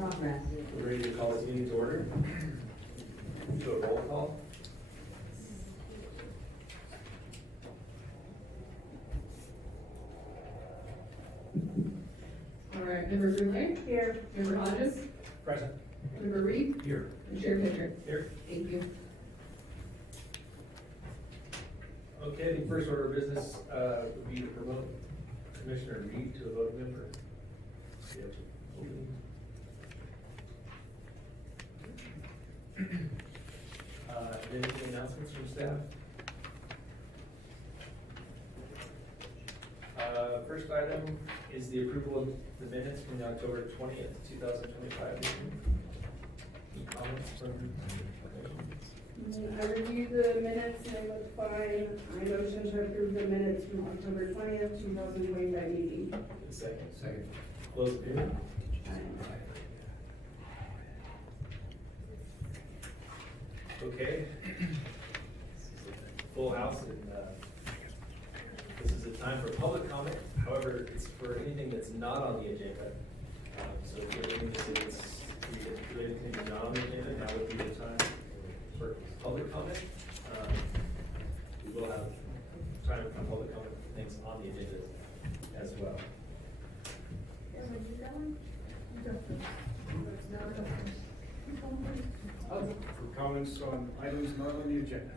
progress. We're ready to call this meeting to order. Do a roll call. All right, Member Brulé? Here. Member Hodges? Present. Member Reed? Here. And Chair Pitcher? Here. Thank you. Okay, the first order of business would be to promote Commissioner Reed to a voting member. We have opening. Any announcements from staff? First item is the approval of the minutes from the October 20th, 2025 meeting. Any comments from? I reviewed the minutes and they look fine. I motion to approve the minutes from October 20th, 2025 meeting. Second. Second. Close the hearing. Okay. Full house, and this is a time for public comment. However, it's for anything that's not on the agenda. So if you have anything that's not on the agenda, now would be the time for public comment. We will have time for public comment for things on the agenda as well. For comments on items not on the agenda.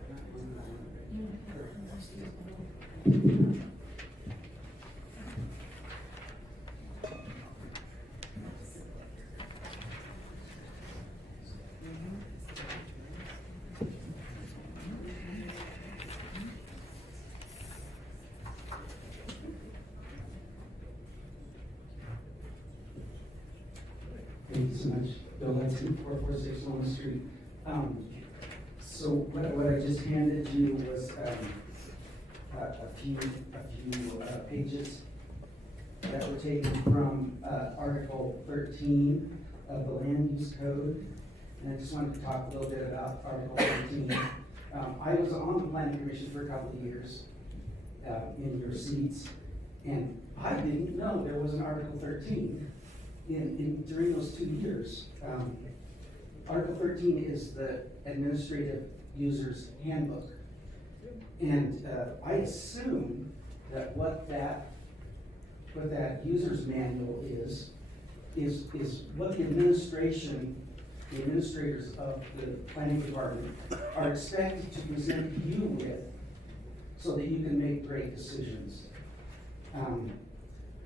Thank you so much. Bill Hudson, 446 Loma Street. So what I just handed you was a few pages that were taken from Article 13 of the Land Use Code. And I just wanted to talk a little bit about Article 13. I was on the Planning Commission for a couple of years in your seats, and I didn't know there was an Article 13 during those 2 years. Article 13 is the Administrative User's Handbook. And I assume that what that user's manual is what the administrators of the planning department are expected to present you with so that you can make great decisions. And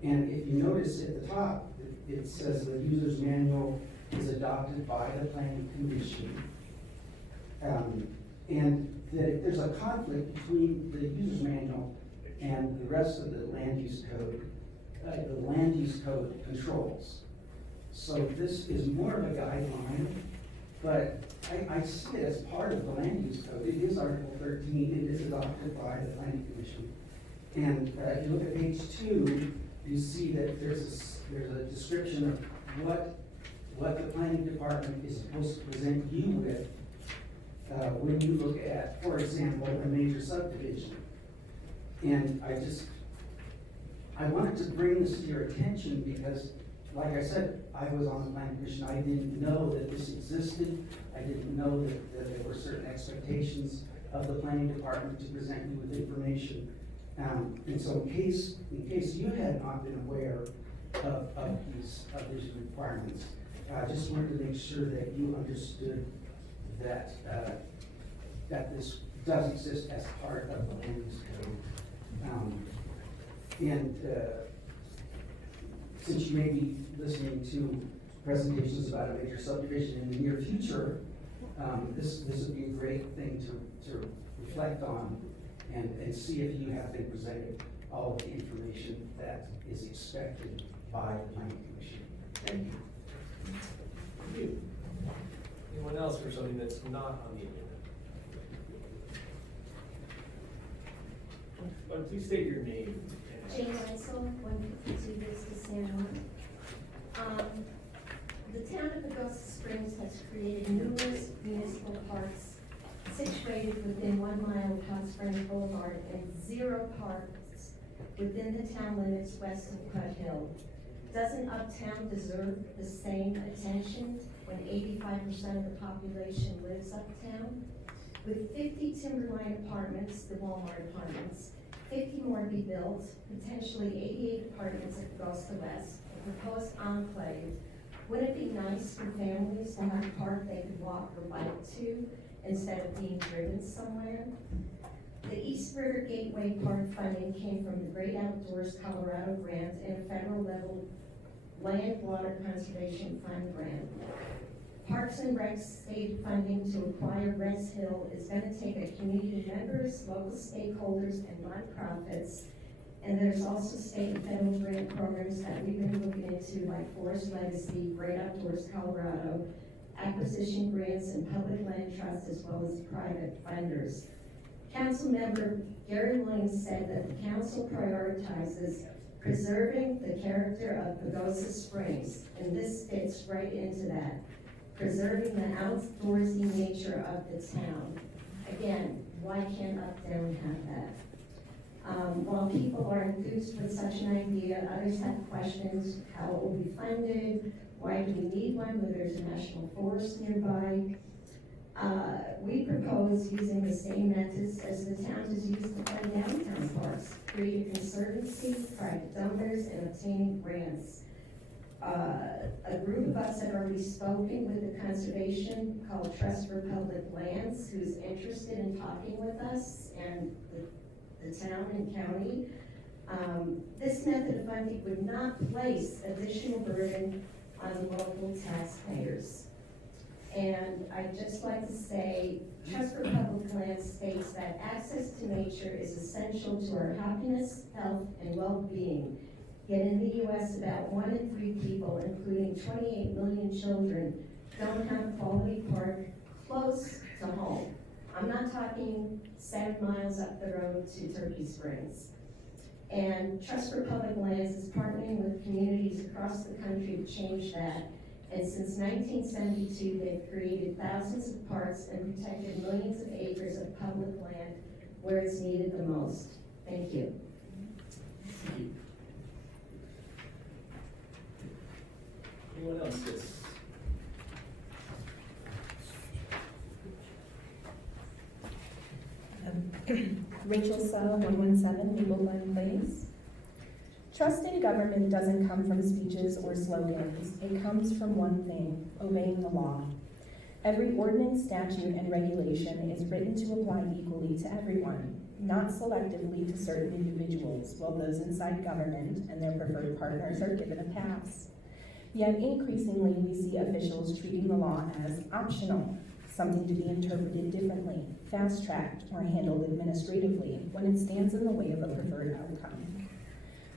if you notice at the top, it says the user's manual is adopted by the planning commission. And that there's a conflict between the user's manual and the rest of the land use code. The land use code controls. So this is more of a guideline, but I see it as part of the land use code. It is Article 13, it is adopted by the planning commission. And if you look at page 2, you see that there's a description of what the planning department is supposed to present you with when you look at, for example, a major subdivision. And I wanted to bring this to your attention because, like I said, I was on the planning commission. I didn't know that this existed. I didn't know that there were certain expectations of the planning department to present you with information. And so in case you had not been aware of these requirements, I just wanted to make sure that you understood that this does exist as part of the land use code. Since you may be listening to presentations about a major subdivision in the near future, this would be a great thing to reflect on and see if you have been presented all of the information that is expected by the planning commission. Thank you. Thank you. Anyone else for something that's not on the agenda? Please state your name. Jane Weissel, 152 Vista San Juan. The town of Pagosa Springs has created numerous municipal parks situated within 1 mile of Hot Springs Boulevard and 0 parks within the town limits west of Crud Hill. Doesn't Uptown deserve the same attention when 85% of the population lives uptown? With 50 Timberline apartments, the Walmart apartments, 50 more to be built, potentially 88 apartments at Pagosa West, a proposed enclave, wouldn't it be nice for families to have a park they could walk or bike to instead of being driven somewhere? The East River Gateway Park funding came from the Great Outdoors Colorado grant and a federal level Land Water Conservation Fund grant. Parks and Rec state funding to acquire Reds Hill is going to take a community members, local stakeholders, and nonprofits. And there's also state and federal grant programs that we've been looking into, like Forest Legacy, Great Outdoors Colorado, acquisition grants, and public land trust, as well as private funders. Council member Gary Williams said that the council prioritizes preserving the character of Pagosa Springs, and this fits right into that. Preserving the outdoorsy nature of the town. Again, why can't Uptown have that? While people are enthused with such an idea, others have questions: how it will be funded, why do we need one when there's a national forest nearby? We propose using the same methods as the town has used to fund downtown parks: create a conservancy, private donors, and obtaining grants. A group of us have already spoken with the conservation called Trust for Public Lands, who's interested in talking with us and the town and county. This method of funding would not place additional burden on the local taxpayers. And I'd just like to say, Trust for Public Lands states that access to nature is essential to our happiness, health, and well-being. Yet in the U.S., about 1 in 3 people, including 28 million children, don't have a quality park close to home. I'm not talking 7 miles up the road to Turkey Springs. And Trust for Public Lands is partnering with communities across the country to change that. And since 1972, they've created thousands of parks and protected millions of acres of public land where it's needed the most. Thank you. Thank you. Anyone else? Yes. Rachel Sell, 117 Maple Glen Place. Trust in government doesn't come from speeches or slogans. It comes from one thing: obeying the law. Every ordinance, statute, and regulation is written to apply equally to everyone, not selectively to certain individuals, while those inside government and their preferred partners are given a pass. Yet increasingly, we see officials treating the law as optional, something to be interpreted differently, fast-tracked, or handled administratively when it stands in the way of a preferred outcome.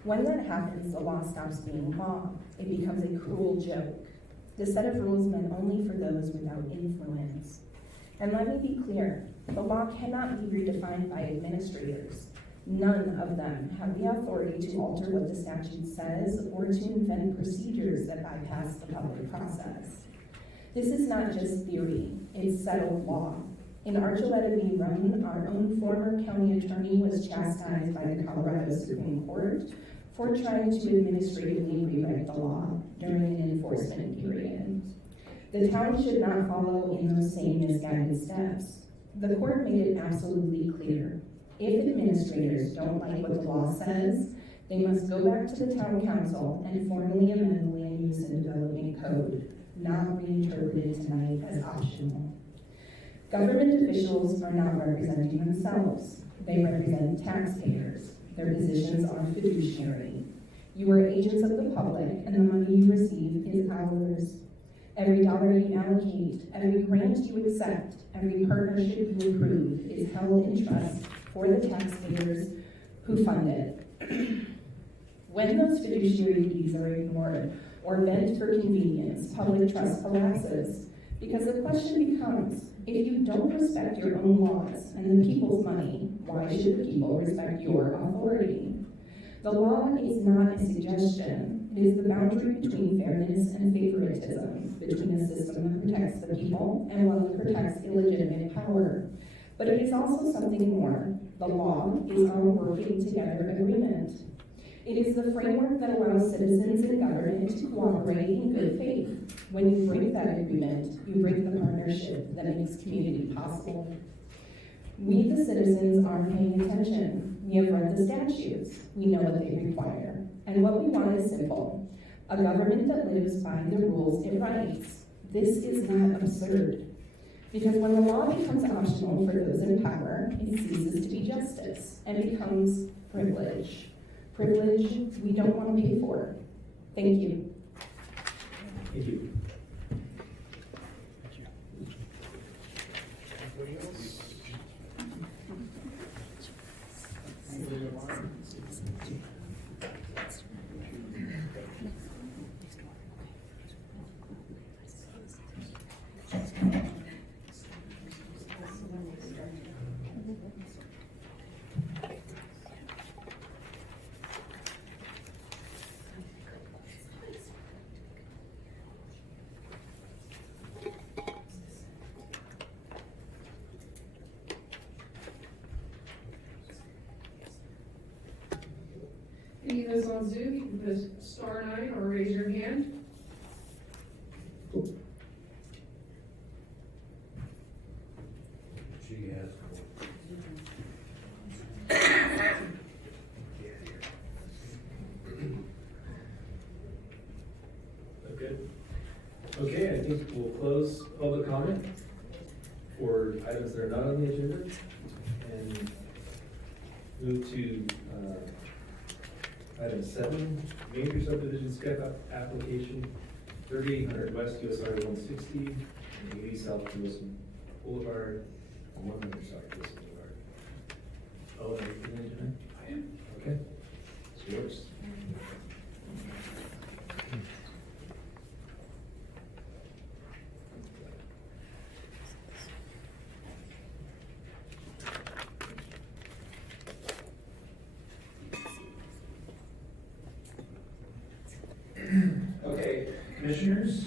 When that happens, the law stops being law. It becomes a cruel joke. The set of rules meant only for those without influence. And let me be clear, the law cannot be redefined by administrators. None of them have the authority to alter what the statute says or to invent procedures that bypass the public process. This is not just theory, it's settled law. In Archuleta v. Roan, our own former county attorney was chastised by the Colorado Supreme Court for trying to administratively rewrite the law during an enforcement period. The town should not follow in those same misguided steps. The court made it absolutely clear: if administrators don't like what the law says, they must go back to the town council and formally amend the land use and development code, not reinterpreted tonight as optional. Government officials are not representing themselves. They represent taxpayers. Their positions are fiduciary. You are agents of the public, and the money you receive is ours. Every dollar you allocate, every grant you accept, every partnership you approve is held in trust for the taxpayers who fund it. When those fiduciary duties are ignored or bent for convenience, public trust collapses, because the question becomes, if you don't respect your own laws and the people's money, why should the people respect your authority? The law is not a suggestion. It is the boundary between fairness and favoritism, between a system that protects the people and one that protects illegitimate power. But it is also something more. The law is our working together agreement. It is the framework that allows citizens and government to cooperate in good faith. When you break that agreement, you break the partnership that makes community possible. We, the citizens, are paying attention. We have read the statutes. We know what they require. And what we want is simple: a government that lives by the rules it writes. This is not absurd. Because when the law becomes optional for those in power, it ceases to be justice and becomes privilege. Privilege we don't want to pay for. Thank you. Thank you. Any of those on Zoom, you can put *9 or raise your hand. She has. Good. Okay, I think we'll close public comment for items that are not on the agenda and move to item 7, major subdivision step-up application, 3800 West US Highway 160, and 80 South Pagosa Boulevard, and 100 South Pagosa Boulevard. Oh, are you doing it tonight? I am. Okay, it's yours. Okay, commissioners.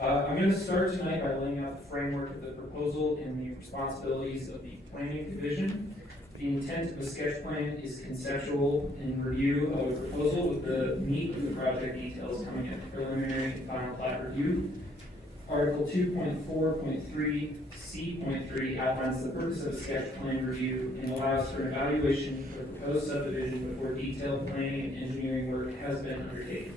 I'm going to start tonight by laying out the framework of the proposal and the responsibilities of the planning division. The intent of a sketch plan is conceptual and review of a proposal with the meat of the project details coming at the preliminary and final plat review. Article 2.4.3 C.3 outlines the purpose of a sketch plan review and allows for an evaluation of the proposed subdivision before detailed planning and engineering work has been undertaken.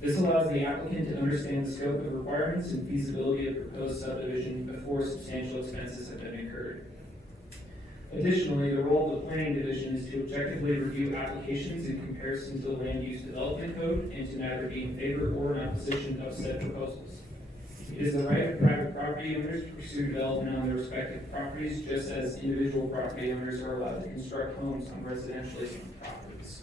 This allows the applicant to understand the scope of requirements and feasibility of the proposed subdivision before substantial expenses have been incurred. Additionally, the role of the planning division is to objectively review applications in comparison to the land use development code and to neither be in favor or in opposition of said proposals. It is the right of private property owners to pursue development on their respective properties, just as individual property owners are allowed to construct homes on residentially owned properties.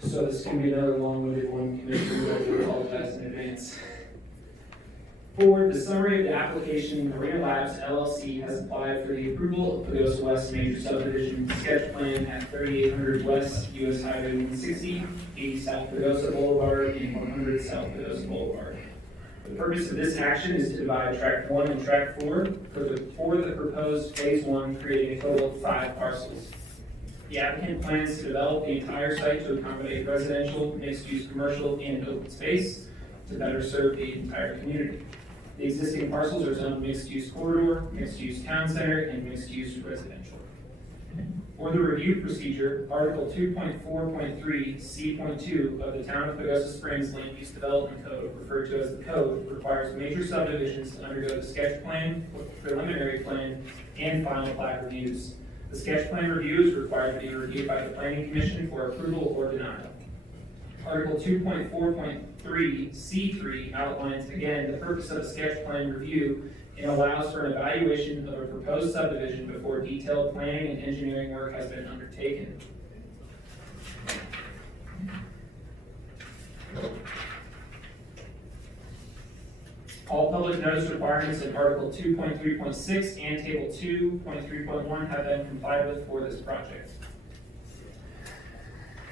So this can be another long-winded one, Commissioner, I do apologize in advance. For the summary of the application, Marina Labs LLC has applied for the approval of Pagosa West major subdivision sketch plan at 3800 West US Highway 160, 80 South Pagosa Boulevard, and 100 South Pagosa Boulevard. The purpose of this action is to divide tract 1 and tract 4 for the proposed phase 1, creating a total of 5 parcels. The applicant plans to develop the entire site to accommodate residential, mixed-use commercial, and open space to better serve the entire community. The existing parcels are zoned mixed-use corridor, mixed-use town center, and mixed-use residential. For the review procedure, Article 2.4.3 C.2 of the Town of Pagosa Springs Land Use Development Code, referred to as the Code, requires major subdivisions to undergo the sketch plan, preliminary plan, and final plat reviews. The sketch plan review is required to be reviewed by the Planning Commission for approval or denial. Article 2.4.3 C.3 outlines again the purpose of a sketch plan review and allows for an evaluation of a proposed subdivision before detailed planning and engineering work has been undertaken. All public notice requirements in Article 2.3.6 and Table 2.3.1 have been complied with for this project.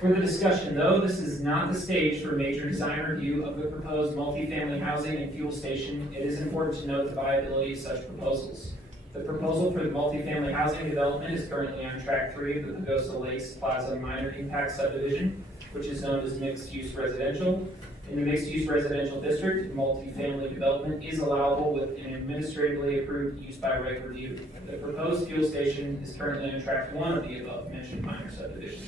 For the discussion, though, this is not the stage for a major design review of the proposed multifamily housing and fuel station. It is important to note the viability of such proposals. The proposal for the multifamily housing development is currently on track 3 of the Pagosa Lakes Plaza minor impact subdivision, which is known as mixed-use residential. In the mixed-use residential district, multifamily development is allowable with an administratively approved use by right review. The proposed fuel station is currently on track 1 of the above-mentioned minor subdivision.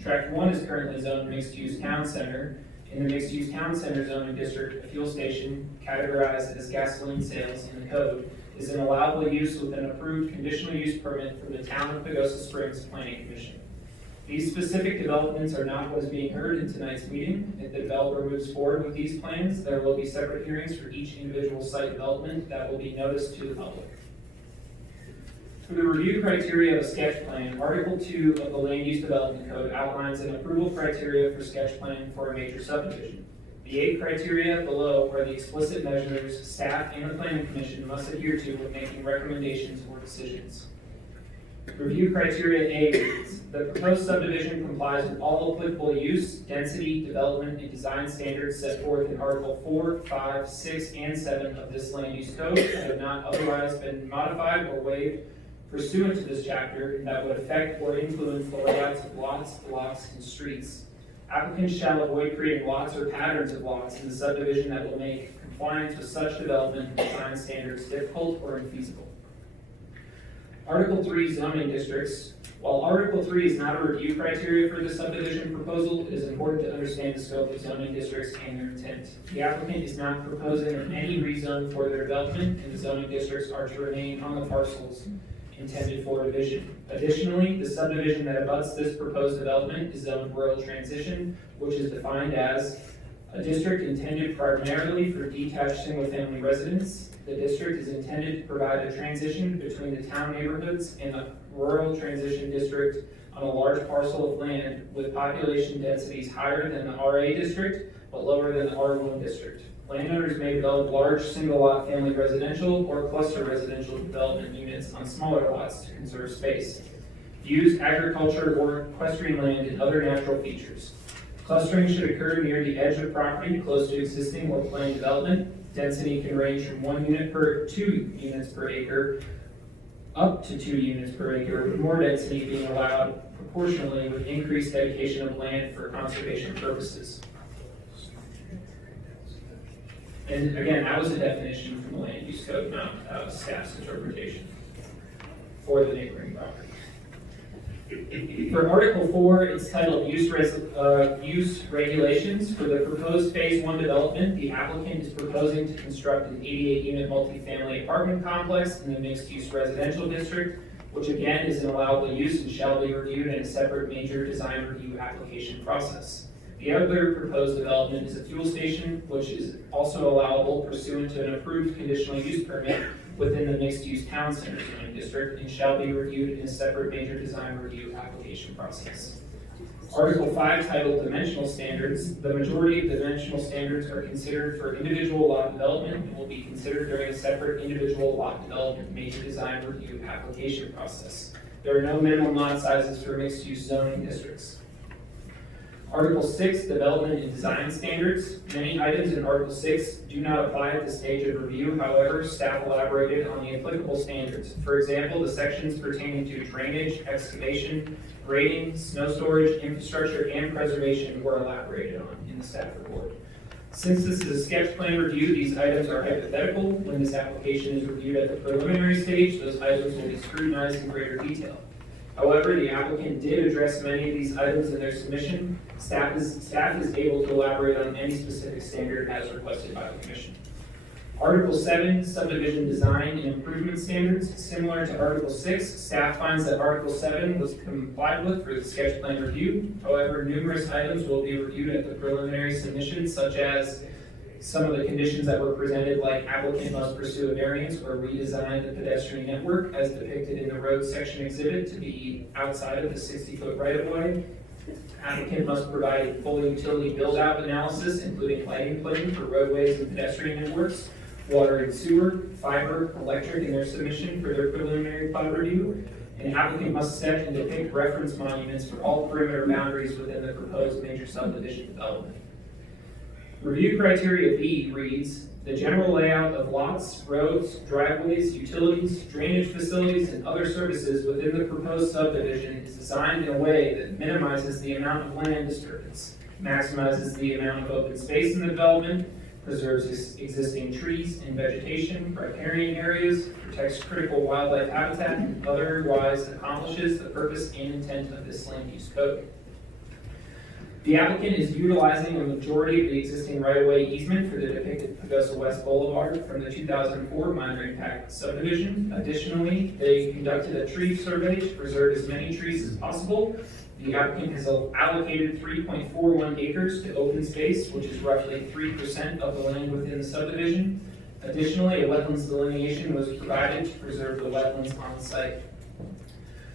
Tract 1 is currently zoned mixed-use town center. In the mixed-use town center zoning district, a fuel station categorized as gasoline sales in the code is an allowable use with an approved conditional use permit from the Town of Pagosa Springs Planning Commission. These specific developments are not what is being heard in tonight's meeting. If the developer moves forward with these plans, there will be separate hearings for each individual site development that will be noticed to the public. For the review criteria of a sketch plan, Article 2 of the Land Use Development Code outlines an approval criteria for sketch plan for a major subdivision. The 8 criteria below are the explicit measures staff and the Planning Commission must adhere to when making recommendations or decisions. Review criteria A reads, the proposed subdivision complies with all applicable use, density, development, and design standards set forth in Article 4, 5, 6, and 7 of this land use code that have not otherwise been modified or waived pursuant to this chapter that would affect or influence the layouts of lots, blocks, and streets. Applicants shall avoid creating lots or patterns of lots in the subdivision that will make compliance with such development and design standards difficult or infeasible. Article 3 zoning districts. While Article 3 is not a review criteria for the subdivision proposal, it is important to understand the scope of zoning districts and their intent. The applicant is not proposing any rezone for their development, and the zoning districts are to remain on the parcels intended for division. Additionally, the subdivision that abuts this proposed development is zoned rural transition, which is defined as a district intended primarily for detached single-family residence. The district is intended to provide a transition between the town neighborhoods and a rural transition district on a large parcel of land with population densities higher than the RA district, but lower than the R1 district. Landowners may develop large single-lot family residential or cluster residential development units on smaller lots to conserve space. Use agriculture or equestrian land and other natural features. Clustering should occur near the edge of property close to existing or planned development. Density can range from 1 unit per 2 units per acre up to 2 units per acre, with more density being allowed proportionally with increased dedication of land for conservation purposes. And again, that was a definition from the land use code, not staff's interpretation for the neighboring property. For Article 4, it's titled Use Regulations. For the proposed Phase 1 development, the applicant is proposing to construct an 88-unit multifamily apartment complex in the mixed-use residential district, which again is an allowable use and shall be reviewed in a separate major design review application process. The other proposed development is a fuel station, which is also allowable pursuant to an approved conditional use permit within the mixed-use town center zoning district and shall be reviewed in a separate major design review application process. Article 5, titled Dimensional Standards. The majority of dimensional standards are considered for individual lot development and will be considered during a separate individual lot development major design review application process. There are no minimum lot sizes for mixed-use zoning districts. Article 6, Development and Design Standards. Many items in Article 6 do not apply at this stage of review. However, staff elaborated on the applicable standards. For example, the sections pertaining to drainage, excavation, grading, snow storage, infrastructure, and preservation were elaborated on in the staff report. Since this is a sketch plan review, these items are hypothetical. When this application is reviewed at the preliminary stage, those items will be scrutinized in greater detail. However, the applicant did address many of these items in their submission. Staff is able to elaborate on any specific standard as requested by the Commission. Article 7, Subdivision Design and Improvement Standards. Similar to Article 6, staff finds that Article 7 was complied with for the sketch plan review. However, numerous items will be reviewed at the preliminary submission, such as some of the conditions that were presented, like applicant must pursue a variance or redesign the pedestrian network as depicted in the road section exhibit to be outside of the 60-foot right-of-way. Applicant must provide a full utility build-out analysis, including lighting plan for roadways and pedestrian networks, water and sewer, fiber, electric in their submission for their preliminary plat review. An applicant must set and depict reference monuments for all perimeter boundaries within the proposed major subdivision development. Review criteria B reads, the general layout of lots, roads, driveways, utilities, drainage facilities, and other services within the proposed subdivision is designed in a way that minimizes the amount of land disturbance, maximizes the amount of open space in the development, preserves existing trees and vegetation, riparian areas, protects critical wildlife habitat, and otherwise accomplishes the purpose and intent of this land use code. The applicant is utilizing a majority of the existing right-of-way easement for the depicted Pagosa West Boulevard from the 2004 minor impact subdivision. Additionally, they conducted a tree survey to preserve as many trees as possible. The applicant has allocated 3.41 acres to open space, which is roughly 3% of the land within the subdivision. Additionally, a wetlands delineation was provided to preserve the wetlands on the site.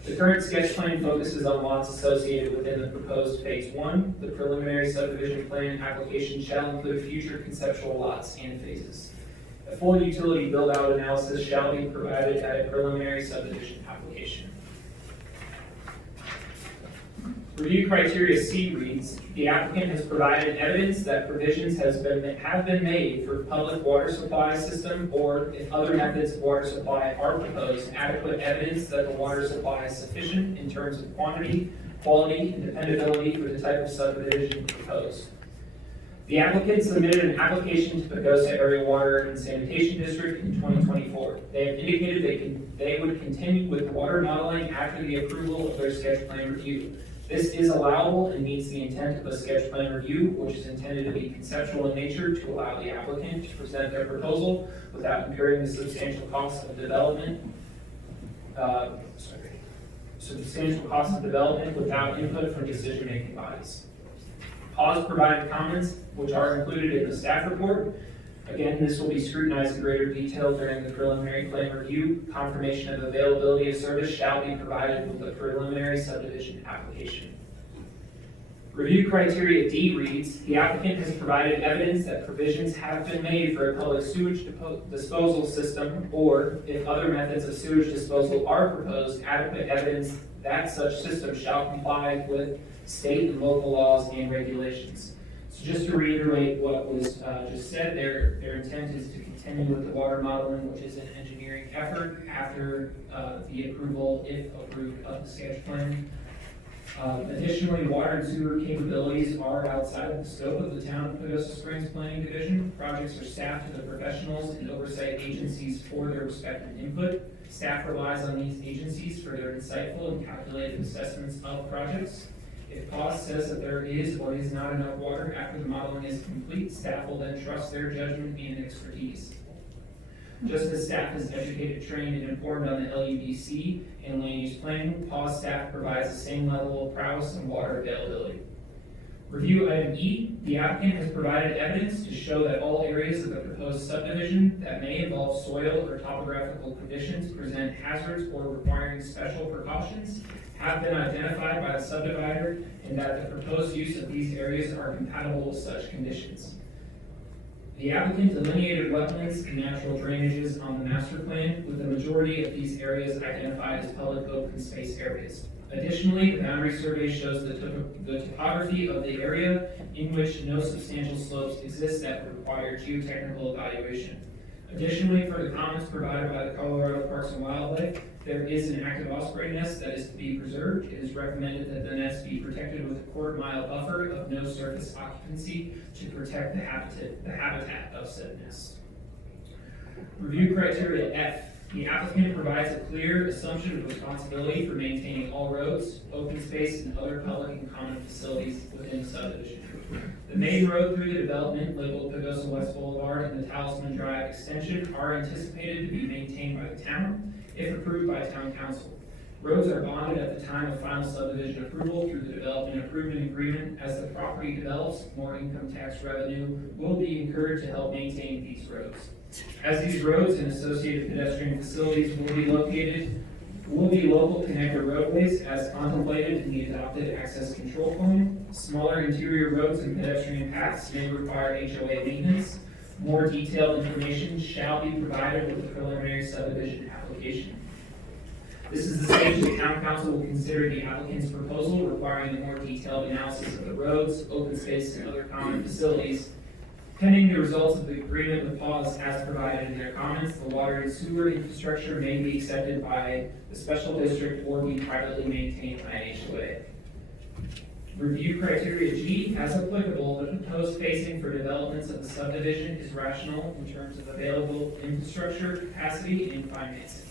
The current sketch plan focuses on lots associated within the proposed Phase 1. The preliminary subdivision plan application shall include future conceptual lots and phases. A full utility build-out analysis shall be provided at a preliminary subdivision application. Review criteria C reads, the applicant has provided evidence that provisions have been made for public water supply system, or if other methods of water supply are proposed, adequate evidence that the water supply is sufficient in terms of quantity, quality, and dependability for the type of subdivision proposed. The applicant submitted an application to Pagosa Area Water and Sanitation District in 2024. They have indicated they would continue with water modeling after the approval of their sketch plan review. This is allowable and meets the intent of a sketch plan review, which is intended to be conceptual in nature to allow the applicant to present their proposal without incurring the substantial cost of development. Without input from decision-making bodies. PAWS provided comments, which are included in the staff report. Again, this will be scrutinized in greater detail during the preliminary plan review. Confirmation of availability of service shall be provided with the preliminary subdivision application. Review criteria D reads, the applicant has provided evidence that provisions have been made for a public sewage disposal system, or if other methods of sewage disposal are proposed, adequate evidence that such system shall comply with state and local laws and regulations. So just to reiterate what was just said, their intent is to continue with the water modeling, which is an engineering effort after the approval, if approved, of the sketch plan. Additionally, water and sewer capabilities are outside of the scope of the Town of Pagosa Springs Planning Division. Projects are staffed with the professionals and oversight agencies for their respective input. Staff relies on these agencies for their insightful and calculated assessments of projects. If PAWS says that there is or is not enough water after the modeling is complete, staff will then trust their judgment and expertise. Just as staff is educated, trained, and informed on the LUDC and land use planning, PAWS staff provides the same level of prowess and water availability. Review item E, the applicant has provided evidence to show that all areas of the proposed subdivision that may involve soil or topographical conditions present hazards or requiring special precautions have been identified by the subdivider, and that the proposed use of these areas are compatible with such conditions. The applicant delineated wetlands and natural drainages on the master plan, with the majority of these areas identified as public open space areas. Additionally, the boundary survey shows the topography of the area in which no substantial slopes exist that would require geotechnical evaluation. Additionally, for the comments provided by the Colorado Parks and Wildlife, there is an active osprey nest that is to be preserved. It is recommended that the nest be protected with a quarter-mile buffer of no surface occupancy to protect the habitat of said nest. Review criteria F. The applicant provides a clear assumption of responsibility for maintaining all roads, open space, and other public and common facilities within the subdivision. The main road through the development, labeled Pagosa West Boulevard and the Talisman Drive extension, are anticipated to be maintained by the town, if approved by town council. Roads are bonded at the time of final subdivision approval through the development improvement agreement. As the property develops, more income tax revenue will be incurred to help maintain these roads. As these roads and associated pedestrian facilities will be local connector roadways as contemplated in the adopted access control plan. Smaller interior roads and pedestrian paths may require HOA maintenance. More detailed information shall be provided with the preliminary subdivision application. This is the stage the town council will consider the applicant's proposal requiring a more detailed analysis of the roads, open space, and other common facilities Pending the results of the agreement with PAWS as provided in their comments, the water and sewer infrastructure may be accepted by the special district or be privately maintained by an HOA. Review criteria G, as applicable, the proposed phasing for developments of the subdivision is rational in terms of available infrastructure, capacity, and financing.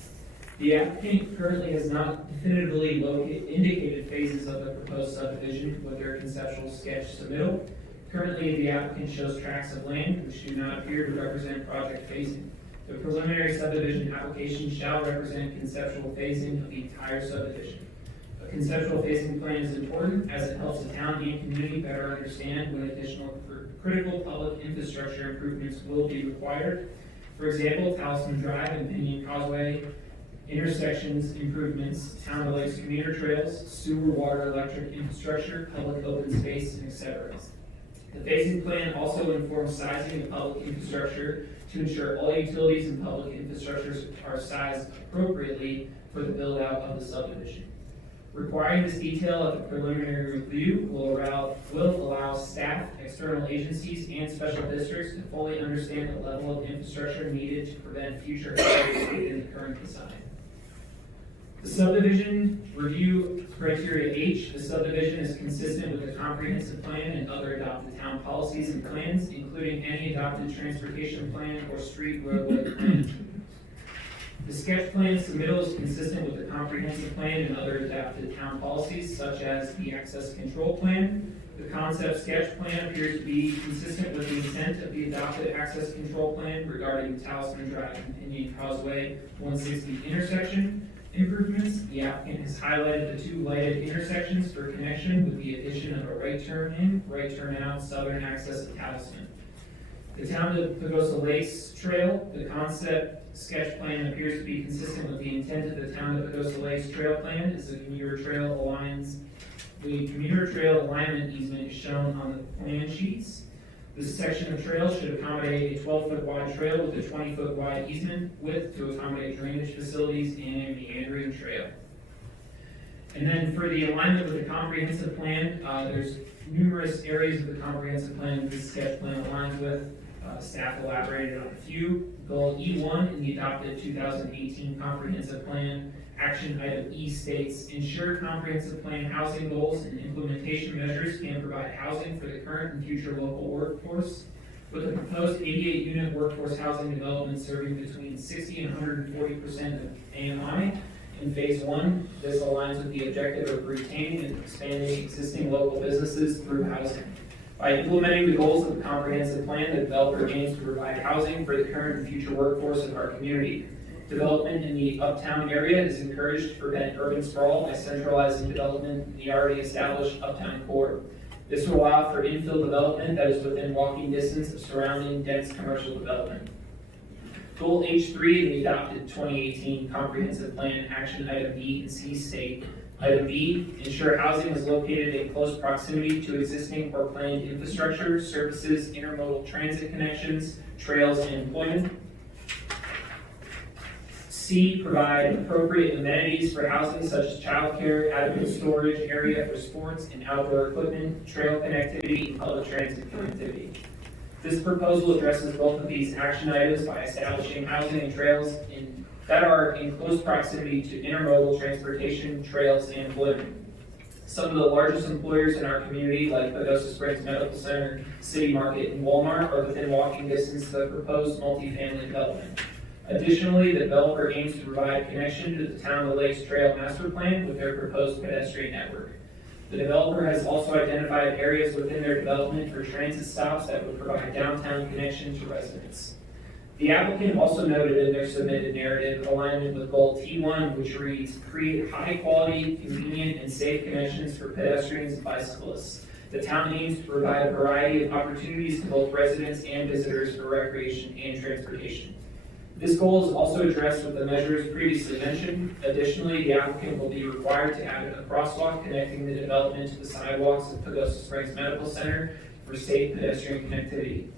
The applicant currently has not definitively indicated phases of the proposed subdivision with their conceptual sketch submittal. Currently, the applicant shows tracts of land which do not appear to represent project phasing. The preliminary subdivision application shall represent conceptual phasing of the entire subdivision. A conceptual phasing plan is important as it helps the town and community better understand when additional critical public infrastructure improvements will be required. For example, Talisman Drive and Pinion Causeway, intersections improvements, town of lakes commuter trails, sewer, water, electric infrastructure, public open space, and etc. The phasing plan also informs sizing of public infrastructure to ensure all utilities and public infrastructures are sized appropriately for the build-out of the subdivision. Requiring this detail at the preliminary review will allow staff, external agencies, and special districts to fully understand the level of infrastructure needed to prevent future errors within the current design. The subdivision review criteria H, the subdivision is consistent with the comprehensive plan and other adopted town policies and plans, including any adopted transportation plan or street roadway plan. The sketch plan submittal is consistent with the comprehensive plan and other adopted town policies, such as the access control plan. The concept sketch plan appears to be consistent with the intent of the adopted access control plan regarding Talisman Drive and Pinion Causeway 160 intersection improvements. The applicant has highlighted the two lighted intersections for connection with the addition of a right turn in, right turn out, southern access to Talisman. The town of Pagosa Lakes Trail, the concept sketch plan appears to be consistent with the intent of the town of Pagosa Lakes Trail plan as the commuter trail aligns. The commuter trail alignment easement is shown on the plan sheets. This section of trail should accommodate a 12-foot wide trail with a 20-foot wide easement width to accommodate drainage facilities and a meandering trail. And then for the alignment with the comprehensive plan, there's numerous areas of the comprehensive plan that this sketch plan aligns with. Staff elaborated on a few. Goal E1 in the adopted 2018 comprehensive plan. Action item E states, ensure comprehensive plan housing goals and implementation measures can provide housing for the current and future local workforce. With a proposed 88-unit workforce housing development serving between 60 and 140% of AMI in phase 1, this aligns with the objective of retaining and expanding existing local businesses through housing. By implementing the goals of the comprehensive plan, the developer aims to provide housing for the current and future workforce of our community. Development in the uptown area is encouraged to prevent urban sprawl by centralizing development in the already established uptown core. This will allow for infill development that is within walking distance of surrounding dense commercial development. Goal H3 in the adopted 2018 comprehensive plan, action item B and C state, item B, ensure housing is located in close proximity to existing or planned infrastructure, services, intermodal transit connections, trails, and employment. C, provide appropriate amenities for housing such as childcare, adequate storage area for sports and outdoor equipment, trail connectivity, and public transit connectivity. This proposal addresses both of these action items by establishing housing and trails that are in close proximity to intermodal transportation, trails, and employment. Some of the largest employers in our community, like Pagosa Springs Medical Center, City Market, and Walmart, are within walking distance to the proposed multifamily development. Additionally, the developer aims to provide connection to the Town of Lakes Trail Master Plan with their proposed pedestrian network. The developer has also identified areas within their development for transit stops that would provide downtown connection to residents. The applicant also noted in their submitted narrative alignment with goal T1, which reads, create high-quality, convenient, and safe connections for pedestrians and bicyclists. The town aims to provide a variety of opportunities to both residents and visitors for recreation and transportation. This goal is also addressed with the measures previously mentioned. Additionally, the applicant will be required to add a crosswalk connecting the development to the sidewalks of Pagosa Springs Medical Center for safe pedestrian connectivity.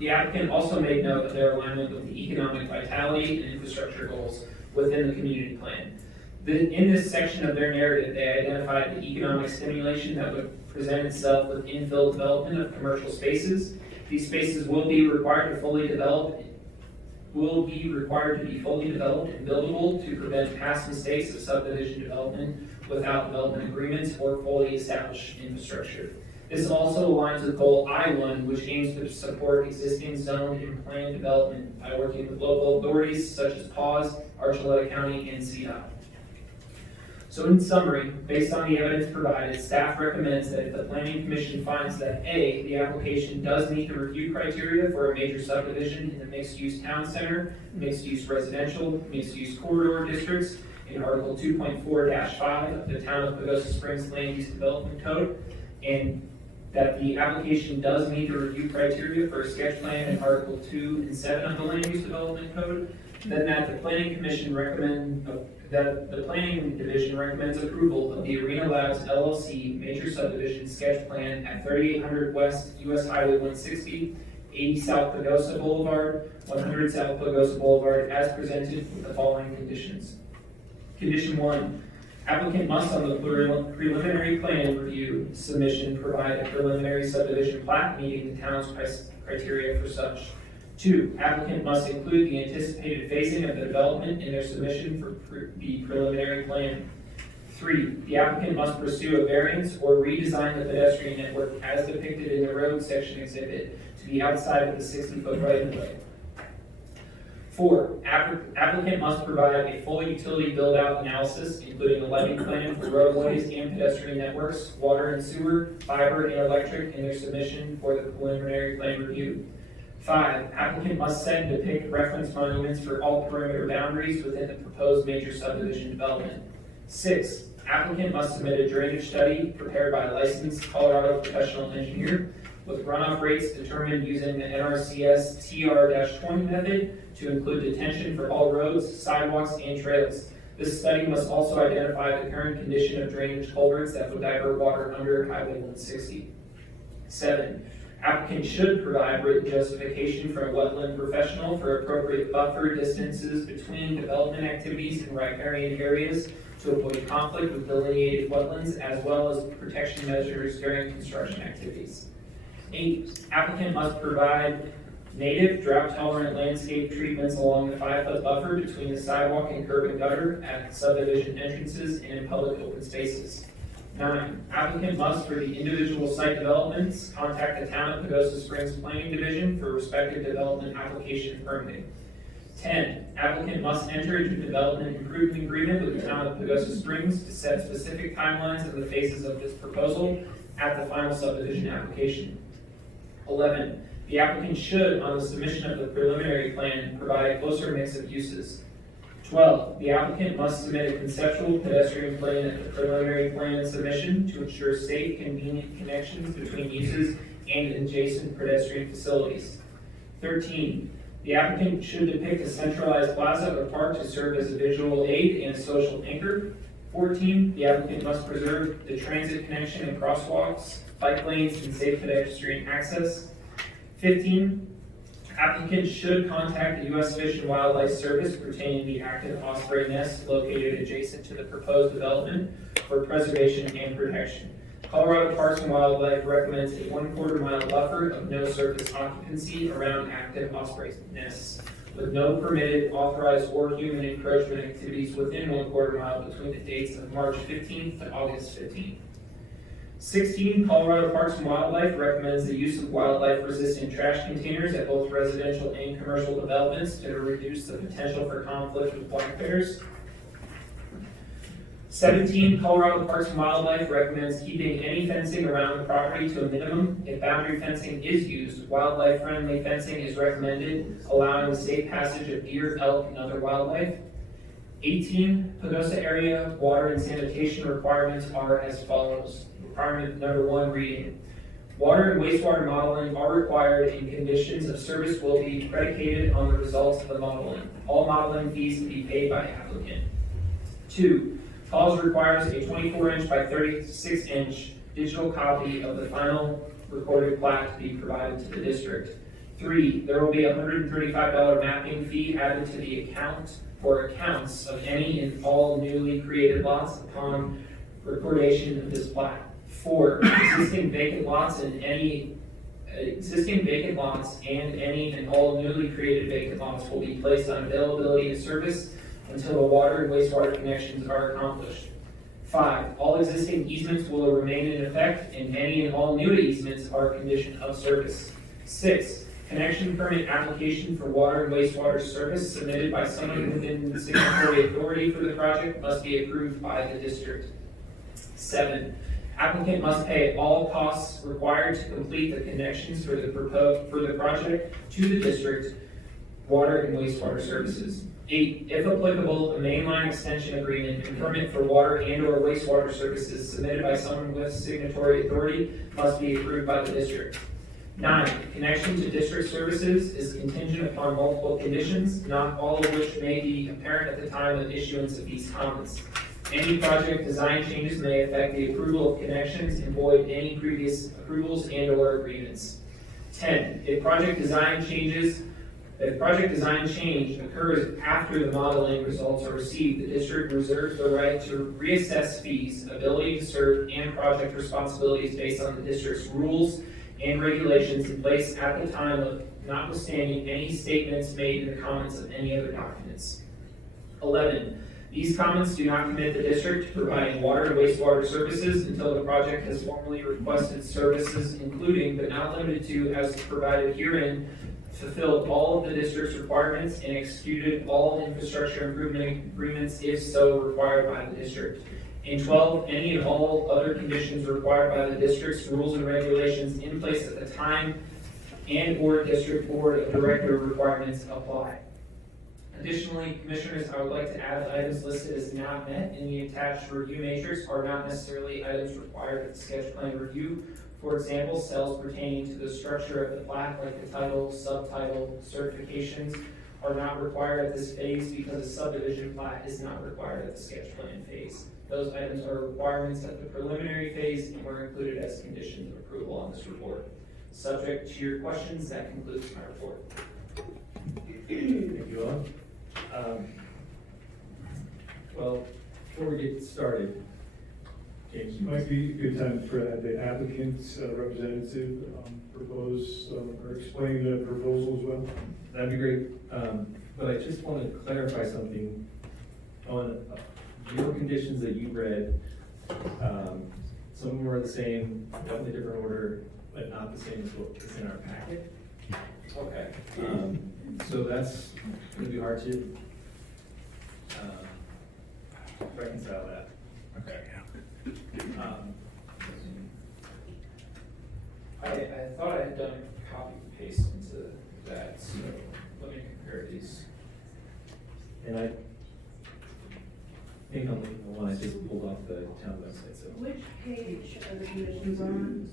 The applicant also made note of their alignment with the economic vitality and infrastructure goals within the community plan. In this section of their narrative, they identified the economic stimulation that would present itself with infill development of commercial spaces. These spaces will be required to be fully developed and buildable to prevent past mistakes of subdivision development without development agreements or fully established infrastructure. This also aligns with goal I-1, which aims to support existing zone and plan development by working with local authorities such as PAWS, Archuleta County, and CDOT. So in summary, based on the evidence provided, staff recommends that if the Planning Commission finds that A, the application does meet the review criteria for a major subdivision in the mixed-use town center, mixed-use residential, mixed-use corridor districts in Article 2.4-5 of the Town of Pagosa Springs Land Use Development Code, and that the application does meet the review criteria for a sketch plan in Article 2 and 7 of the Land Use Development Code, then that the Planning Division recommends approval of the Arena Labs LLC major subdivision sketch plan at 3800 West US Highway 160, 80 South Pagosa Boulevard, 100 South Pagosa Boulevard, as presented with the following conditions. Condition 1. Applicant must, on the preliminary plan review submission, provide a preliminary subdivision plat meeting the town's criteria for such. 2. Applicant must include the anticipated phasing of the development in their submission for the preliminary plan. 3. The applicant must pursue a variance or redesign the pedestrian network as depicted in the road section exhibit to be outside of the 60-foot right-of-way. 4. Applicant must provide a full utility build-out analysis, including a lighting plan for roadways and pedestrian networks, water and sewer, fiber and electric in their submission for the preliminary plan review. 5. Applicant must set and depict reference monuments for all perimeter boundaries within the proposed major subdivision development. 6. Applicant must submit a drainage study prepared by a licensed Colorado professional engineer with runoff rates determined using the NRCS TR-20 method to include detention for all roads, sidewalks, and trails. This study must also identify the current condition of drainage culverts that would divert water under Highway 160. 7. Applicant should provide written justification from a wetland professional for appropriate buffer distances between development activities in riparian areas to avoid conflict with delineated wetlands, as well as protection measures during construction activities. 8. Applicant must provide native drought-tolerant landscape treatments along the 5-foot buffer between the sidewalk and curb and gutter at subdivision entrances and in public open spaces. 9. Applicant must, for the individual site developments, contact the Town of Pagosa Springs Planning Division for respective development application permitting. 10. Applicant must enter into a development improvement agreement with the Town of Pagosa Springs to set specific timelines of the phases of this proposal at the final subdivision application. 11. The applicant should, on the submission of the preliminary plan, provide a closer mix of uses. 12. The applicant must submit a conceptual pedestrian plan at the preliminary plan submission to ensure safe, convenient connections between uses and adjacent pedestrian facilities. 13. The applicant should depict a centralized plaza or park to serve as a visual aid and a social anchor. 14. The applicant must preserve the transit connection and crosswalks, bike lanes, and safe pedestrian access. 15. Applicant should contact the U.S. Fish and Wildlife Service pertaining to the active osprey nest located adjacent to the proposed development for preservation and protection. Colorado Parks and Wildlife recommends a 1/4 mile buffer of no surface occupancy around active osprey nests, with no permitted, authorized, or human encroachment activities within 1/4 mile between the dates of March 15th to August 15th. 16. Colorado Parks and Wildlife recommends the use of wildlife-resistant trash containers at both residential and commercial developments to reduce the potential for conflict with black bears. 17. Colorado Parks and Wildlife recommends keeping any fencing around the property to a minimum. If boundary fencing is used, wildlife-friendly fencing is recommended, allowing the safe passage of deer, elk, and other wildlife. 18. Pagosa area water and sanitation requirements are as follows. Requirement number 1, reading. Water and wastewater modeling are required and conditions of service will be predicated on the results of the modeling. All modeling fees to be paid by applicant. 2. PAWS requires a 24-inch by 36-inch digital copy of the final recorded plat to be provided to the district. 3. There will be a $135 mapping fee added to the account or accounts of any and all newly created lots upon recordation of this plat. 4. Existing vacant lots and any existing vacant lots and any and all newly created vacant lots will be placed on availability and service until the water and wastewater connections are accomplished. 5, all existing easements will remain in effect, and any and all new easements are a condition of service. 6, connection permit application for water and wastewater service submitted by someone within the signatory authority for the project must be approved by the district. 7, applicant must pay all costs required to complete the connections for the project to the district water and wastewater services. 8, if applicable, a mainline extension agreement and permit for water and/or wastewater services submitted by someone with signatory authority must be approved by the district. 9, connection to district services is contingent upon multiple conditions, not all of which may be apparent at the time of issuance of these comments. Any project design changes may affect the approval of connections and void any previous approvals and/or agreements. 10, if project design change occurs after the modeling results are received, the district reserves the right to reassess fees, ability to serve, and project responsibilities based on the district's rules and regulations in place at the time of, notwithstanding any statements made in the comments of any other documents. 11, these comments do not commit the district to providing water and wastewater services until the project has formally requested services, including but not limited to, as provided herein, fulfilled all of the district's requirements and executed all infrastructure improvement agreements if so required by the district. And 12, any and all other conditions required by the district's rules and regulations in place at the time and/or district board of director requirements apply. Additionally, commissioners, I would like to add the items listed as not met in the attached review matrix are not necessarily items required at the sketch plan review. For example, cells pertaining to the structure of the plat, like the title, subtitle, certifications, are not required at this phase because a subdivision plat is not required at the sketch plan phase. Those items are requirements at the preliminary phase and were included as conditions of approval on this report. Subject to your questions, that concludes my report. Thank you all. Well, before we get started, James, you Might be a good time for the applicant's representative propose or explain the proposal as well. that'd be great. But I just want to clarify something on your conditions that you read. Some of them are the same, definitely different order, but not the same as what's in our packet. Okay. So that's going to be hard to reconcile that. Okay. I thought I had done a copy and paste into that, so let me compare these. And I think I'm looking at the one I just pulled off the town website, so. Which page are the conditions on?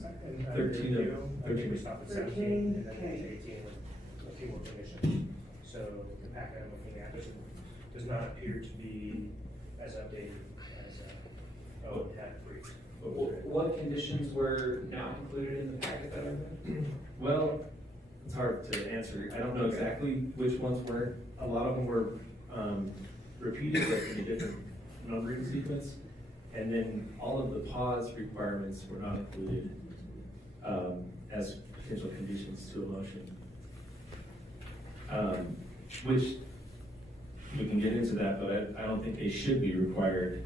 13 of- I think we stopped at 17, 13, and then okay. 18 with a few more conditions. So the packet I'm looking at does not appear to be as updated as, it had brief. What conditions were not included in the packet that I read? Well, it's hard to answer. I don't know exactly which ones were. A lot of them were repeated, but in a different numbering sequence. And then all of the pause requirements were not included as potential conditions to a motion. Which we can get into that, but I don't think they should be required.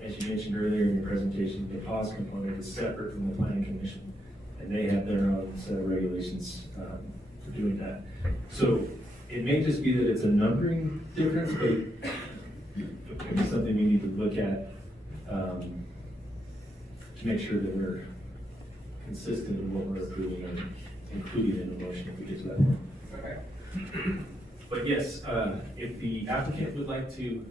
As you mentioned earlier in your presentation, the pause component is separate from the planning commission, and they have their own set of regulations for doing that. So it may just be that it's a numbering difference, but it's something we need to look at to make sure that we're consistent in what we're approving and including in the motion if we get to that point. Okay. But yes, if the applicant would like to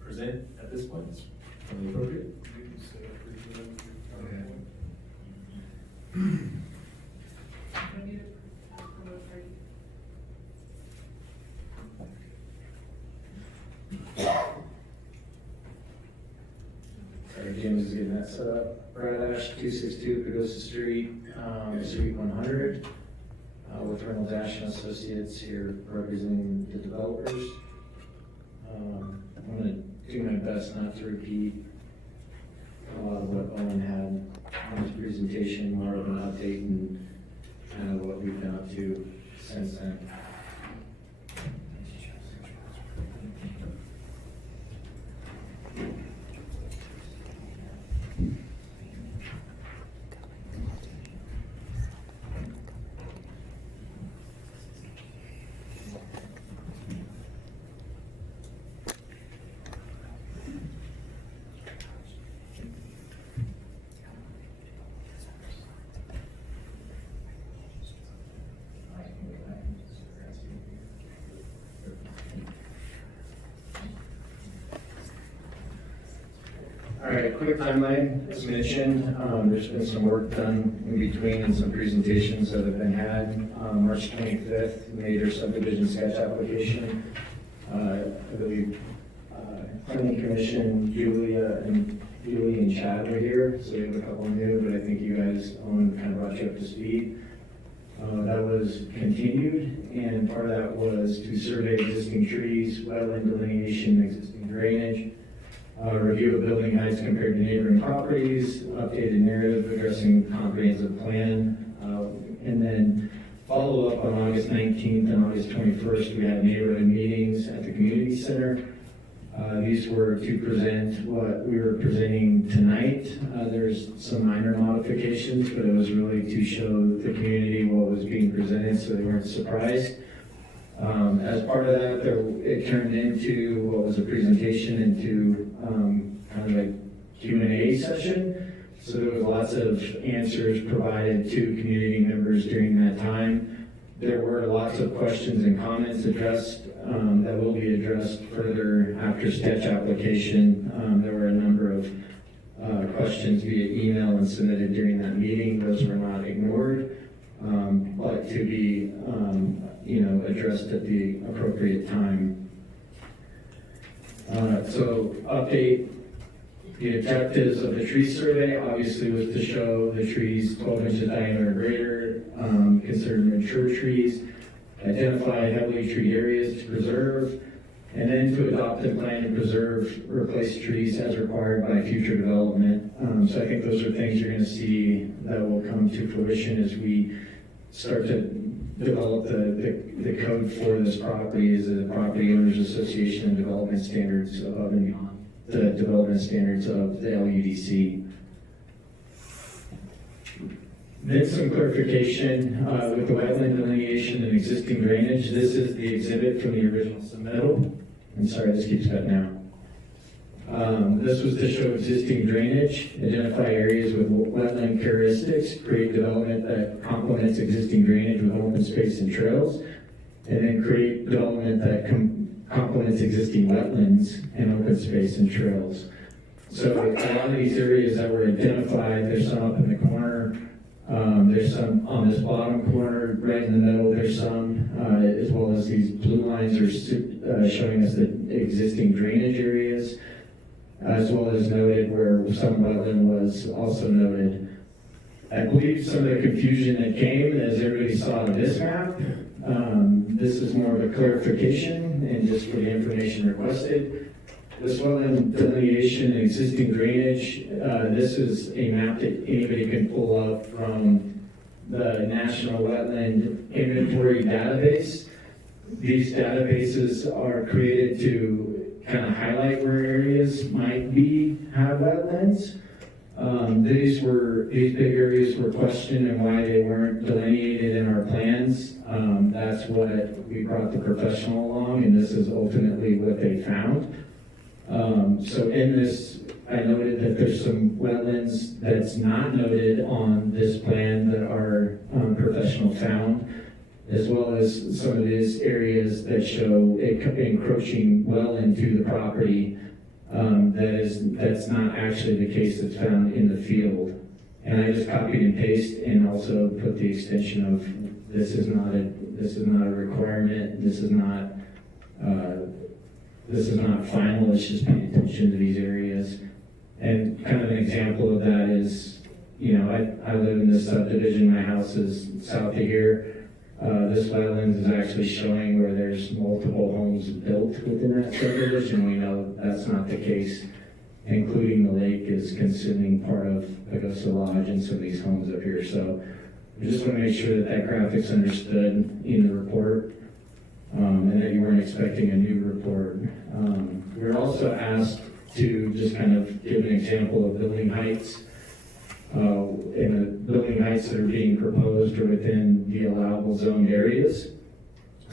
present at this point, it's probably appropriate. James is getting that set up. Brad Ash, 262 Pagosa Street, Suite 100, with Reynolds Ash and Associates here representing the developers. I'm going to do my best not to repeat a lot of what Owen had in his presentation, more of an update and kind of what we've been up to since then. All right, quick timeline, as mentioned, there's been some work done in between and some presentations that have been had. March 25th, major subdivision sketch application. I believe Planning Commission, Julie and Chad were here, so we have a couple new, but I think you guys, Owen, kind of brought you up to speed. That was continued, and part of that was to survey existing trees, wetland delineation, existing drainage, review of building heights compared to neighboring properties, updated narrative addressing comprehensive plan, and then follow up on August 19th and August 21st, we had neighborhood meetings at the community center. These were to present what we were presenting tonight. There's some minor modifications, but it was really to show the community what was being presented so they weren't surprised. As part of that, it turned into what was a presentation into kind of a Q&A session. So there was lots of answers provided to community members during that time. There were lots of questions and comments addressed that will be addressed further after sketch application. There were a number of questions via email and submitted during that meeting. Those were not ignored, but to be addressed at the appropriate time. So update, the objectives of the tree survey obviously was to show the trees 12 inches diameter or greater, considered mature trees, identify heavily treed areas to preserve, and then to adopt and plan to preserve, replace trees as required by future development. So I think those are things you're going to see that will come to fruition as we start to develop the code for this property as a property owners association and development standards above and beyond the development standards of the LUDC. Then some clarification with the wetland delineation and existing drainage. This is the exhibit from the original submittal. I'm sorry, this keeps cutting out. This was to show existing drainage, identify areas with wetland characteristics, create development that complements existing drainage with open space and trails, and then create development that complements existing wetlands and open space and trails. So a lot of these areas that were identified, there's some up in the corner, there's some on this bottom corner, right in the middle, there's some, as well as these blue lines are showing us the existing drainage areas, as well as noted where some wetland was also noted. I believe some of the confusion that came as everybody saw this map, this is more of a clarification and just for the information requested. This wetland delineation and existing drainage, this is a map that anybody can pull up from the National Wetland Inventory Database. These databases are created to kind of highlight where areas might have wetlands. These big areas were questioned and why they weren't delineated in our plans. That's what we brought the professional along, and this is ultimately what they found. So in this, I noted that there's some wetlands that's not noted on this plan that our professional found, as well as some of these areas that show it encroaching well into the property. That's not actually the case that's found in the field. And I just copied and pasted and also put the extension of this is not a requirement. This is not final. It's just paying attention to these areas. And kind of an example of that is, I live in this subdivision. My house is south of here. This wetlands is actually showing where there's multiple homes built within that subdivision. We know that's not the case, including the lake is consuming part of Pagosa Lodge and some of these homes up here. So We just want to make sure that that graphic's understood in the report, and that you weren't expecting a new report. We're also asked to just kind of give an example of building heights, and the building heights that are being proposed are within the allowable zoned areas.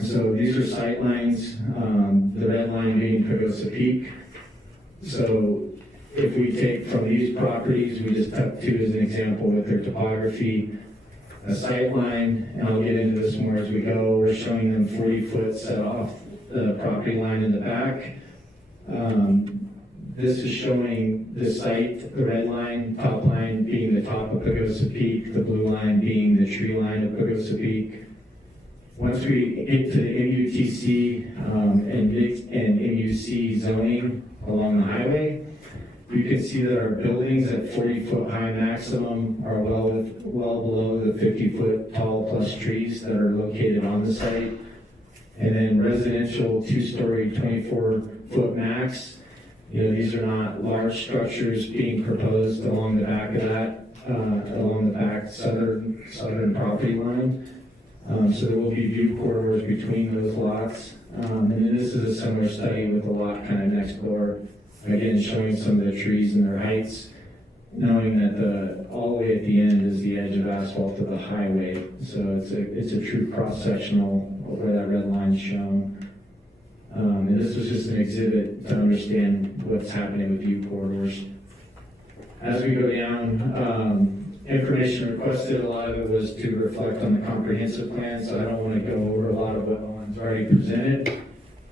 So these are sight lines, the red line being Pagosa Peak. So if we take from these properties, we just took two as an example with their topography, a sight line, and I'll get into this more as we go. We're showing them 40 foot set off the property line in the back. This is showing the site, the red line, top line being the top of Pagosa Peak, the blue line being the tree line of Pagosa Peak. Once we get to the MUTC and MUC zoning along the highway, you can see that our buildings at 40-foot high maximum are well below the 50-foot tall plus trees that are located on the site. And then residential 2-story 24-foot max. These are not large structures being proposed along the back of that, along the back southern property line. So there will be view corridors between those lots. And then this is a similar study with the lot kind of next door. Again, showing some of the trees and their heights, knowing that all the way at the end is the edge of asphalt of the highway. So it's a true cross-sectional where that red line is shown. And this was just an exhibit to understand what's happening with view corridors. As we go down, information requested, a lot of it was to reflect on the comprehensive plan, so I don't want to go over a lot of what Owen's already presented.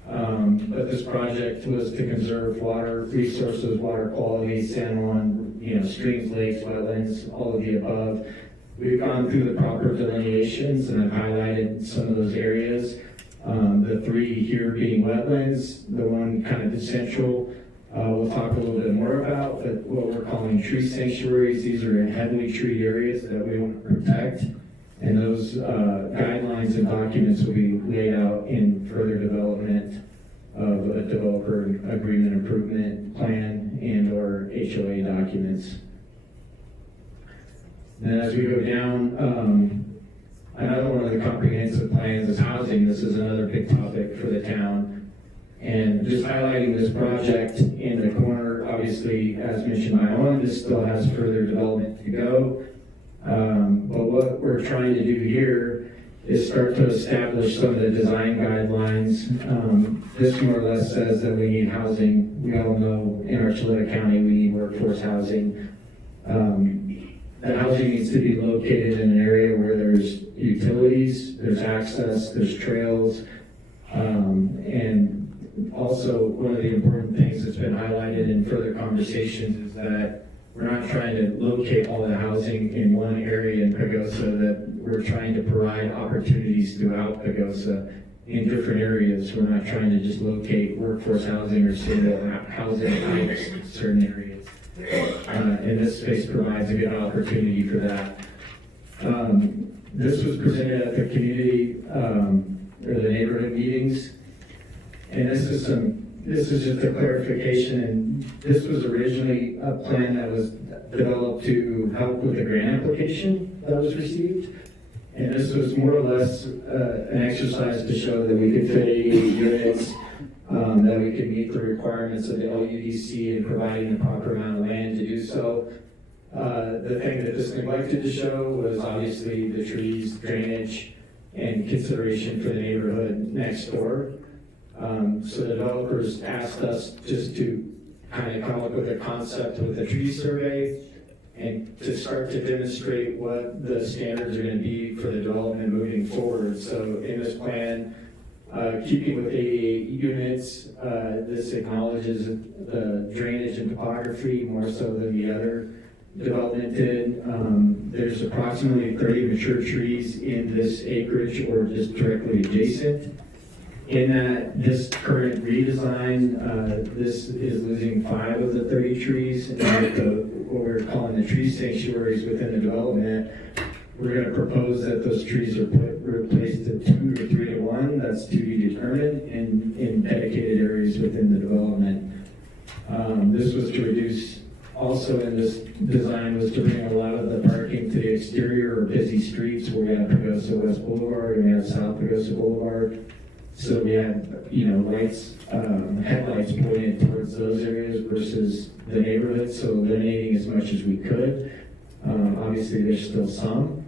But this project was to conserve water resources, water quality, San Juan, streams, lakes, wetlands, all of the above. We've gone through the proper delineations, and I've highlighted some of those areas. The three here being wetlands, the one kind of the central, we'll talk a little bit more about, but what we're calling tree sanctuaries. These are heavily treed areas that we want to protect, and those guidelines and documents will be laid out in further development of a developer agreement improvement plan and or HOA documents. Then as we go down, another one of the comprehensive plans is housing. This is another big topic for the town. And just highlighting this project in the corner, obviously, as mentioned by Owen, this still has further development to go. But what we're trying to do here is start to establish some of the design guidelines. This more or less says that we need housing. We all know in Archuleta County we need workforce housing. That housing needs to be located in an area where there's utilities, there's access, there's trails, and also one of the important things that's been highlighted in further conversations is that we're not trying to locate all the housing in one area in Pagosa, that we're trying to provide opportunities throughout Pagosa in different areas. We're not trying to just locate workforce housing or single housing types in certain areas. And this space provides a good opportunity for that. This was presented at the community or the neighborhood meetings, and this is just a clarification. And this was originally a plan that was developed to help with the grant application that was received, and this was more or less an exercise to show that we could fit 88 units. That we could meet the requirements of the LUDC in providing the proper amount of land to do so. The thing that this neglected to show was obviously the trees, drainage, and consideration for the neighborhood next door. So the developers asked us just to kind of come up with a concept with a tree survey and to start to demonstrate what the standards are going to be for the development moving forward. So in this plan, keeping with 88 units, this acknowledges the drainage and topography more so than the other development did. There's approximately 30 mature trees in this acreage or just directly adjacent. In this current redesign, this is losing 5 of the 30 trees. And what we're calling the tree sanctuaries within the development, we're going to propose that those trees are replaced to 2 or 3 to 1. That's to be determined in dedicated areas within the development. This was to reduce also in this design was to bring a lot of the parking to the exterior or busy streets where we have Pagosa West Boulevard and we have South Pagosa Boulevard. So we had, lights, headlights pointed towards those areas versus the neighborhood, so eliminating as much as we could. Obviously, there's still some.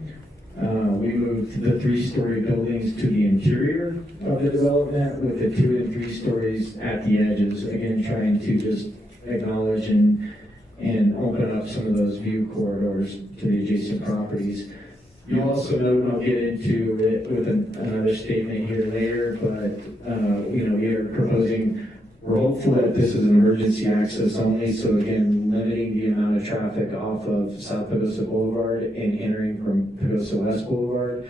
We moved the 3-story buildings to the interior of the development with the 2 and 3 stories at the edges, again, trying to just acknowledge and open up some of those view corridors to the adjacent properties. You also know, and I'll get into it with another statement here later, but, we are proposing, we're hopeful that this is an emergency access only, so again, limiting the amount of traffic off of South Pagosa Boulevard and entering from Pagosa West Boulevard,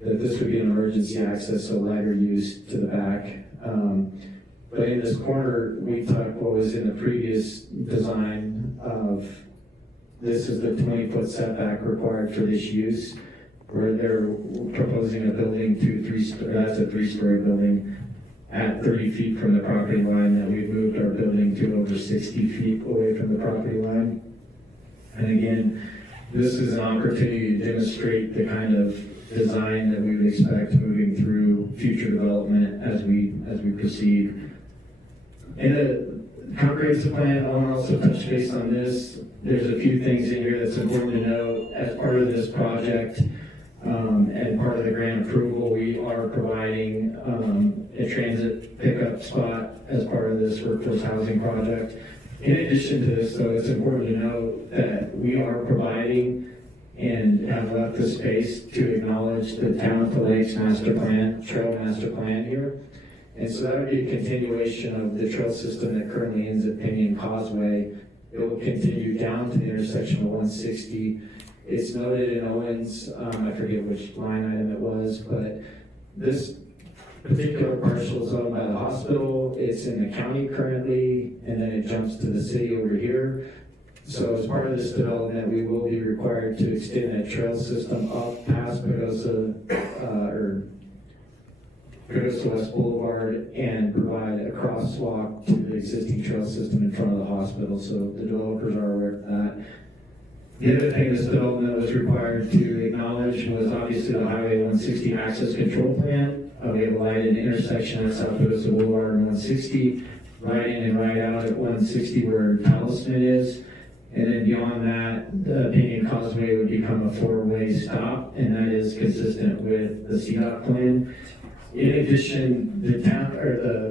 that this would be an emergency access, so lighter use to the back. But in this corner, we took what was in the previous design of, this is the 20-foot setback required for this use, where they're proposing a building that's a 3-story building at 30 feet from the property line, that we've moved our building to over 60 feet away from the property line. And again, this is an opportunity to demonstrate the kind of design that we would expect moving through future development as we proceed. In the comprehensive plan, I want to also touch base on this. There's a few things in here that's important to know as part of this project. And part of the grant approval, we are providing a transit pickup spot as part of this workforce housing project. In addition to this, though, it's important to know that we are providing and have left the space to acknowledge the Town to Lakes master plan, trail master plan here. And so that would be a continuation of the trail system that currently ends at Pinion Causeway. It will continue down to the intersection of 160. It's noted in Owens, I forget which line item it was, but this particular parcel is owned by the hospital. It's in the county currently, and then it jumps to the city over here. So as part of this development, we will be required to extend that trail system up past Pagosa West Boulevard and provide a crosswalk to the existing trail system in front of the hospital. So the developers are aware of that. The other thing this development was required to acknowledge was obviously the Highway 160 access control plan. We have a lighted intersection at South Pagosa Boulevard and 160, right in and right out at 160 where Talisman is. And then beyond that, the Pinion Causeway would become a 4-way stop, and that is consistent with the CDOT plan. In addition, the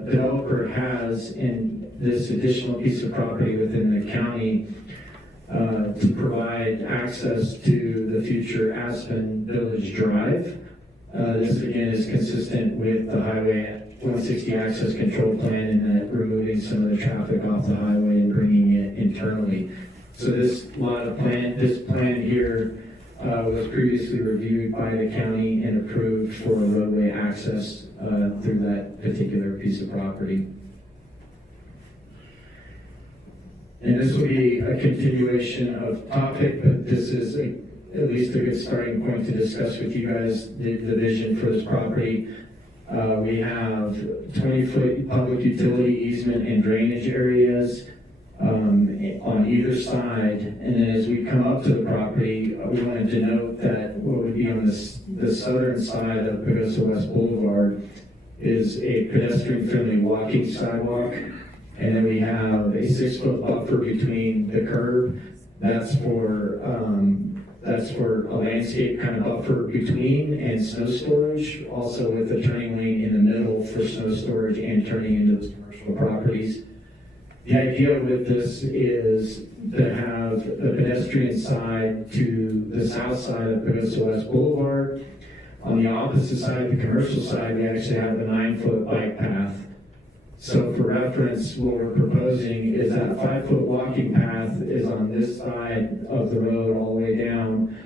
developer has in this additional piece of property within the county to provide access to the future Aspen Village Drive. This again is consistent with the Highway 160 access control plan in that removing some of the traffic off the highway and bringing it internally. So this plan here was previously reviewed by the county and approved for roadway access through that particular piece of property. And this will be a continuation of topic, but this is at least a good starting point to discuss with you guys the vision for this property. We have 20-foot public utility easement and drainage areas on either side. And then as we come up to the property, we wanted to note that what would be on the southern side of Pagosa West Boulevard is a pedestrian-friendly walking sidewalk. And then we have a 6-foot buffer between the curb. That's for a landscape kind of buffer between and snow storage, also with a turning lane in the middle for snow storage and turning into those commercial properties. The idea with this is to have the pedestrian side to the south side of Pagosa West Boulevard. On the opposite side, the commercial side, we actually have a 9-foot bike path. So for reference, what we're proposing is that 5-foot walking path is on this side of the road all the way down.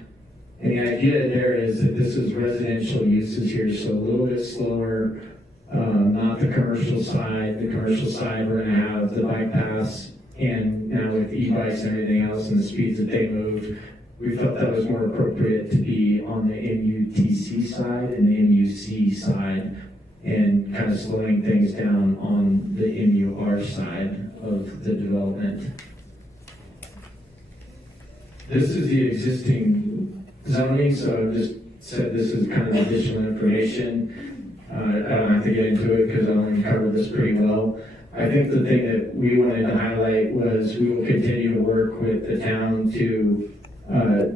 And the idea there is that this is residential uses here, so a little bit slower, not the commercial side. The commercial side, we're gonna have the bike paths, and now with e-bikes and everything else and the speeds that they move, we felt that was more appropriate to be on the MUTC side and the MUC side, and kind of slowing things down on the MUR side of the development. this is the existing zoning, so I just said this is kind of additional information. I don't have to get into it because I only covered this pretty well. I think the thing that we wanted to highlight was we will continue to work with the town to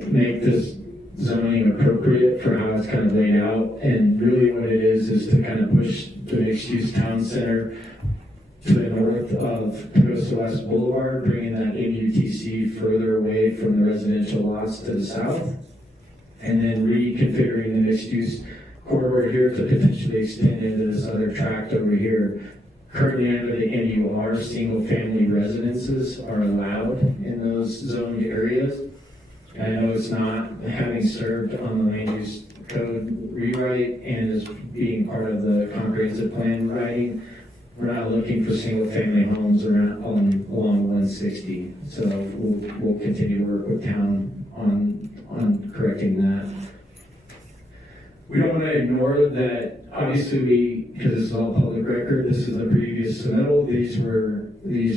make this zoning appropriate for how it's kind of laid out. And really what it is to kind of push the mixed-use town center to the north of Pagosa West Boulevard, bringing that MUTC further away from the residential lots to the south. And then reconfiguring the mixed-use corridor here to potentially extend into this other tract over here. Currently under the NUR, single-family residences are allowed in those zoned areas. I know it's not having served on the land use code rewrite and is being part of the comprehensive plan writing. We're not looking for single-family homes along 160. So we'll continue to work with town on correcting that. We don't want to ignore that, obviously, because this is all public record, this is the previous submittal. These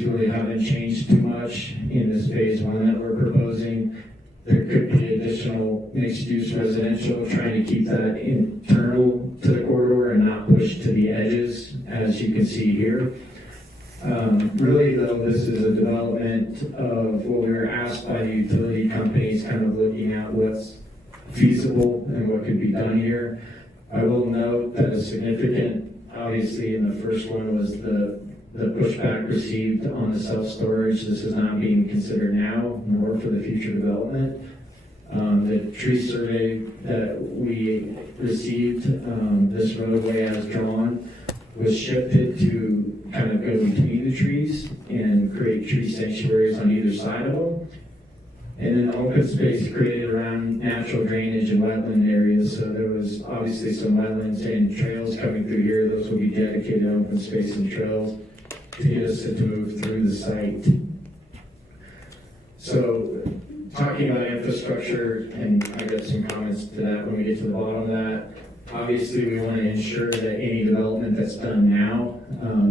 really haven't changed too much in this phase one that we're proposing. There could be additional mixed-use residential, trying to keep that internal to the corridor and not push to the edges, as you can see here. Really, though, this is a development of what we were asked by the utility companies, kind of looking at what's feasible and what could be done here. I will note that a significant, obviously in the first one, was the pushback received on the self-storage. This is not being considered now, nor for the future development. The tree survey that we received, this roadway as drawn, was shifted to kind of go between the trees and create tree sanctuaries on either side of them. And then open space created around natural drainage and wetland areas. So there was obviously some wetlands and trails coming through here. Those will be dedicated open space and trails to get us to move through the site. So talking about infrastructure, and I got some comments to that when we get to the bottom of that. Obviously, we want to ensure that any development that's done now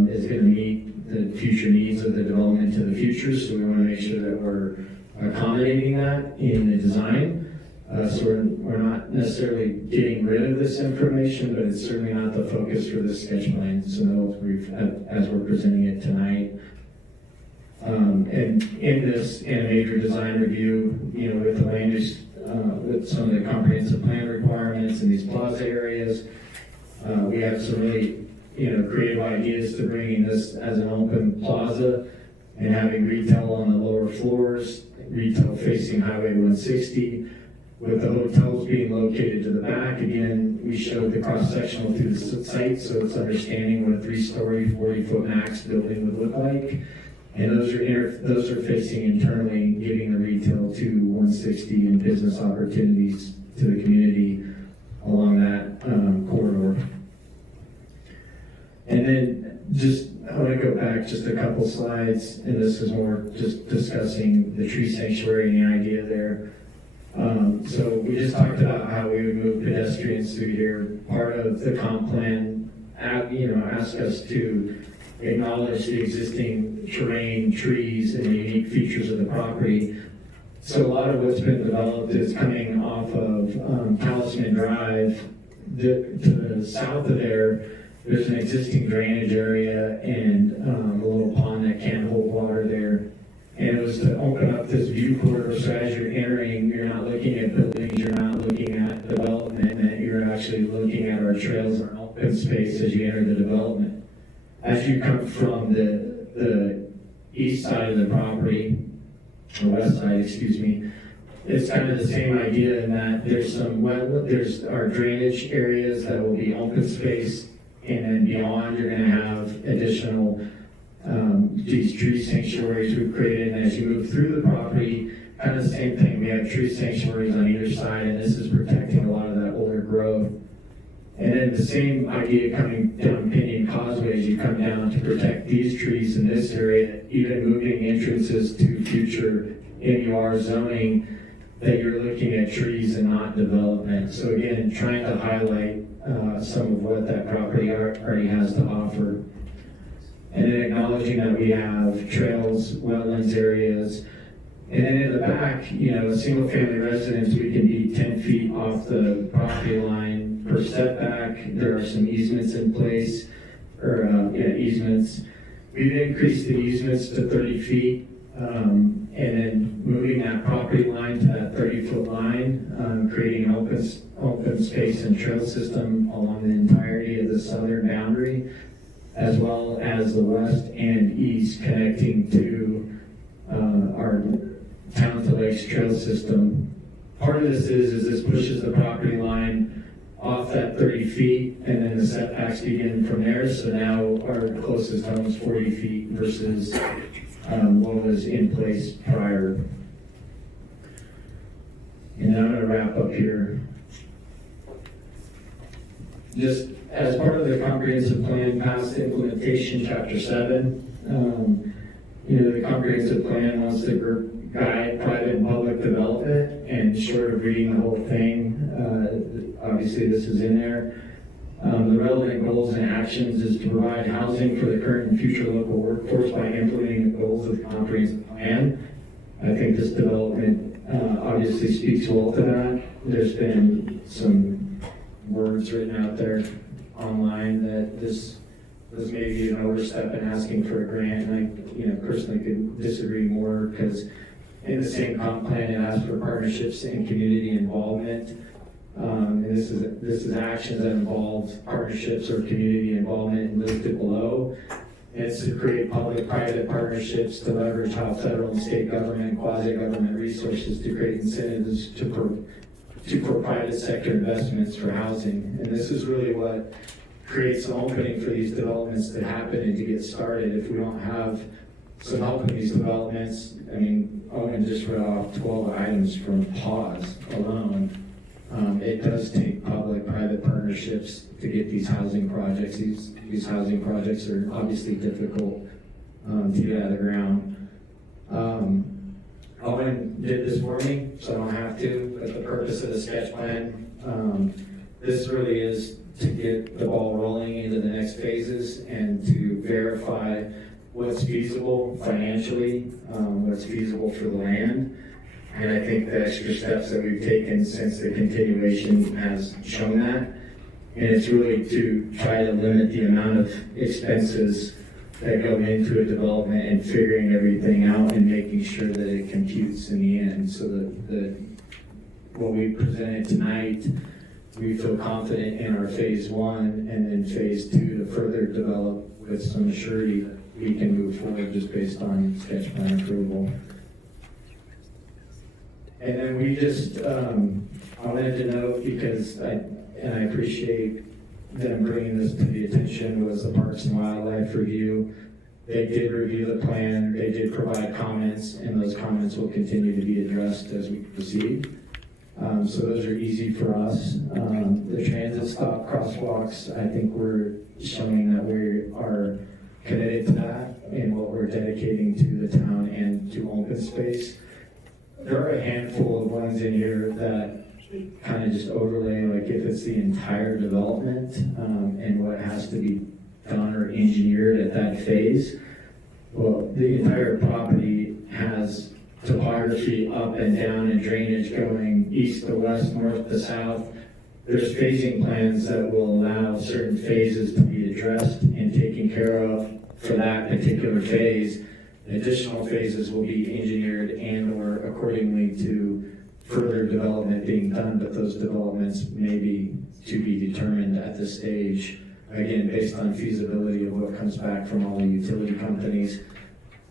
is going to meet the future needs of the development to the future. So we want to make sure that we're accommodating that in the design. So we're not necessarily getting rid of this information, but it's certainly not the focus for this sketch plan. So as we're presenting it tonight. And in this, in a major design review, with the land use, with some of the comprehensive plan requirements in these plaza areas, we have some really, creative ideas to bringing this as an open plaza and having retail on the lower floors, retail facing Highway 160, with the hotels being located to the back. Again, we showed the cross-sectional through the site, so it's understanding what a 3-story, 40-foot max building would look like. And those are facing internally, giving the retail to 160 and business opportunities to the community along that corridor. And then I want to go back just a couple slides, and this is more just discussing the tree sanctuary and the idea there. So we just talked about how we would move pedestrians through here. Part of the comp plan, asked us to acknowledge the existing terrain, trees, and the unique features of the property. So a lot of what's been developed is coming off of Talisman Drive. To the south of there's an existing drainage area and a little pond that can hold water there. And it was to open up this view corridor, so as you're entering, you're not looking at buildings, you're not looking at development, and you're actually looking at our trails and open space as you enter the development. As you come from the east side of the property, or west side, excuse me, it's kind of the same idea in that there's our drainage areas that will be open space, and then beyond you're going to have additional these tree sanctuaries we've created. And as you move through the property, kind of the same thing. We have tree sanctuaries on either side, and this is protecting a lot of that older growth. And then the same idea coming down Pinion Causeway as you come down to protect these trees in this area, even moving entrances to future NUR zoning, that you're looking at trees and not development. So again, trying to highlight some of what that property already has to offer. And then acknowledging that we have trails, wetlands areas, And then in the back, a single family residence, we can be 10 feet off the property line per setback. There are some easements in place, easements. We've increased the easements to 30 feet, and then moving that property line to that 30-foot line, creating an open space and trail system along the entirety of the southern boundary, as well as the west and east connecting to our Town to Lakes trail system. Part of this is this pushes the property line off that 30 feet, and then the setbacks begin from there. So now our closest home is 40 feet versus what was in place prior. And I'm going to wrap up here. Just as part of the comprehensive plan past implementation, chapter 7, the comprehensive plan wants to guide private and public development, and short of reading the whole thing, obviously this is in there. The relevant goals and actions is to provide housing for the current and future local workforce by implementing the goals of the comprehensive plan. I think this development obviously speaks well to that. There's been some words written out there online that this was maybe an overstep in asking for a grant, and I personally could disagree more, because in the same comp plan it asks for partnerships and community involvement. And this is actions that involve partnerships or community involvement listed below. And it's to create public-private partnerships to leverage how federal and state government and quasi-government resources to create incentives for private sector investments for housing. And this is really what creates the opening for these developments to happen and to get started. If we don't have some help in these developments, Owen just read off 12 items from PAWS alone. It does take public-private partnerships to get these housing projects. These housing projects are obviously difficult to get out of the ground. Owen did this for me, so I don't have to, but the purpose of the sketch plan, this really is to get the ball rolling into the next phases and to verify what's feasible financially, what's feasible for the land. And I think the extra steps that we've taken since the continuation has shown that. And it's really to try to limit the amount of expenses that go into a development and figuring everything out and making sure that it computes in the end. So that what we presented tonight, we feel confident in our phase 1, and then phase 2 to further develop with some surety that we can move forward just based on sketch plan approval. And then we just, I wanted to note, because I appreciate them bringing this to the attention, was the Parks and Wildlife Review. They did review the plan, they did provide comments, and those comments will continue to be addressed as we proceed. So those are easy for us. The transit stop crosswalks, I think we're showing that we are committed to that and what we're dedicating to the town and to open space. There are a handful of ones in here that kind of just overlay, like if it's the entire development and what has to be done or engineered at that phase. Well, the entire property has topography up and down and drainage going east to west, north to south. There's phasing plans that will allow certain phases to be addressed and taken care of for that particular phase. Additional phases will be engineered and or accordingly to further development being done, but those developments may be to be determined at this stage, again, based on feasibility of what comes back from all the utility companies.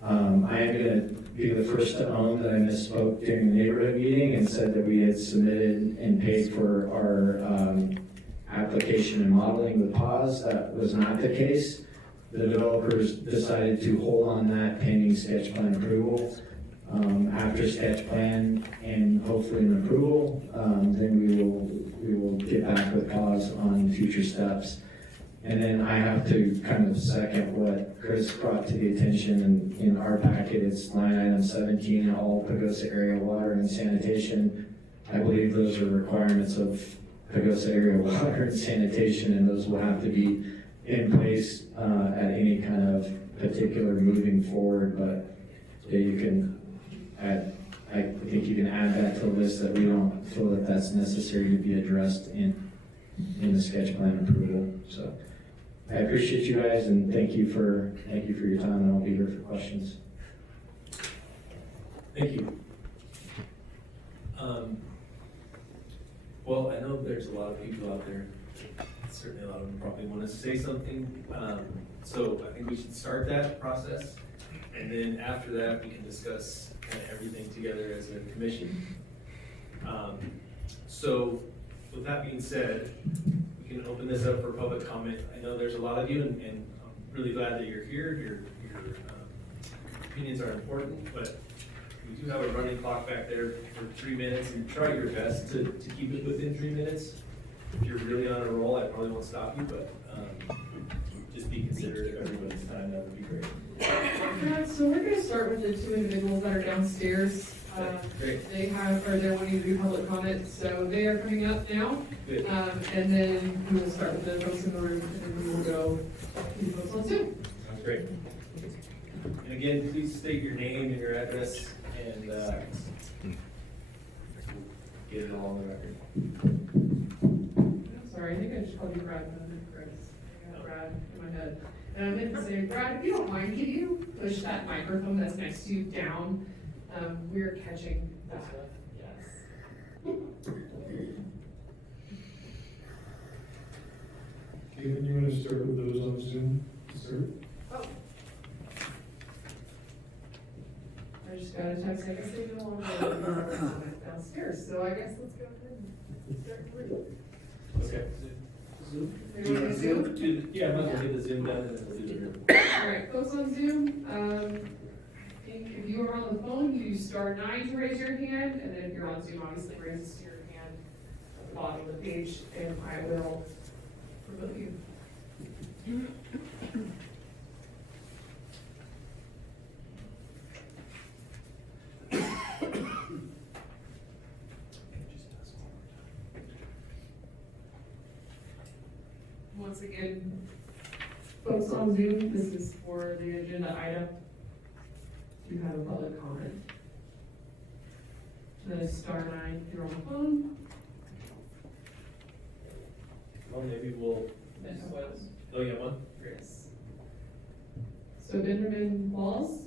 I am going to be the first to own that I misspoke during the neighborhood meeting and said that we had submitted and paid for our application and modeling with PAWS. That was not the case. The developers decided to hold on that pending sketch plan approval. After sketch plan and hopefully an approval, then we will get back with PAWS on future steps. And then I have to kind of second what Chris brought to the attention in our packet. It's line item 17, all Pagosa area water and sanitation. I believe those are requirements of Pagosa area water and sanitation, and those will have to be in place at any kind of particular moving forward, but you can add I think you can add that to the list that we don't feel that that's necessary to be addressed in the sketch plan approval. So I appreciate you guys and thank you for your time, and I'll be here for questions. Thank you. Well, I know there's a lot of people out there, certainly a lot of them probably want to say something. So I think we should start that process. And then after that, we can discuss kind of everything together as a commission. So with that being said, we can open this up for public comment. I know there's a lot of you, and I'm really glad that you're here. Your opinions are important, but we do have a running clock back there for 3 minutes, and try your best to keep it within 3 minutes. If you're really on a roll, I probably won't stop you, but just be considerate of everybody's time, that would be great. Yeah, so we're gonna start with the two individuals that are downstairs. Great. They're wanting to do public comment, so they are coming up now. Good. And then we will start with the folks in the room, and then we will go to the folks on Zoom. Sounds great. And again, please state your name and your address, and we'll get it all on the record. Sorry, I think I just called you Brad, but I meant Chris. I got Brad in my head. And I meant to say, Brad, if you don't mind, can you push that microphone that's next to you down? We're catching that. Yes. Okay, then you want to start with those on Zoom, sir? Oh. I just got a text, I guess they don't want to downstairs, so I guess let's go ahead and start with. Okay. Zoom? You want to Zoom? Yeah, might as well get the Zoom done, and then we'll do the room. All right, folks on Zoom, if you are on the phone, you use *9 to raise your hand, and then if you're on Zoom, obviously raise your hand at the bottom of the page, and I will promote you. Once again, folks on Zoom, this is for the agenda item. You have a public comment. The *9 if you're on the phone. Well, maybe we'll, oh, you got one? Yes. So Benjamin Walls.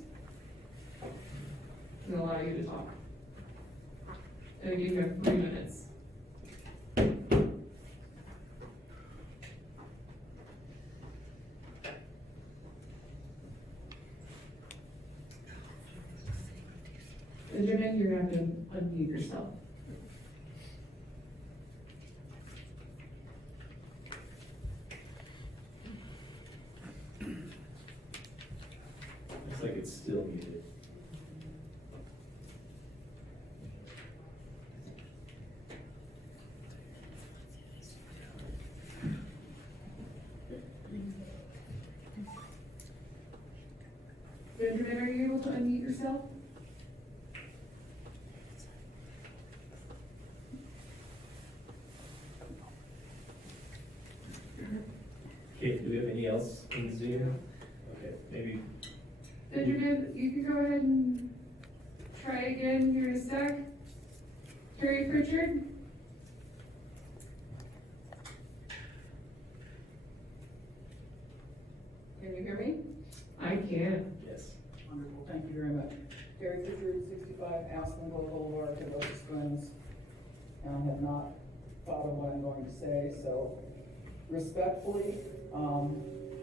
Can allow you to talk. And again, you have 3 minutes. Benjamin, you're going to have to unmute yourself. Looks like it's still muted. Benjamin, are you able to unmute yourself? Okay, do we have any else in Zoom? Okay, maybe. Benjamin, you can go ahead and try again here in a sec. Terry Pritchard? Can you hear me? I can. Yes. Wonderful, thank you very much. Gary Pritchard, 65 Aspen Boulevard, Pagosa Springs. And I have not thought of what I'm going to say, so respectfully,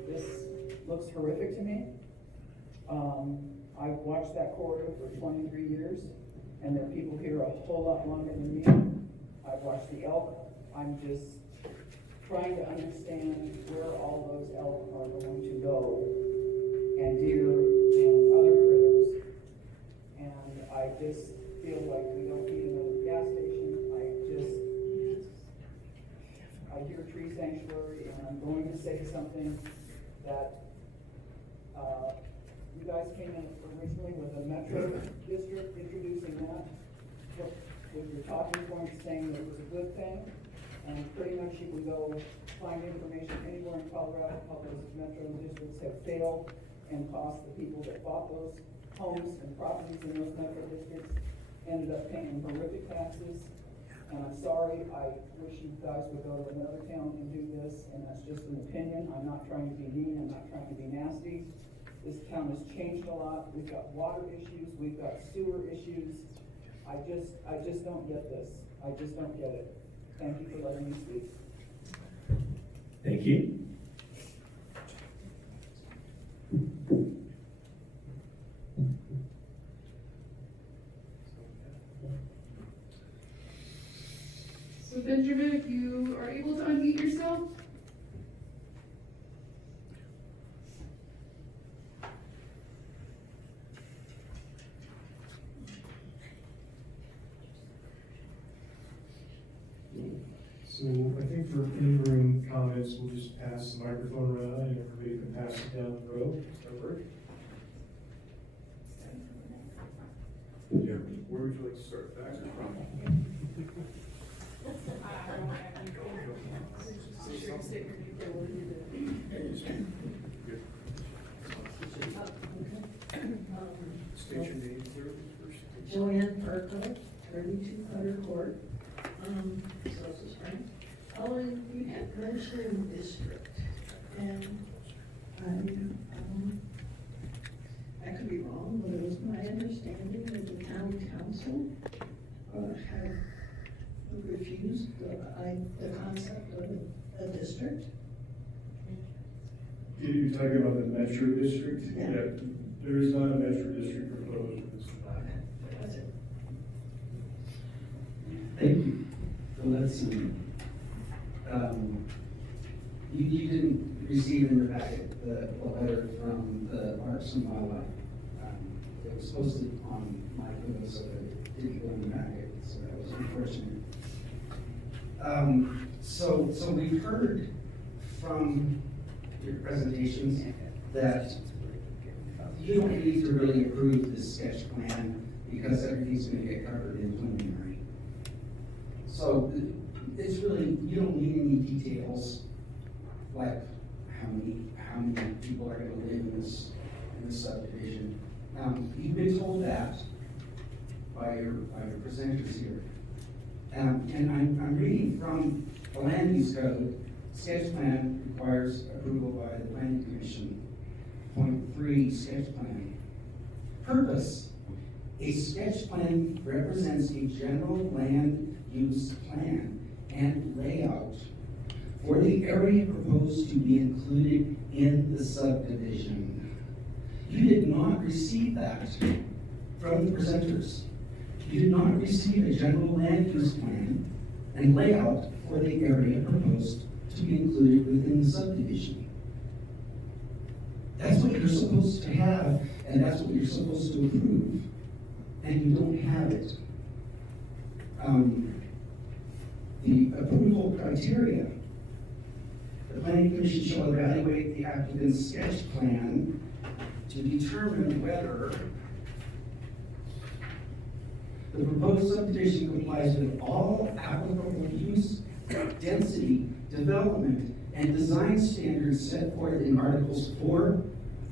this looks horrific to me. I've watched that corridor for 23 years, and there are people here a whole lot longer than me. I've watched the elk. I'm just trying to understand where all those elk are going to go, and deer and other critters. And I just feel like we don't need another gas station. I hear tree sanctuary, and I'm going to say something that you guys came in originally with a metro district, introducing that with your talking points, saying that it was a good thing, and pretty much you can go find information anywhere in Colorado how those metro districts have failed and cost the people that bought those homes and properties in those metro districts ended up paying horrific taxes. And I'm sorry, I wish you guys would go to another town and do this, and that's just an opinion. I'm not trying to be mean, I'm not trying to be nasty. This town has changed a lot. We've got water issues, we've got sewer issues. I just don't get this. I just don't get it. Thank you for letting me speak. Thank you. So Benjamin, if you are able to unmute yourself. So I think for in-room comments, we'll just pass the microphone around and everybody can pass it down the row. Does that work? Yeah, where would you like to start, back or front? State your name clearly first. Joanne Parker, 32 Cutter Court, Pagosa Springs. You had mentioned district, and I could be wrong, but it was my understanding that the town council had refused the concept of a district. You're talking about the metro district? Yeah. There is not a metro district proposed for this. That's it. Thank you. So let's see. You didn't receive in your packet the letter from the Parks and Wildlife. It was posted on my Pagosa, but it didn't go in the packet, so that was unfortunate. So we've heard from your presentations that you don't need to really approve this sketch plan because everything's going to get covered in preliminary. So it's really, you don't need any details like how many people are going to live in this subdivision. You've been told that by your presenters here. And I'm reading from the land use code. Sketch plan requires approval by the planning commission. Point 3, sketch plan. Purpose. A sketch plan represents a general land use plan and layout for the area proposed to be included in the subdivision. You did not receive that from the presenters. You did not receive a general land use plan and layout for the area proposed to be included within the subdivision. That's what you're supposed to have, and that's what you're supposed to approve, and you don't have it. The approval criteria. The planning commission shall evaluate the applicant's sketch plan to determine whether the proposed subdivision complies with all applicable use, density, development, and design standards set forth in Articles 4,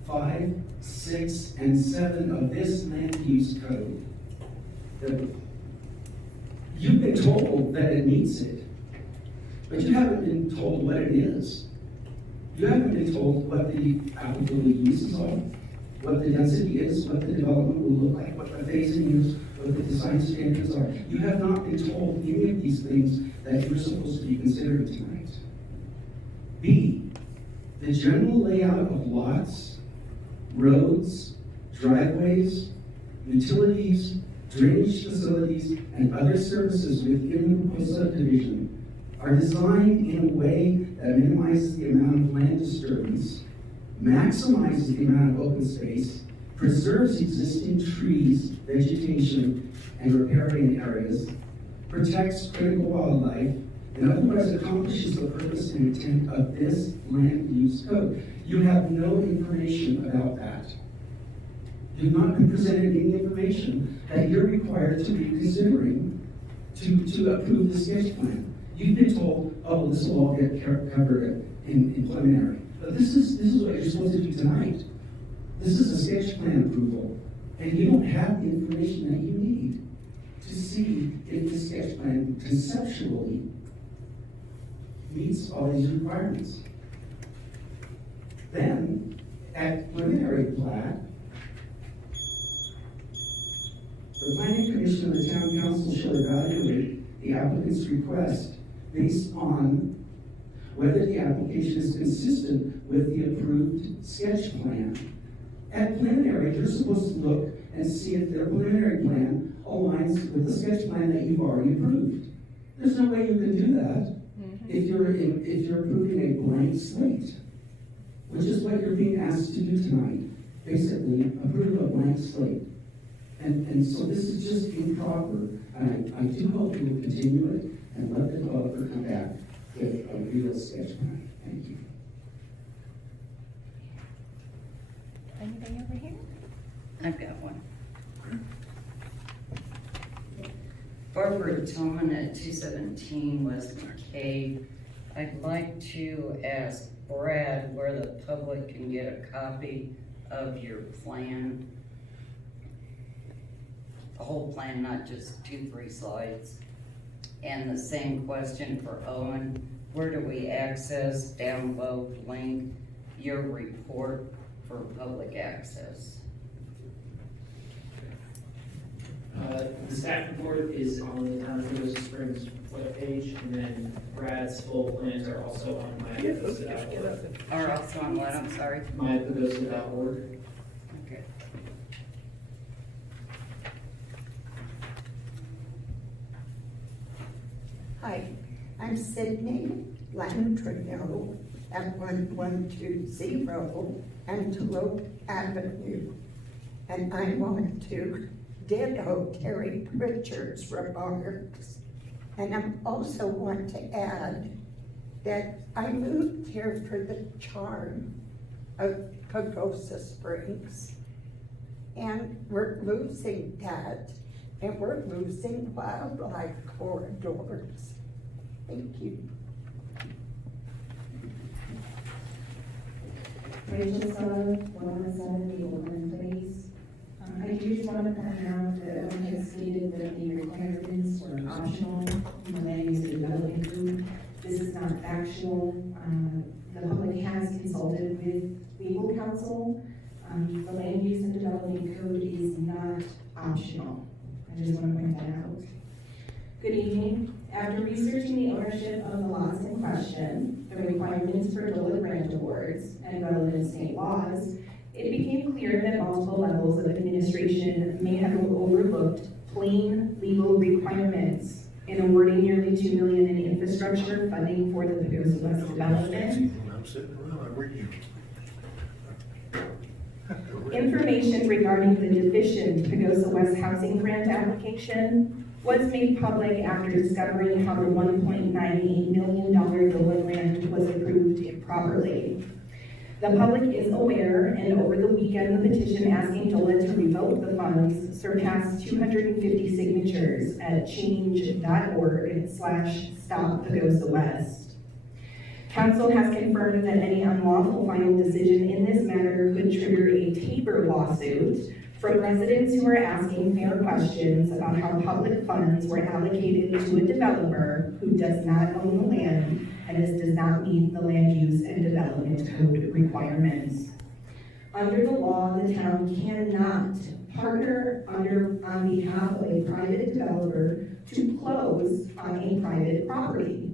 5, 6, and 7 of this land use code. You've been told that it meets it, but you haven't been told what it is. You haven't been told what the applicable uses are, what the density is, what the development will look like, what the phasing is, what the design standards are. You have not been told any of these things that you're supposed to be considering tonight. B, the general layout of lots, roads, driveways, utilities, drainage facilities, and other services within the proposed subdivision are designed in a way that minimizes the amount of land disturbance, maximizes the amount of open space, preserves existing trees, vegetation, and riparian areas, protects critical wildlife, and otherwise accomplishes the purpose and intent of this land use code. You have no information about that. You've not been presented any information that you're required to be considering to approve the sketch plan. You've been told, oh, this will all get covered in preliminary. But this is what you're supposed to do tonight. This is a sketch plan approval, and you don't have the information that you need. to see if the sketch plan conceptually meets all these requirements. Then, at preliminary plat, the planning commission or the town council shall evaluate the applicant's request based on whether the application is consistent with the approved sketch plan. At preliminary, you're supposed to look and see if their preliminary plan aligns with the sketch plan that you've already approved. There's no way you can do that if you're approving a blank slate, which is what you're being asked to do tonight. Basically, approve a blank slate. And so this is just improper, and I do hope you will continue it and let the developer come back with a real sketch plan. Thank you. Anybody over here? I've got one. Barbara Tillman at 217 West McKay. I'd like to ask Brad where the public can get a copy of your plan. The whole plan, not just 2-3 slides. And the same question for Owen. Where do we access, download, link your report for public access? The staff report is on the town of Pagosa Springs webpage, and then Brad's full plans are also on mypagosa.org. Or also on what, I'm sorry? mypagosa.org. Okay. Hi, I'm Sydney Lantrino at 1120 Antelope Avenue. And I want to ditto Terry Pritchard's remarks. And I also want to add that I moved here for the charm of Pagosa Springs. And we're losing that, and we're losing wildlife corridors. Thank you. Rachel Sullivan, 117 Legal Place. I do just want to point out that one has stated that the requirements were optional in the land use development group. This is not factual. The public has consulted with legal counsel. The land use and development code is not optional. I just want to point that out. Good evening. After researching the ownership of the lots in question, the requirements for Dole grant awards, and relevant state laws, it became clear that multiple levels of administration may have overlooked plain legal requirements in awarding nearly $2 million in infrastructure funding for the Pagosa West development. I'm sitting around, I read you. Information regarding the deficient Pagosa West housing grant application was made public after discovering how the $1.98 million Dole grant was approved improperly. The public is aware, and over the weekend, the petition asking Dole to revoke the funds surpassed 250 signatures at change.org/Stop Pagosa West. Council has confirmed that any unlawful final decision in this matter could trigger a taper lawsuit from residents who are asking fair questions about how public funds were allocated to a developer who does not own the land and does not meet the land use and development code requirements. Under the law, the town cannot partner on behalf of a private developer to close on a private property.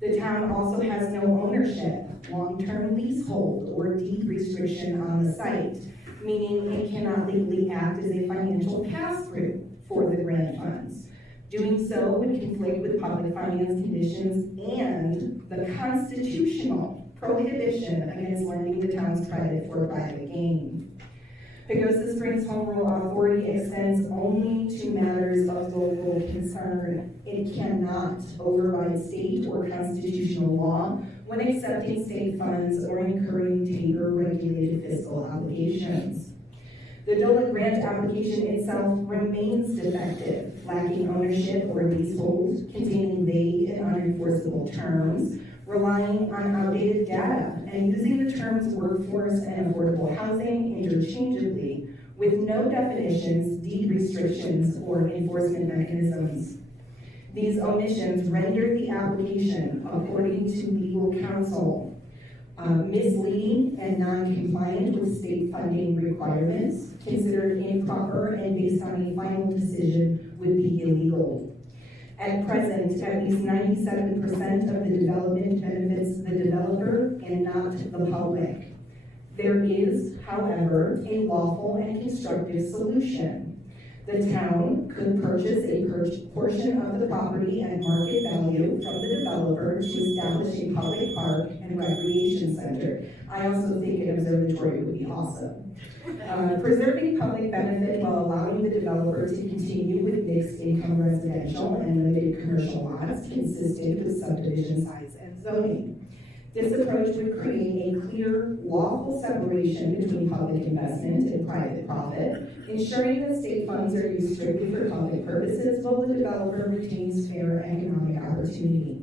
The town also has no ownership, long-term leasehold, or deed restriction on the site, meaning it cannot legally act as a financial pass-through for the grant funds. Doing so would conflict with public finance conditions and the constitutional prohibition against lending the town's credit for private gain. Pagosa Springs Home Rule Authority extends only to matters of local concern. It cannot override state or constitutional law when accepting state funds or incurring taper-regulated fiscal obligations. The Dole grant application itself remains defective, lacking ownership or leasehold, containing vague and unenforceable terms, relying on outdated data, and using the terms workforce and affordable housing interchangeably with no definitions, deed restrictions, or enforcement mechanisms. These omissions render the application, according to legal counsel, misleading and non-compliant with state funding requirements, considered improper, and based on a final decision would be illegal. At present, at least 97% of the development benefits the developer and not the public. There is, however, a lawful and constructive solution. The town could purchase a portion of the property at market value from the developer to establish a public park and recreation center. I also think an observatory would be awesome. Preserving public benefit while allowing the developer to continue with mixed income residential and limited commercial lots consistent with subdivision size and zoning. This approach would create a clear, lawful separation between public investment and private profit, ensuring that state funds are used strictly for public purposes while the developer retains fair economic opportunity.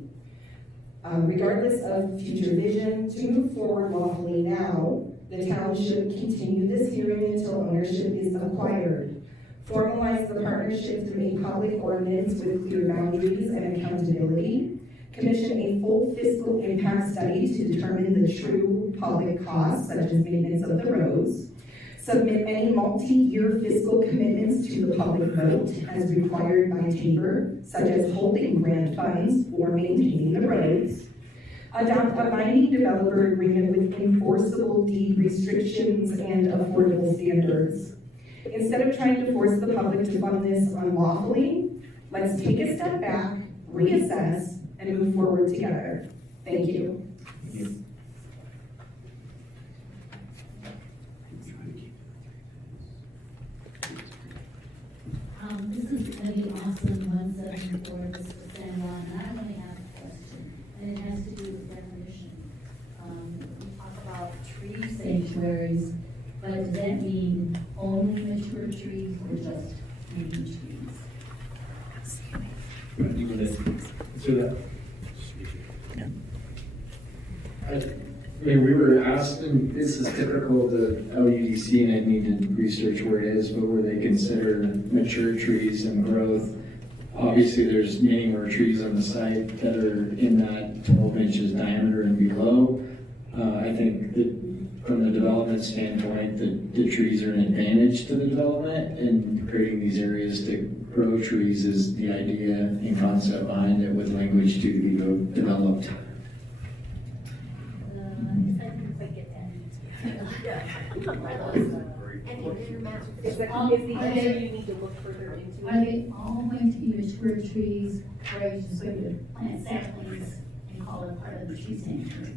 Regardless of future vision, to move forward lawfully now, the town should continue this hearing until ownership is acquired. Formalize the partnership through a public ordinance with clear boundaries and accountability. Commission a full fiscal impact study to determine the true public costs, such as maintenance of the roads. Submit any multi-year fiscal commitments to the public vote as required by Tabor, such as holding grant funds or maintaining the roads. Adopt a binding developer agreement with enforceable deed restrictions and affordable standards. Instead of trying to force the public to fund this unlawfully, let's take a step back, reassess, and move forward together. Thank you. This is going to be awesome 174, this is San Juan, and I only have a question, and it has to do with definition. We talk about tree sanctuaries, but does that mean only mature trees or just green trees? You want to answer that? I mean, we were asking, this is typical of the LUDC, and I need to research where it is, but where they consider mature trees and growth. Obviously, there's many more trees on the site that are in that 12 inches diameter and below. I think that from the development standpoint, the trees are an advantage to the development, and creating these areas to grow trees is the idea and concept behind it, with language to be developed. Is the area you need to look further into? Are they all going to be mature trees, or are you just going to plant saplings and call it part of the tree sanctuary?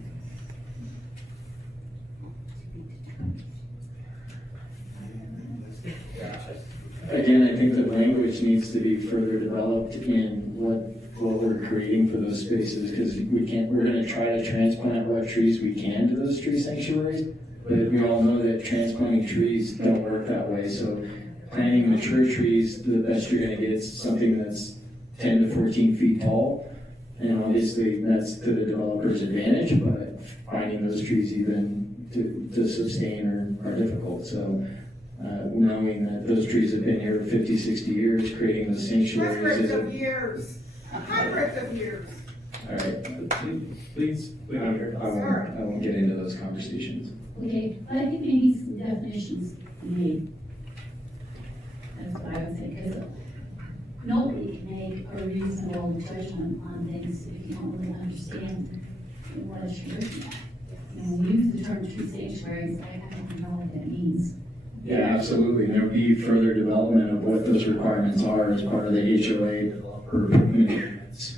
Again, I think the language needs to be further developed in what we're creating for those spaces, because we're gonna try to transplant what trees we can to those tree sanctuaries, but we all know that transplanting trees don't work that way. So planting mature trees, the best you're gonna get is something that's 10 to 14 feet tall. And obviously that's to the developer's advantage, but finding those trees even to sustain are difficult. So knowing that those trees have been here 50, 60 years, creating those sanctuaries. Hundreds of years. Hundreds of years. All right, please, I won't get into those conversations. Okay, but I think maybe some definitions be made. That's what I would say, because nobody can make a reasonable judgment on things if you don't really understand what you're looking at. When we use the term tree sanctuaries, I don't know what that means. Yeah, absolutely. There'll be further development of what those requirements are as part of the HOA developer improvement agreements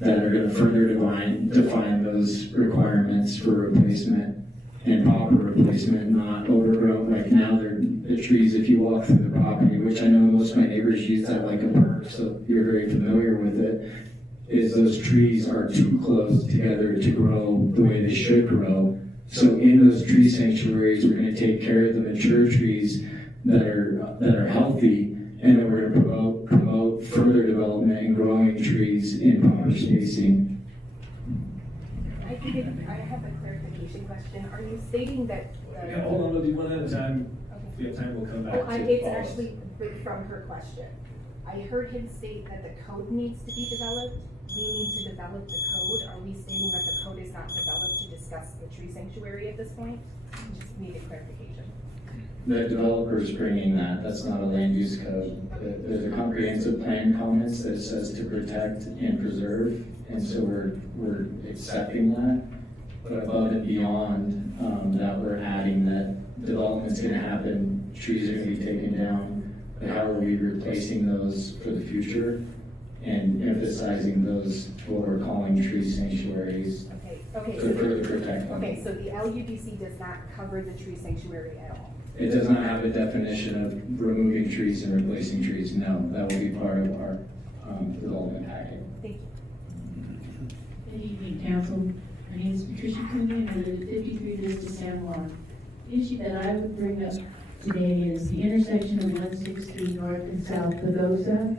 that are going to further define those requirements for replacement and proper replacement, not overgrown. Like now, the trees, if you walk through the property, which I know most of my neighbors use that like a park, so you're very familiar with it, is those trees are too close together to grow the way they should grow. So in those tree sanctuaries, we're going to take care of the mature trees that are healthy, and then we're going to promote further development and growing trees in proper spacing. I have a clarification question. Are you stating that? Yeah, hold on, we'll do one at a time. Okay. if we have time, we'll come back Oh, to it's follow-ups. actually from her question. I heard him state that the code needs to be developed. We need to develop the code. Are we stating that the code is not developed to discuss the tree sanctuary at this point? Just needed clarification. The developer's bringing that, that's not a land use code. There's a comprehensive plan comments that says to protect and preserve, and so we're accepting that. But above and beyond, that we're adding that development's gonna happen, trees are gonna be taken down, but how are we replacing those for the future? And emphasizing those, what we're calling tree sanctuaries, Okay, to further protect them. okay, so the LUDC does not cover the tree sanctuary at all. It does not have a definition of removing trees and replacing trees, no, that will be part of our development package. Thank you. Good evening, council. My name is Patricia Cooney, and I live at 53 Vista San Juan. The issue that I would bring up today is the intersection of 163 North and South Pagosa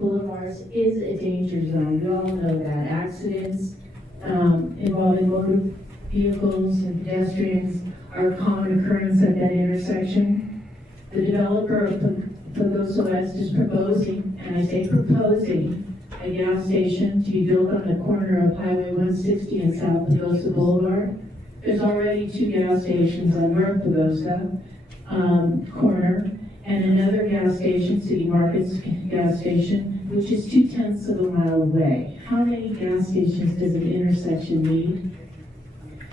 Boulevards is a danger zone. We all know that. Accidents involving motor vehicles and pedestrians are a common occurrence at that intersection. The developer of Pagosa West is proposing, and I say proposing, a gas station to be built on the corner of Highway 160 and South Pagosa Boulevard. There's already 2 gas stations on North Pagosa corner, and another gas station, City Markets gas station, which is 0.2 of a mile away. How many gas stations does an intersection need?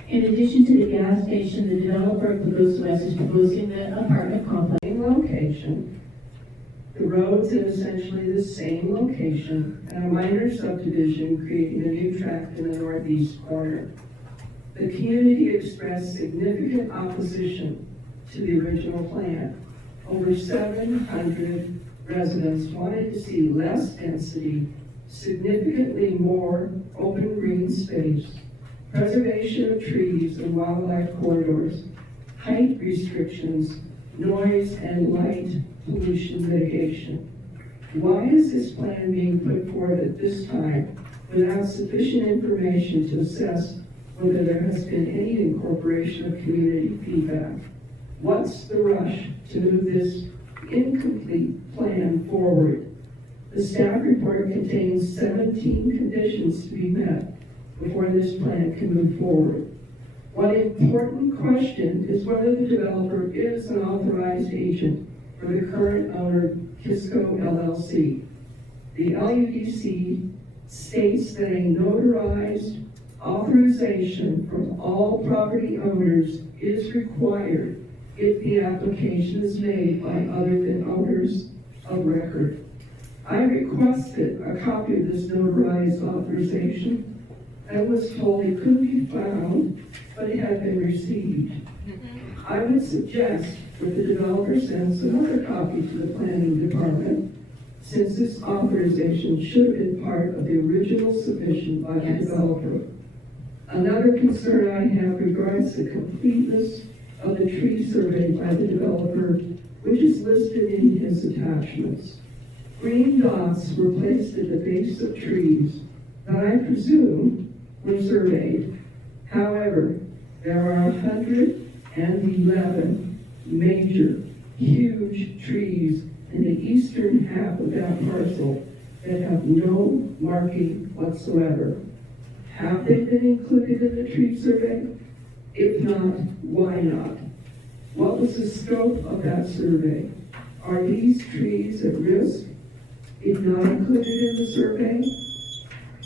In addition to the gas station, the developer of Pagosa West is proposing the apartment complex. Location. The roads in essentially the same location, and a minor subdivision creating a new tract in the northeast corner. The community expressed significant opposition to the original plan. Over 700 residents wanted to see less density, significantly more open green space, preservation of trees and wildlife corridors, height restrictions, noise and light pollution mitigation. Why is this plan being put forward at this time without sufficient information to assess whether there has been any incorporation of community feedback? What's the rush to move this incomplete plan forward? The staff report contains 17 conditions to be met before this plan can move forward. One important question is whether the developer is an authorized agent for the current owner, Kisco LLC. The LUDC states that a notarized authorization from all property owners is required if the application is made by other than owners of record. I requested a copy of this notarized authorization and was told it couldn't be found, but it had been received. I would suggest that the developer sends another copy to the planning department, since this authorization should have been part of the original submission by the developer. Another concern I have regards the completeness of the tree survey by the developer, which is listed in his attachments. Green dots were placed at the base of trees that I presume were surveyed. However, there are 111 major, huge trees in the eastern half of that parcel that have no marking whatsoever. Have they been included in the tree survey? If not, why not? What was the scope of that survey? Are these trees at risk if not included in the survey?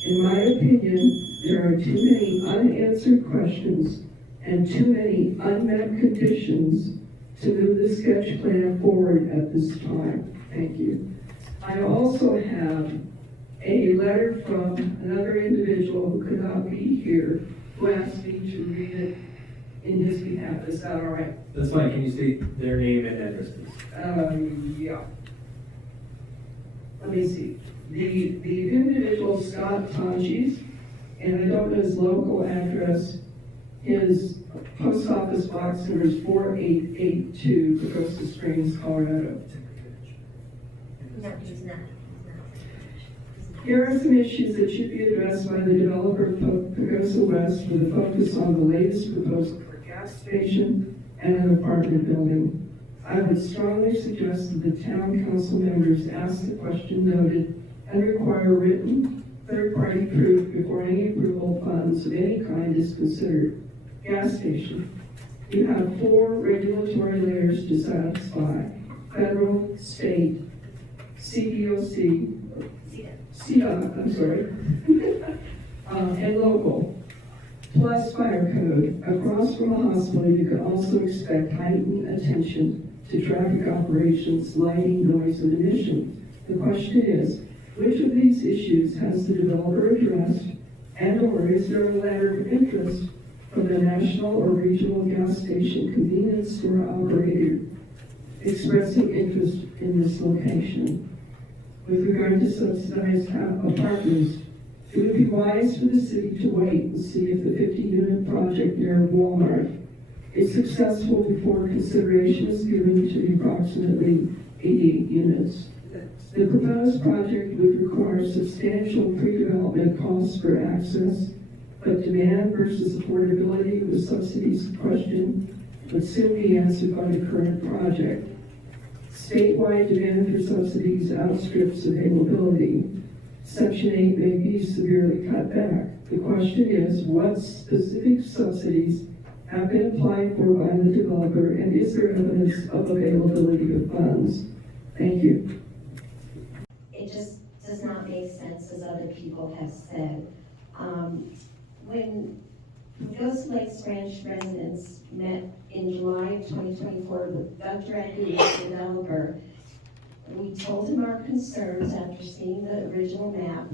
In my opinion, there are too many unanswered questions and too many unmet conditions to move the sketch plan forward at this time. Thank you. I also have a letter from another individual who could not be here, who asked me to read it in his behalf. Is that all right? That's fine. Can you state their name and address, please? Yeah. Let me see. The individual, Scott Tonchis, and I don't know his local address. His post office box number is 4882, Pagosa Springs, Colorado. No, he's not. Here are some issues that should be addressed by the developer of Pagosa West with a focus on the latest proposal for a gas station and an apartment building. I would strongly suggest that the town council members ask the question noted and require written third-party proof before any approval of funds of any kind is considered. Gas station. You have 4 regulatory layers to satisfy: federal, state, CDOC, I'm sorry, and local, plus fire code. Across from a hospital, you can also expect heightened attention to traffic operations, lighting, noise, and emission. The question is, which of these issues has the developer addressed, and/or is there a letter of interest from the national or regional gas station convenience store operator expressing interest in this location? With regard to subsidized apartments, it would be wise for the city to wait and see if the 50-unit project near Walmart is successful before consideration is given to the approximately 80 units. The proposed project would require substantial pre-development costs for access, but demand versus affordability with subsidies question would soon be answered by the current project. Statewide demand for subsidies outstrips availability. Section 8 may be severely cut back. The question is, what specific subsidies have been applied for by the developer, and is there evidence of availability of funds? Thank you. It just does not make sense, as other people have said. When Pagosa Lakes Ranch residents met in July of 2024 with Doug Dredge, the developer, we told him our concerns after seeing the original map,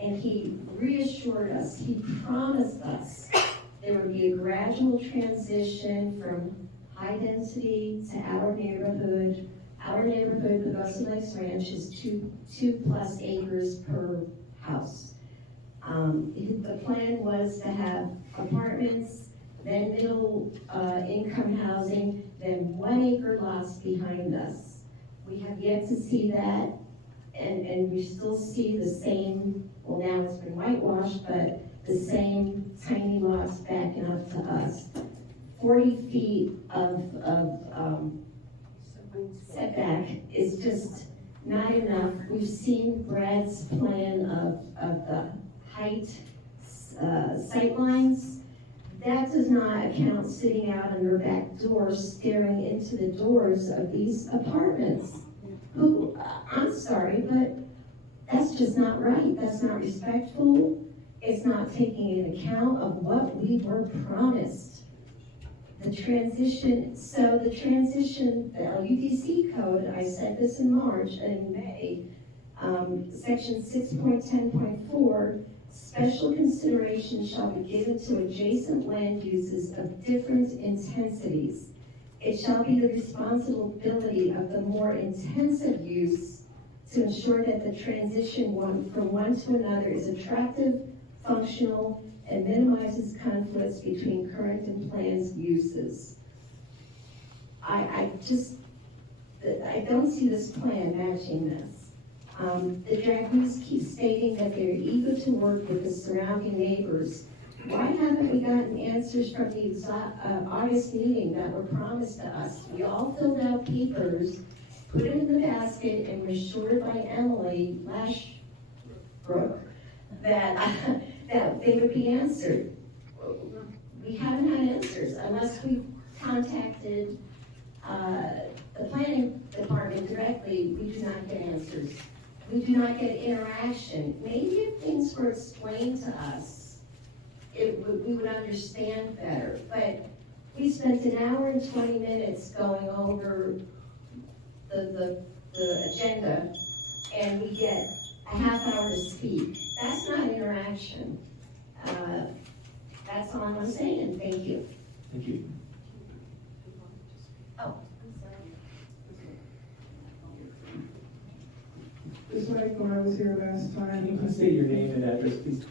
and he reassured us, he promised us there would be a gradual transition from high density to our neighborhood. Our neighborhood, Pagosa Lakes Ranch, is two plus acres per house. The plan was to have apartments, then middle income housing, then 1 acre lots behind us. We have yet to see that, and we still see the same, well, now it's been whitewashed, but the same tiny lots backing up to us. 40 feet of setback is just not enough. We've seen Brad's plan of the height sight lines. That does not account sitting out on your back door staring into the doors of these apartments. Who, I'm sorry, but that's just not right. That's not respectful. It's not taking into account of what we were promised. The transition, the LUDC code, I said this in March and in May, section 6.10.4, special consideration shall be given to adjacent land uses of different intensities. It shall be the responsibility of the more intensive use to ensure that the transition from one to another is attractive, functional, and minimizes conflicts between current and planned uses. I don't see this plan matching this. The Dragoons keep stating that they're eager to work with the surrounding neighbors. Why haven't we gotten answers from the August meeting that were promised to us? We all filled out papers, put them in the basket, and were assured by Emily Lashbrook that they would be answered. We haven't had answers unless we contacted the planning department directly. We do not get answers. We do not get interaction. Maybe if things were explained to us, we would understand better. But we spent an hour and 20 minutes going over the agenda, and we get a half hour to speak. That's not interaction. That's all I'm saying. Thank you. Thank you. Oh, I'm sorry. Just like when I was here last time. You can state your name and address, please.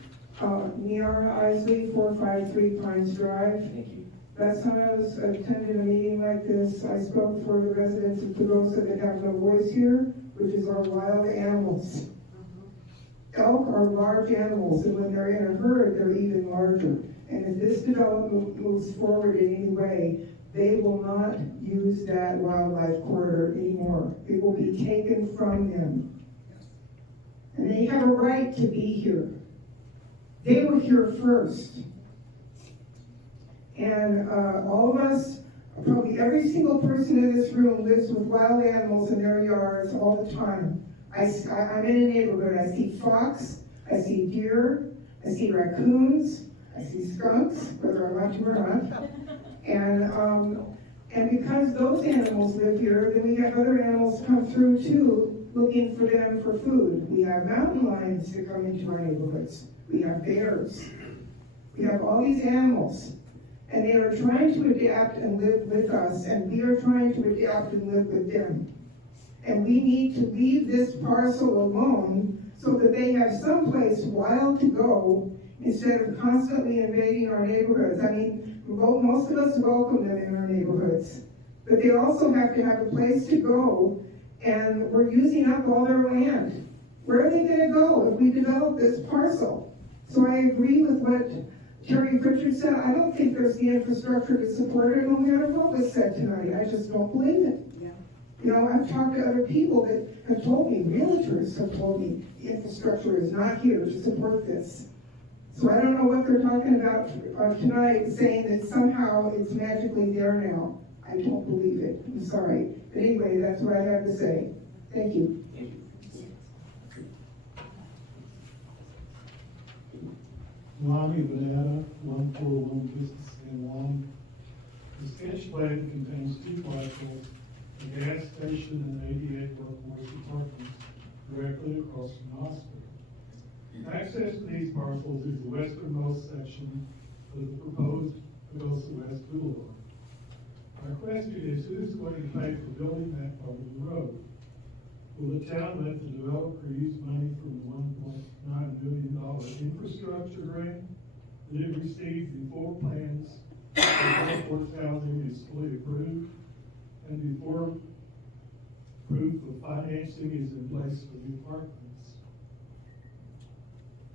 Niara Isley, 453 Pines Drive. Thank you. Last time I was attending a meeting like this, I spoke for the residents of Pagosa that have no voice here, which is our wild animals. Elk are large animals, and when they're in a herd, they're even larger. And if this development moves forward in any way, They will not use that wildlife corridor anymore. It will be taken from them. And they have a right to be here. They were here first. And all of us, probably every single person in this room lives with wild animals in their yards all the time. I'm in a neighborhood, I see fox, I see deer, I see raccoons, I see skunks, whether I want to or not. And because those animals live here, then we have other animals come through too, looking for them for food. We have mountain lions that come into our neighborhoods. We have bears. We have all these animals. And they are trying to adapt and live with us, and we are trying to adapt and live with them. And we need to leave this parcel alone so that they have someplace wild to go instead of constantly invading our neighborhoods. I mean, most of us welcome them in our neighborhoods, but they also have to have a place to go, and we're using up all their land. Where are they gonna go if we develop this parcel? So I agree with what Terry Pritchard said. I don't think there's the infrastructure to support it, no matter what was said tonight. I just don't believe it. Yeah. You know, I've talked to other people that have told me, realtors have told me, the infrastructure is not here to support this. So I don't know what they're talking about tonight, saying that somehow it's magically there now. I don't believe it. I'm sorry. But anyway, that's what I have to say. Thank you. Lonnie Banana, 141 Business and 1. The sketch plan contains 2 parcels, a gas station and 88 workforce apartments directly across from the hospital. Access to these parcels is the westernmost section of the proposed Pagosa West Boulevard. Our question is, who is going to pay for building that part of the road? Will the town let the developer use money from the $1.9 billion infrastructure grant that it received before plans for workforce housing is fully approved and before proof of financing is in place for the apartments?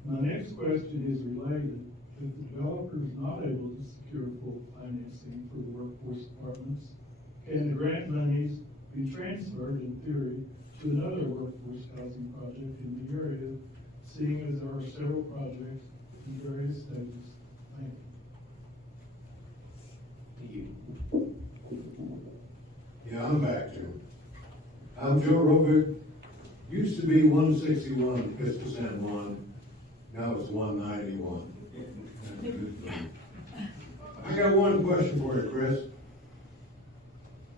My next question is related. If the developer is not able to secure full financing for the workforce apartments, can the grant monies be transferred in theory to another workforce housing project in the area, seeing as there are several projects in various stages? Thank you. Yeah, I'm back to. I'm Joe Rovick. Used to be 161 Pagosa San Juan. Now it's 191. I got one question for you, Chris.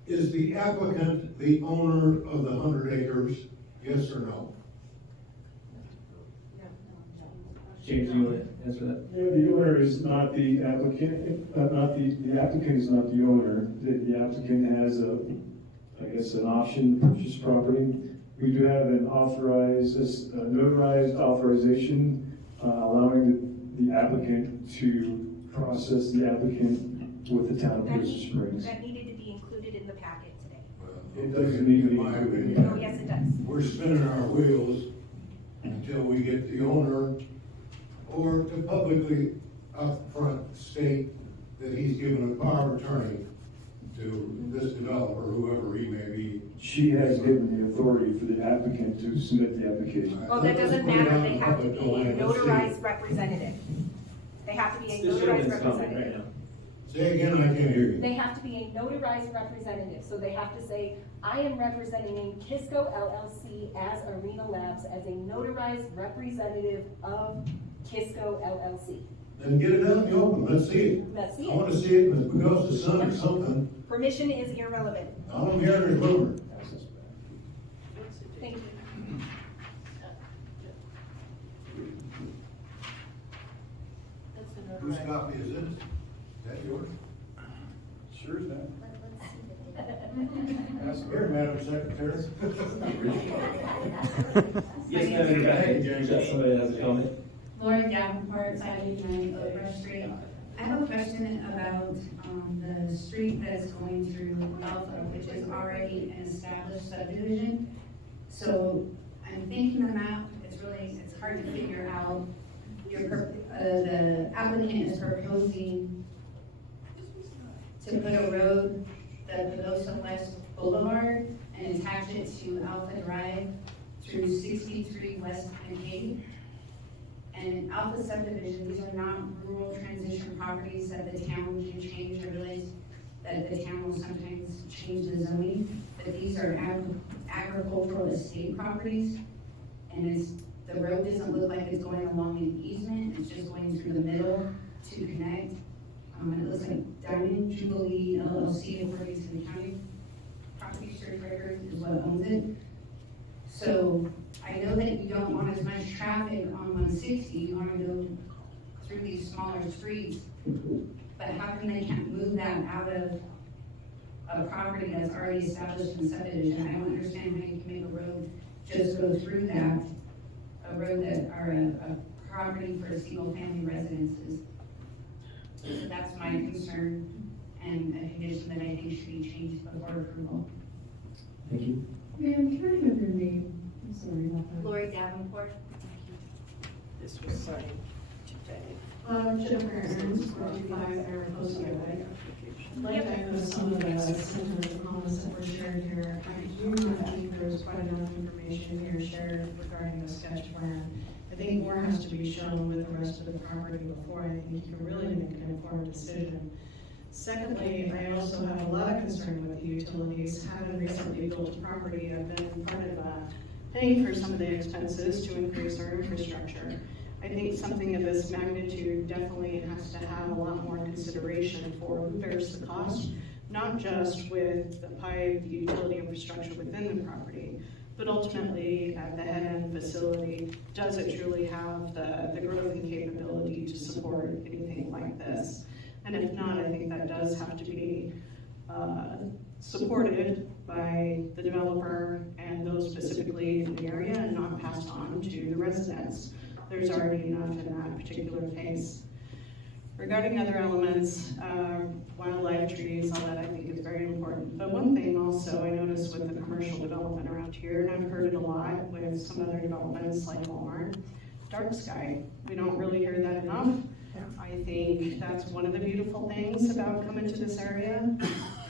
Is the applicant the owner of the 100 acres, yes or no? James, do you want to answer that? Yeah, the owner is not the applicant, the applicant is not the owner. The applicant has I guess, an option to purchase property. We do have an authorized, notarized authorization allowing the applicant to process the applicant with the town of Pagosa Springs. That needed to be included in the packet today. It doesn't need to be In my included. opinion. Oh, yes, it does. We're spinning our wheels until we get the owner or to publicly upfront state that he's given a power of attorney to this developer, whoever he may be. She has given the authority for the applicant to submit the application. Well, that doesn't matter, they have to be a notarized representative. They have to be a notarized representative. Say again, I can't hear you. They have to be a notarized representative, so they have to say, I am representing Kisco LLC as Arena Labs as a notarized representative of Kisco LLC. Then get it out in the open, let's see it. Let's see I it. want to see it in the Pagosa Sun or something. Permission is irrelevant. All I'm hearing is rumor. Thank you. Whose copy is this? Is that yours? Sure is that. Ask her, Madam Secretary. Yes, ma'am, in your back, you got somebody that has a comment? Lori Davenport, 589 Oak Street. I have a question about the street that is going through Alpha, which is already an established subdivision. So I'm thinking the map, it's hard to figure out. The applicant is proposing to to put a road, the Pagosa West Boulevard, and attach it to Alpha Drive through 63 West Kincaid. And Alpha subdivision, these are not rural transition properties that the town can change. I realize that the town will sometimes change the zoning, but these are agricultural estate properties. And the road doesn't look like it's going along an easement, it's just going through the middle to connect. It looks like Diamond Jubilee LLC, according to the county property search records, is what owns it. So I know that you don't want as much traffic on 160, you want to go through these smaller streets, but how come they can't move that out of a property that's already established in subdivision? I don't understand how you can make a road just go through that, a road that, or a property for single family residences. So that's my concern and a condition that I think should be changed before approval. Thank you. Ma'am, can I have your name? I'm sorry about that. Lori Davenport. This was signed today. Jennifer Aaron's, 45 Pagosa West. I'd like to echo some of the sentiment and comments that were shared here. I do not think there's quite enough information here shared regarding the sketch plan. I think more has to be shown with the rest of the property before I think you can really make an informed decision. Secondly, I also have a lot of concern with the utilities. Having recently built a property, I've been in front of paying for some of the expenses to increase our infrastructure. I think something of this magnitude definitely has to have a lot more consideration for who bears the cost, not just with the pipe, the utility infrastructure within the property, but ultimately at the head-end facility, does it truly have the growth and capability to support anything like this? And if not, I think that does have to be supported by the developer and those specifically in the area and not passed on to the residents. There's already enough in that particular case. Regarding other elements, wildlife, trees, all that I think is very important. But one thing also I noticed with the commercial development around here, and I've heard it a lot with some other developments like Walmart, dark sky. We don't really hear that enough. I think that's one of the beautiful things about coming to this area.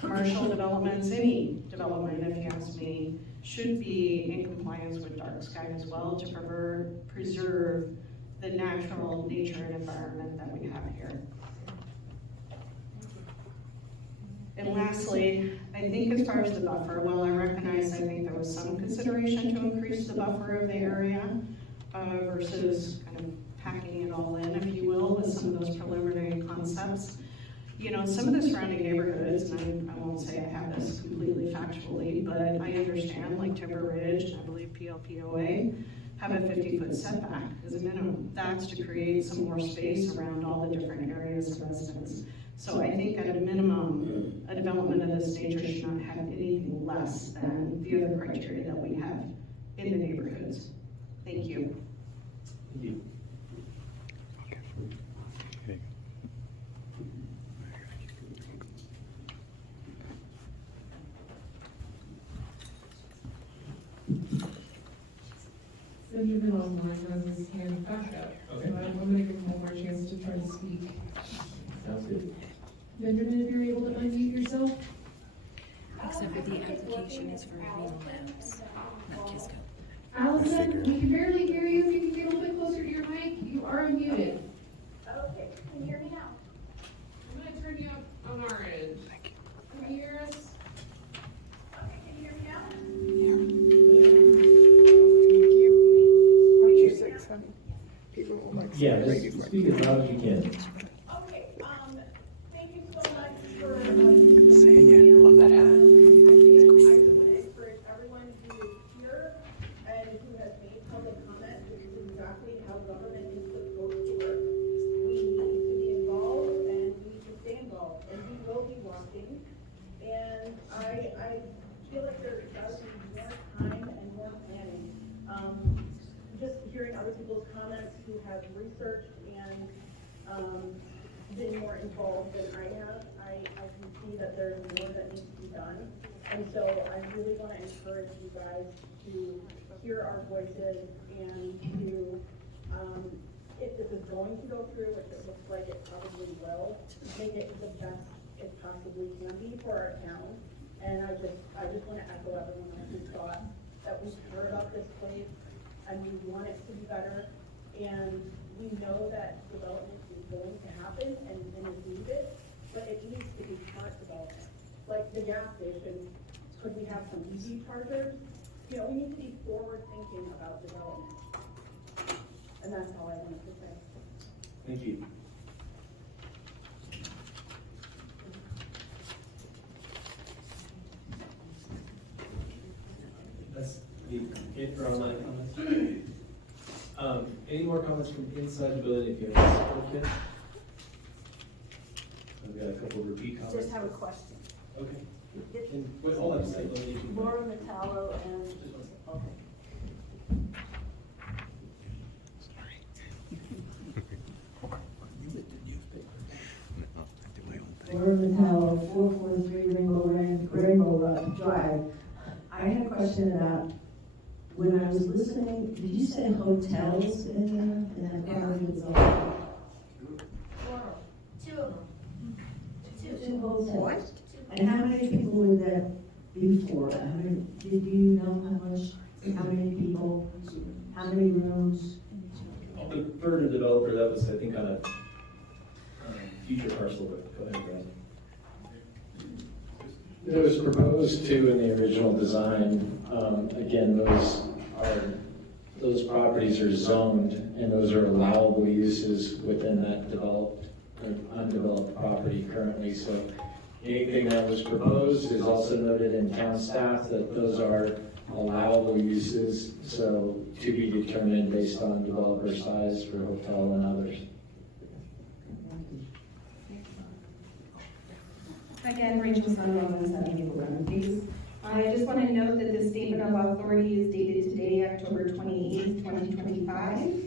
Commercial developments, any development, if you ask me, should be in compliance with dark sky as well to preserve the natural nature and environment that we have here. And lastly, I think as far as the buffer, while I recognize I think there was some consideration to increase the buffer of the area versus kind of packing it all in, if you will, with some of those preliminary concepts. You know, some of the surrounding neighborhoods, and I won't say I have this completely factually, but I understand, like Timber Ridge, and I believe PLPOA, have a 50-foot setback as a minimum. That's to create some more space around all the different areas of residence. So I think at a minimum, a development of this nature should not have anything less than the other criteria that we have in the neighborhoods. Thank you. Thank you. Benjamin online has his hand back up. Okay. So I'm gonna give him one more chance to try to speak. Sounds good. Benjamin, if you're able to unmute yourself. Except for the application is for Real Labs, not Kisco. Allison, we can barely hear you. If you can get a little bit closer to your mic, you are unmuted. Okay, can you hear me now? I'm gonna turn you up on our end. Can you hear us? Okay, can you hear me now? Yeah, just speak as loud as you can. Okay, thank you so much for. Sanya, love that hat. I just want to encourage everyone who is here and who has made public comment. This is exactly how government is supposed to work. We need to be involved and we need to stay involved, and we will be walking. And I feel like there does be more time and more planning. Just hearing other people's comments who have researched and been more involved than I have, I can see that there's more that needs to be done. And so I really want to encourage you guys to hear our voices and to, if this is going to go through, which it looks like it probably will, make it the best it possibly can be for our town. And I just want to echo everyone else's thought that we care about this place and we want it to be better. And we know that development is going to happen and is needed, but it needs to be smart development. Like the gas station, could we have some EV chargers? You know, we need to be forward thinking about development. And that's all I wanted to say. Thank you. That's it for online comments. Any more comments from inside the building if you have a support? I've got a couple of repeat comments. Just have a question. Okay. And wait, hold on a second. Let me get you- Laura Metallo and, okay. Laura Metallo, 443 Rainbow Drive. I had a question about, when I was listening, did you say hotels in there? And that part is all. Two of them. Two hotels. And how many people were there before? Did you know how many people, how many rooms? The further developer, that was, I think, on a future parcel, but go ahead, Brad. It was proposed to in the original design. Again, those properties are zoned, and those are allowable uses within that developed or undeveloped property currently. So anything that was proposed is also noted in town staff that those are allowable uses. So to be determined based on developer size for hotel and others. Again, Rachel Sun, 117 Maple please. I just want to note that the statement of authority is dated today, October 28th, 2025.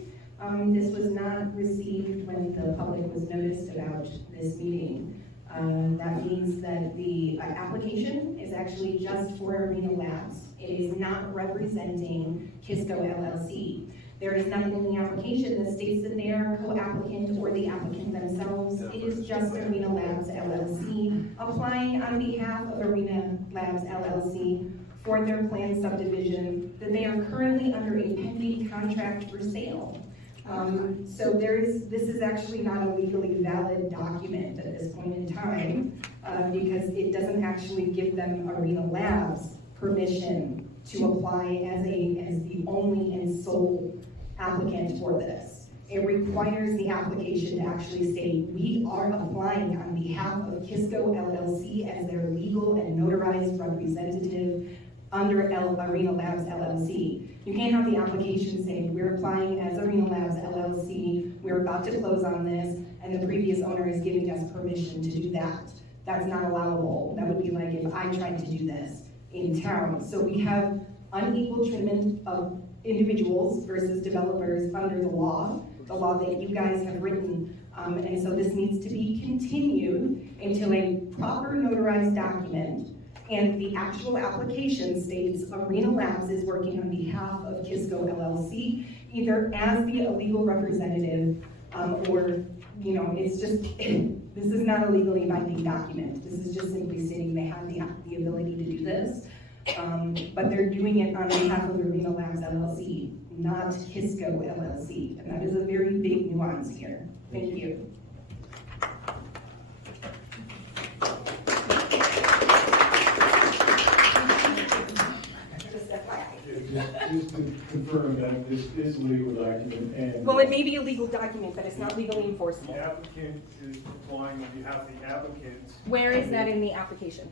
This was not received when the public was noticed about this meeting. That means that the application is actually just for Arena Labs. It is not representing Kisco LLC. There is nothing in the application that states that they are a co-applicant or the applicant themselves. It is just Arena Labs LLC applying on behalf of Arena Labs LLC for their planned subdivision that they are currently under a pending contract for sale. So this is actually not a legally valid document at this point in time because it doesn't actually give them Arena Labs permission to apply as the only and sole applicant for this. It requires the application to actually state, we are applying on behalf of Kisco LLC as their legal and notarized representative under Arena Labs LLC. You can't have the application say, we're applying as Arena Labs LLC, we're about to close on this, and the previous owner is giving us permission to do that. That's not allowable. That would be like if I tried to do this in town. So we have unequal treatment of individuals versus developers under the law that you guys have written. And so this needs to be continued until a proper notarized document and the actual application states Arena Labs is working on behalf of Kisco LLC, either as the legal representative or, it's just, this is not a legally binding document. This is just simply stating they have the ability to do this. But they're doing it on behalf of Arena Labs LLC, not Kisco LLC. And that is a very big nuance here. Thank you. Just to confirm that this is a legal document and. Well, it may be a legal document, but it's not legally enforceable. The applicant is applying on behalf of the applicant. Where is that in the application?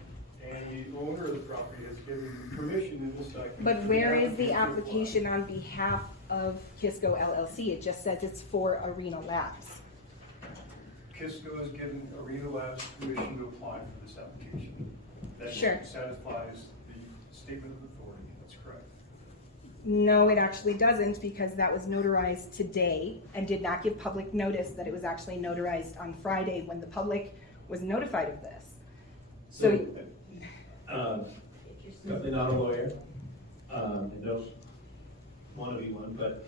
And the owner of the property has given permission in this document. But where is the application on behalf of Kisco LLC? It just says it's for Arena Labs. Kisco has given Arena Labs permission to apply for this application. That Sure. satisfies the statement of authority. That's correct. No, it actually doesn't, because that was notarized today and did not give public notice that it was actually notarized on Friday when the public was notified of this. So Definitely not a lawyer. Don't want to be one, but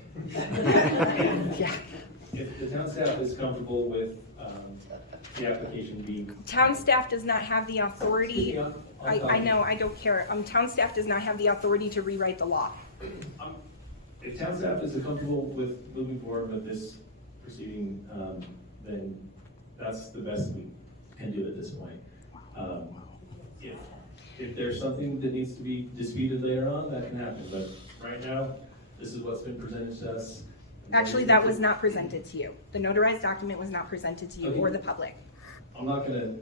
yeah. if the town staff is comfortable with the application being. Town staff does not have the authority. Speaking on I topic. know, I don't care. Town staff does not have the authority to rewrite the law. If town staff is comfortable with moving forward with this proceeding, then that's the best we can do at this point. If there's something that needs to be disputed later on, that can happen, but right now, this is what's been presented to us. Actually, that was not presented to you. The notarized document was not presented to you Okay. or the public. I'm not gonna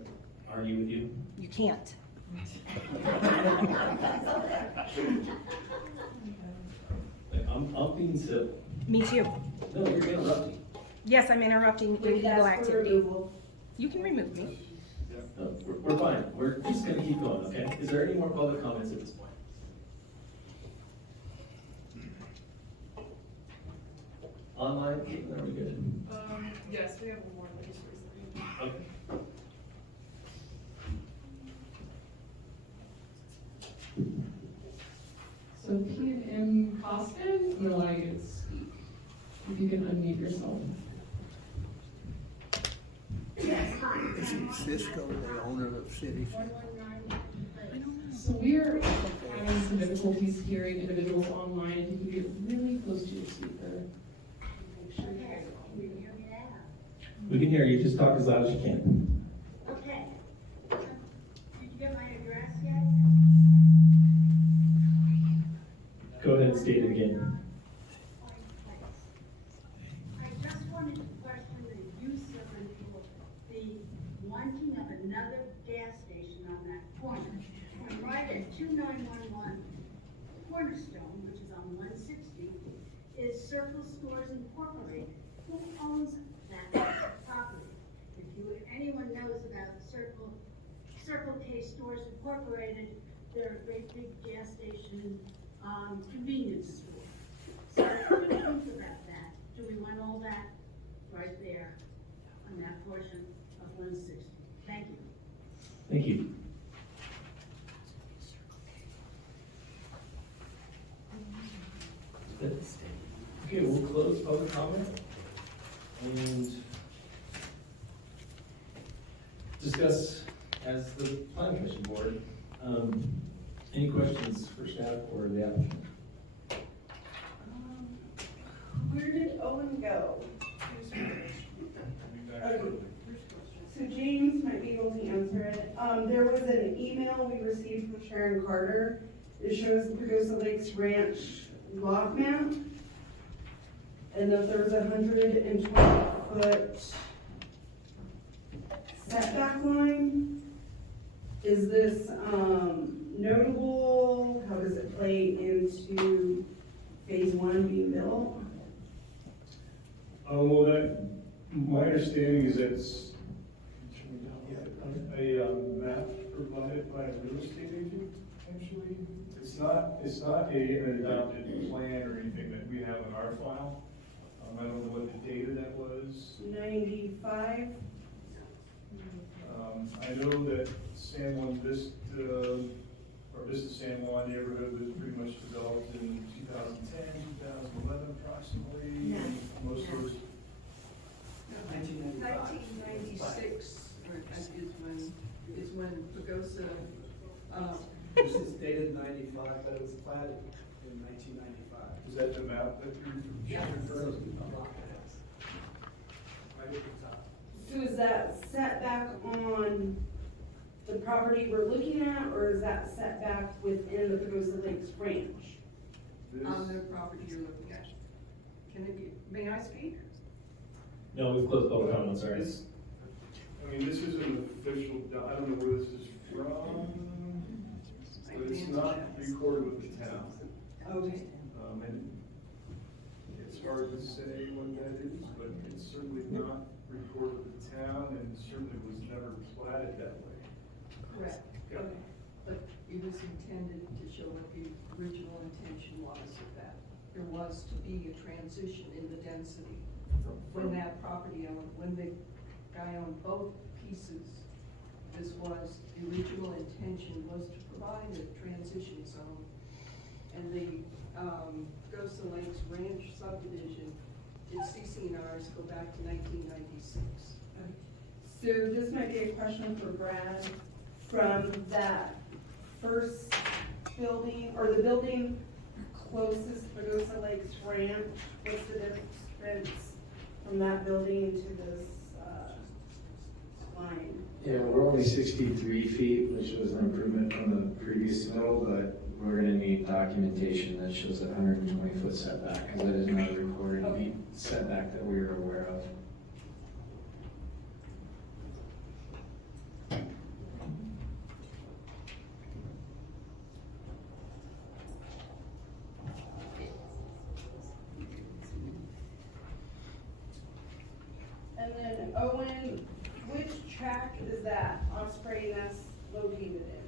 argue with you. You can't. I'm being civil. Me too. No, you're interrupting. Yes, I'm interrupting illegal activity. You can remove me. No, we're fine. We're just gonna keep going, okay? Is there any more public comments at this point? Online, are we good? Yes, we have one more legislative. Okay. So P&M Costin, I'm gonna allow you to speak. If you can unmute yourself. Isn't Cisco the owner of City? So we're having some difficulties hearing individuals online. If you can get really close to your speaker. Make sure you guys can hear me. We can hear you. Just talk as loud as you can. Okay. Did you get my address yet? Go ahead and state it again. I just wanted to question the use of the wanting of another gas station on that corner. I'm right at 2911 Cornerstone, which is on 160, is Circle Stores Incorporated. Who owns that property? If anyone knows about Circle K Stores Incorporated, they're a great big gas station, convenience store. So what do you think about that? Do we want all that right there on that portion of 160? Thank you. Thank you. Okay, we'll close public comment and discuss as the planning commission board. Any questions for staff or the applicant? Where did Owen go? Okay. So James might be able to answer it. There was an email we received from Sharon Carter. It shows the Pagosa Lakes Ranch log map. And that there's 120-foot setback line. Is this notable? How does it play into phase 1 being built? Well, my understanding is it's a map provided by a real estate agent, actually. It's not an adopted plan or anything that we have in our file. I don't know what the date of that was. 95. I know that San Juan Vista, or Vista San Juan neighborhood was pretty much developed in 2010, 2011 approximately. Most of those. 1996 is when Pagosa, this is dated 95, but it was platted in 1995. Is that the map that you're referring to? Right at the top. So is that setback on the property we're looking at, or is that setback within the Pagosa Lakes Ranch? on the property you're looking at. May I speak? No, we've closed public comment, sorry. I mean, this is an official, I don't know where this is from, but it's not recorded with the town. Okay. And it's hard to say what that is, but it's certainly not recorded with the town and certainly was never platted that way. Correct. Yeah. Okay. But it was intended to show what the original intention was of that. There was to be a transition in the density when that property owned, when the guy owned both pieces. This was, the original intention was to provide a transition zone. And the Pagosa Lakes Ranch subdivision, its CC&Rs go back to 1996. So this might be a question for Brad. From that first building, or the building closest to Pagosa Lakes Ranch, what's the difference from that building to this line? Yeah, we're only 63 feet, which was an improvement from the previous middle, but we're gonna need documentation that shows a 120-foot setback, because that is not a recorded setback that we are aware of. And then Owen, which track is that Osprey Nest located in?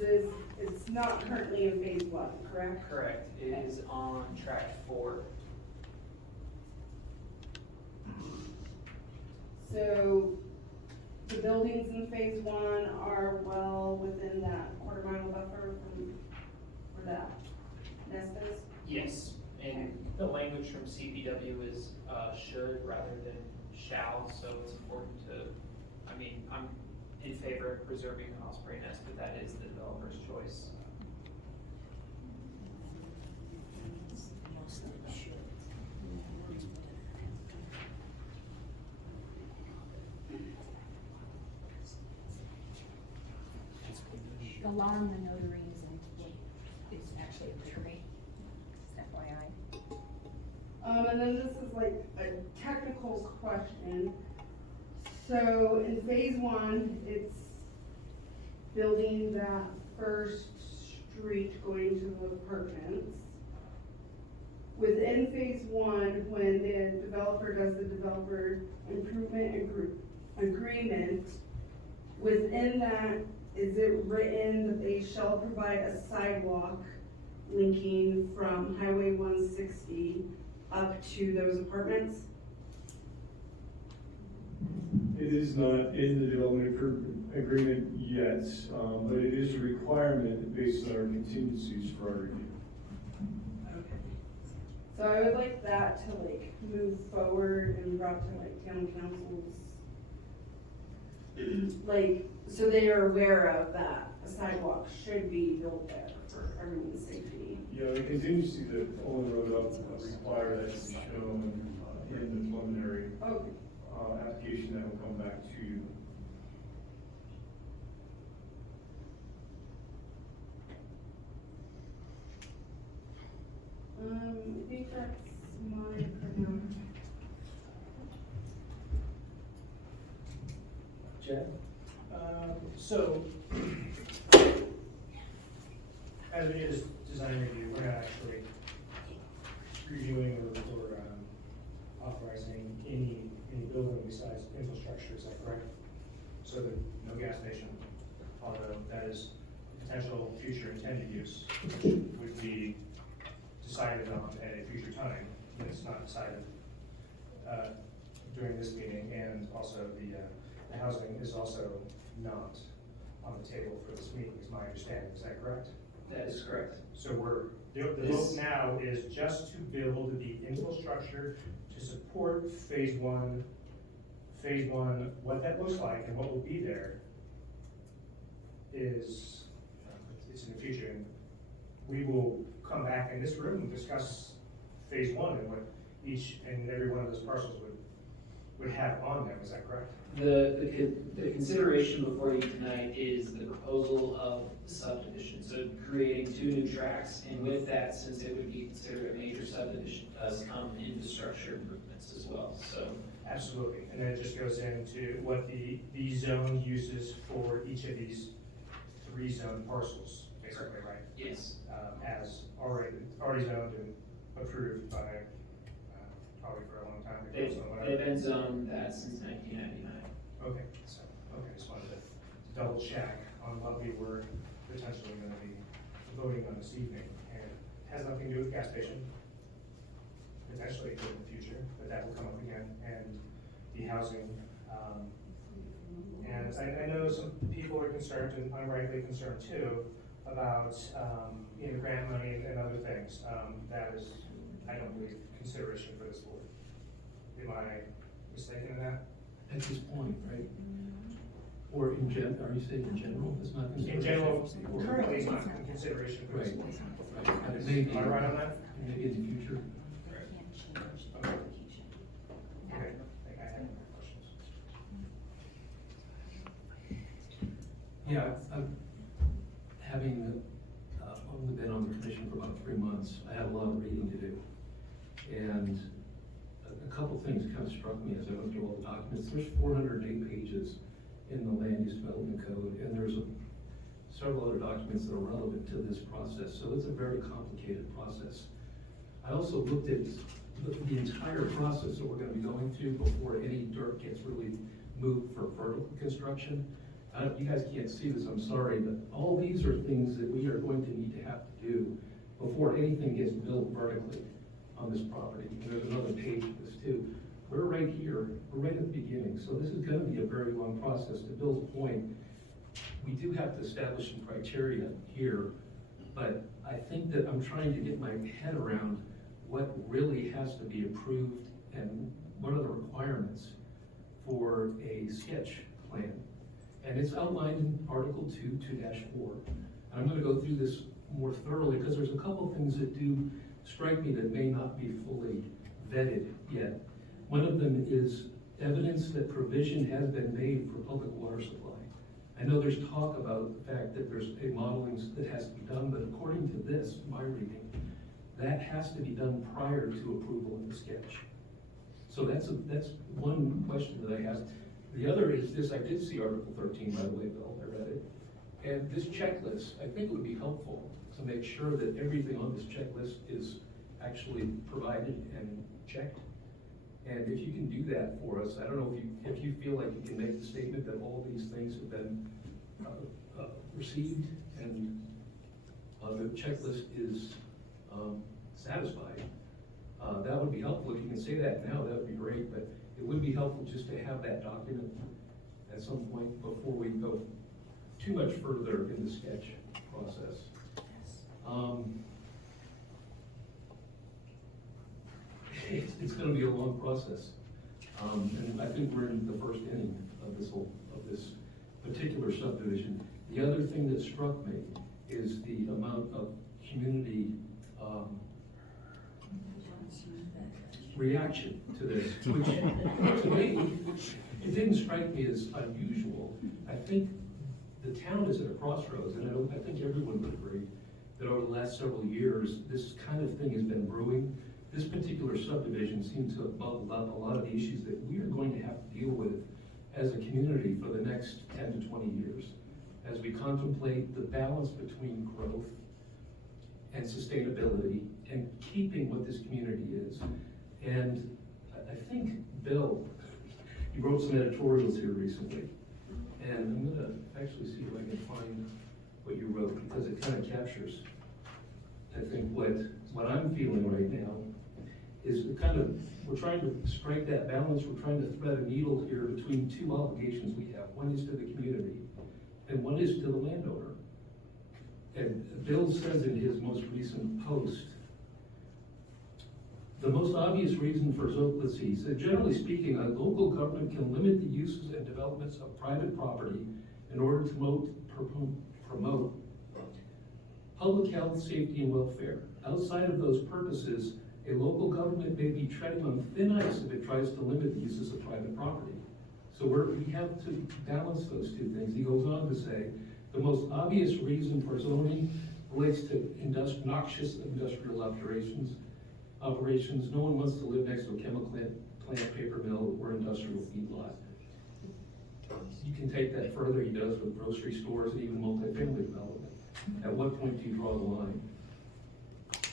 This, it's not currently in phase one, correct? Correct, it is on track 4. So the buildings in phase one are well within that quarter-mile buffer from where that nest is? Yes, and the language from CPW is should rather than shall, so it's important to, I mean, I'm in favor of preserving an osprey nest, but that is the developer's choice. The law on the notary is actually a tree, just FYI. And then this is like a technical question. So in phase one, it's building that first street going to the apartments. Within phase one, when the developer does the developer improvement agreement, within that, is it written that they shall provide a sidewalk linking from Highway 160 up to those apartments? It is not in the development agreement yet, but it is a requirement based on our contingencies for our review. So I would like that to like move forward and brought to like town councils. Like, so they are aware of that a sidewalk should be built there for everyone's safety. Yeah, the contingency that Owen wrote up require that to be shown in the preliminary application that will come back to you. I think that's mine for now. Jen? So, as it is design review, we're not actually reviewing or authorizing any building besides infrastructure, is that correct? So that no gas station, although that is potential future intended use, which would be decided on at a future time, but it's not decided during this meeting, and also the housing is also not on the table for this meeting, is my understanding, is that correct? That is correct. So the vote now is just to build the infrastructure to support phase one, what that looks like and what will be there is, it's in the future. And we will come back in this room and discuss phase one and what each and every one of those parcels would have on them, is that correct? The consideration before you tonight is the proposal of subdivision, so creating 2 new tracks, and with that, since it would be considered a major subdivision, does come infrastructure improvements as well, so. Absolutely, and then it just goes into what the zone uses for each of these 3 zone parcels, basically, right? Yes. As already zoned and approved by, probably for a long time. They've been zoned that since 1999. Okay, so, just wanted to double check on what we were potentially gonna be voting on this evening. And it has nothing to do with gas station, potentially in the future, but that will come up again, and the housing. And I know some people are concerned, and I'm rightly concerned too, about, grant money and other things. That is, I don't believe, consideration for this board. Am I mistaken in that? At this point, right? Or are you saying in general, it's not In consideration? general, currently it's not in consideration for this Right, board. right. And it may be. Am I right on that? Maybe in the future. Okay. Okay, I think I have more questions. Yeah, I'm having only been on the commission for about 3 months. I had a lot of reading to do. And a couple things kind of struck me as I went through all the documents. There's 408 pages in the Land Use Development Code, and there's several other documents that are relevant to this process. So it's a very complicated process. I also looked at the entire process that we're going to be going through before any dirt gets really moved for vertical construction. You guys can't see this, I'm sorry, but all these are things that we are going to need to have to do before anything gets built vertically on this property. And there's another page of this too. We're right here, we're right at the beginning, so this is going to be a very long process. To Bill's point, we do have to establish some criteria here, but I think that I'm trying to get my head around what really has to be approved and what are the requirements for a sketch plan. And it's outlined in Article 2.4. I'm going to go through this more thoroughly because there's a couple things that do strike me that may not be fully vetted yet. One of them is evidence that provision has been made for public water supply. I know there's talk about the fact that there's a modeling that has to be done, but according to this, my reading, that has to be done prior to approval of the sketch. So that's one question that I have. The other is this, I did see Article 13, by the way, Bill, I read it. And this checklist, I think it would be helpful to make sure that everything on this checklist is actually provided and checked. And if you can do that for us, I don't know if you feel like you can make the statement that all these things have been received and the checklist is satisfied. That would be helpful. If you can say that now, that would be great, but it would be helpful just to have that document at some point before we go too much further in the sketch process. It's going to be a long process, and I think we're in the first inning of this particular subdivision. The other thing that struck me is the amount of community reaction to this, which to me, it didn't strike me as unusual. I think the town is at a crossroads, and I think everyone would agree that over the last several years, this kind of thing has been brewing. This particular subdivision seems to have bubbled up a lot of the issues that we are going to have to deal with as a community for the next 10 to 20 years, as we contemplate the balance between growth and sustainability and keeping what this community is. And I think, Bill, you wrote some editorials here recently, and I'm going to actually see if I can find what you wrote, because it kind of captures, I think, what I'm feeling right now is we're trying to strike that balance. We're trying to thread a needle here between two obligations we have. One is to the community, and one is to the landowner. And Bill says in his most recent post, the most obvious reason for let's see, he said, generally speaking, a local government can limit the uses and developments of private property in order to promote public health, safety, and welfare. Outside of those purposes, a local government may be treading on thin ice if it tries to limit the uses of private property. So we have to balance those two things. He goes on to say, the most obvious reason for zoning relates to noxious industrial operations. No one wants to live next to a chemical plant, paper mill, or industrial feedlot. You can take that further. He does with grocery stores and even multifamily development. At what point do you draw the line?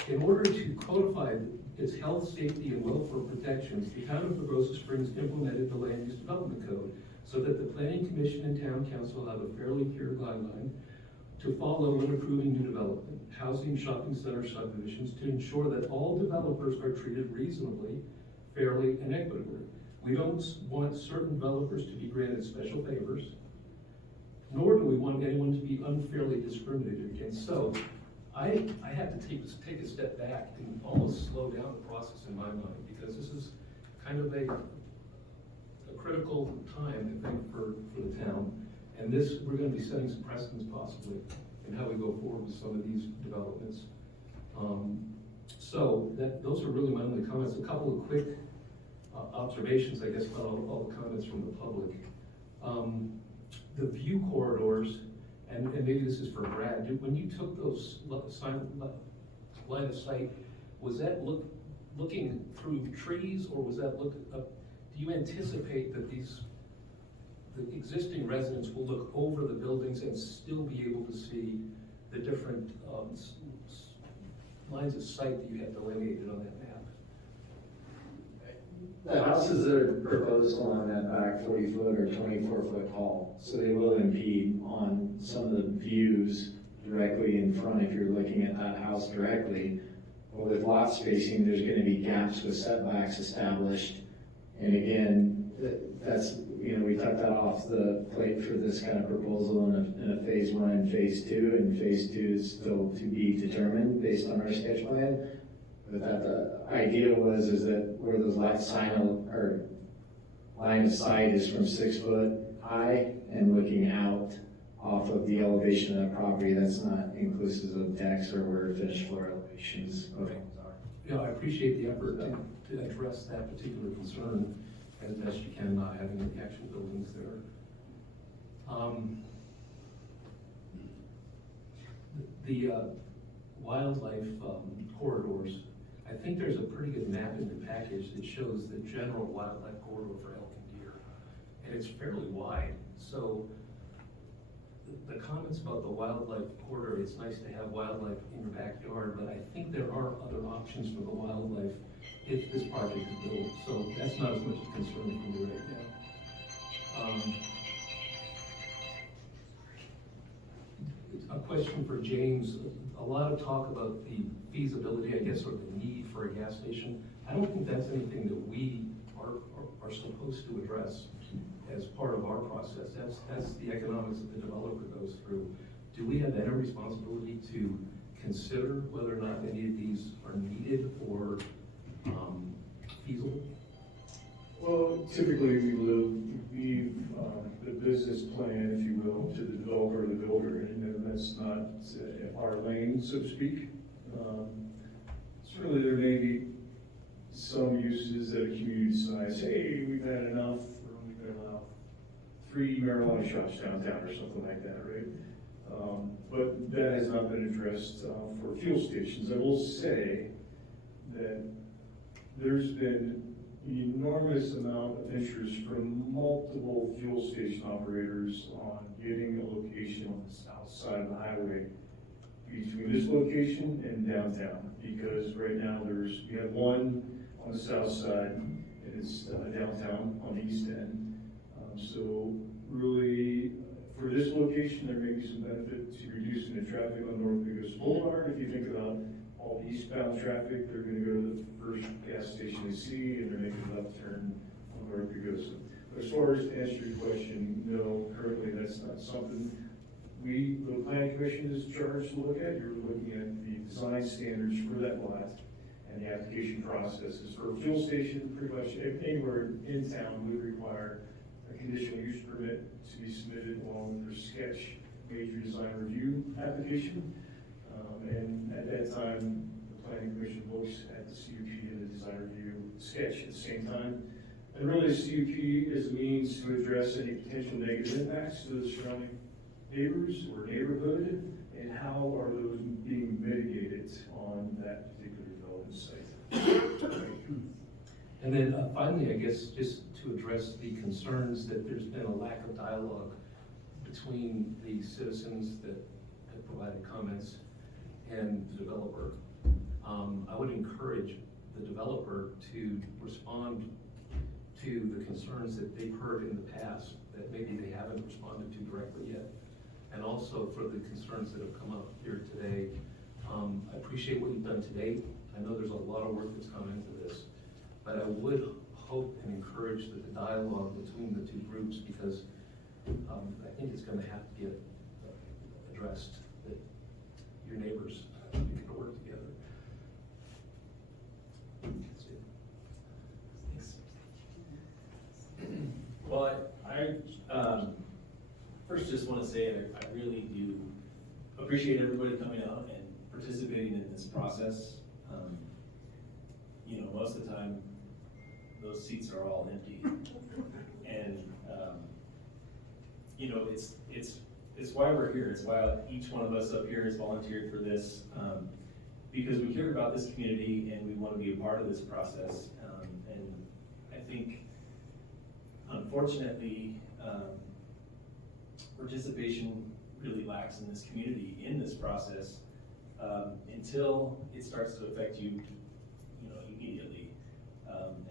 In order to codify its health, safety, and welfare protections, the town of Pagosa Springs implemented the Land Use Development Code so that the Planning Commission and Town Council have a fairly clear guideline to follow when approving new development, housing, shopping center subdivisions, to ensure that all developers are treated reasonably, fairly, and equitably. We don't want certain developers to be granted special favors, nor do we want anyone to be unfairly discriminated against. So I had to take a step back and almost slow down the process in my mind, because this is kind of a critical time, I think, for the town. And we're gonna be setting some precedents possibly in how we go forward with some of these developments. So those are really my only comments. A couple of quick observations, I guess, about all the comments from the public. The view corridors, and maybe this is for Brad, when you took those line of sight, was that looking through trees, or was that do you anticipate that the existing residents will look over the buildings and still be able to see the different lines of sight that you have delineated on that map? The houses that are proposed along that back 40-foot or 24-foot haul, so they will impede on some of the views directly in front if you're looking at that house directly. But with lot spacing, there's going to be gaps with setbacks established. And again, that's, we took that off the plate for this kind of proposal in a phase 1 and phase 2, and phase 2 is still to be determined based on our sketch plan. But the idea is that where those line of sight is from 6 foot high and looking out off of the elevation of that property, that's not inclusive of decks or where finished floor elevations of homes are. Yeah, I appreciate the effort to address that particular concern as best you can, not having the actual buildings there. The wildlife corridors, I think there's a pretty good map in the package that shows the general wildlife corridor for elk and deer, and it's fairly wide. So the comments about the wildlife corridor, it's nice to have wildlife in your backyard, but I think there are other options for the wildlife if this project is built. So that's not as much a concern for me right now. A question for James. A lot of talk about the feasibility, I guess, or the need for a gas station. I don't think that's anything that we are supposed to address as part of our process. That's the economics that the developer goes through. Do we have any responsibility to consider whether or not any of these are needed or feasible? Well, typically we leave the business plan, if you will, to the developer or the builder, and that's not our lane, so to speak. Certainly there may be some uses that a community decides, hey, we've had enough, we're only going to allow 3 marijuana shops downtown or something like that, right? But that has not been addressed for fuel stations. I will say that there's been an enormous amount of interest from multiple fuel station operators on getting a location on the south side of the highway between this location and downtown, because right now we have one on the south side, and it's downtown on the east end. So really, for this location, there may be some benefit to reducing the traffic on North Pagosa Boulevard. If you think about all the eastbound traffic, they're going to go to the first gas station they see, and they're making a left turn on North Pagosa. But as far as to answer your question, no, currently that's not something the planning commission is charged to look at. You're looking at the design standards for that lot and the application processes. For a fuel station, pretty much anywhere in town would require a conditional use permit to be submitted along with their sketch major design review application. And at that time, the planning commission looks at the CUP and the design review sketch at the same time. And really, the CUP is a means to address any potential negative impacts to the surrounding neighbors or neighborhood, and how are those being mitigated on that particular development site. And then finally, I guess, just to address the concerns that there's been a lack of dialogue between the citizens that have provided comments and the developer. I would encourage the developer to respond to the concerns that they've heard in the past that maybe they haven't responded to directly yet. And also for the concerns that have come up here today. I appreciate what you've done today. I know there's a lot of work that's gone into this, but I would hope and encourage that the dialogue between the two groups, because I think it's gonna have to get addressed, that your neighbors can work together. That's it. Thanks. Well, I first just want to say I really do appreciate everybody coming out and participating in this process. You know, most of the time, those seats are all empty. And, you know, it's why we're here. It's why each one of us up here has volunteered for this, because we care about this community and we want to be a part of this process. And I think, unfortunately, participation really lacks in this community in this process until it starts to affect you, you know, immediately.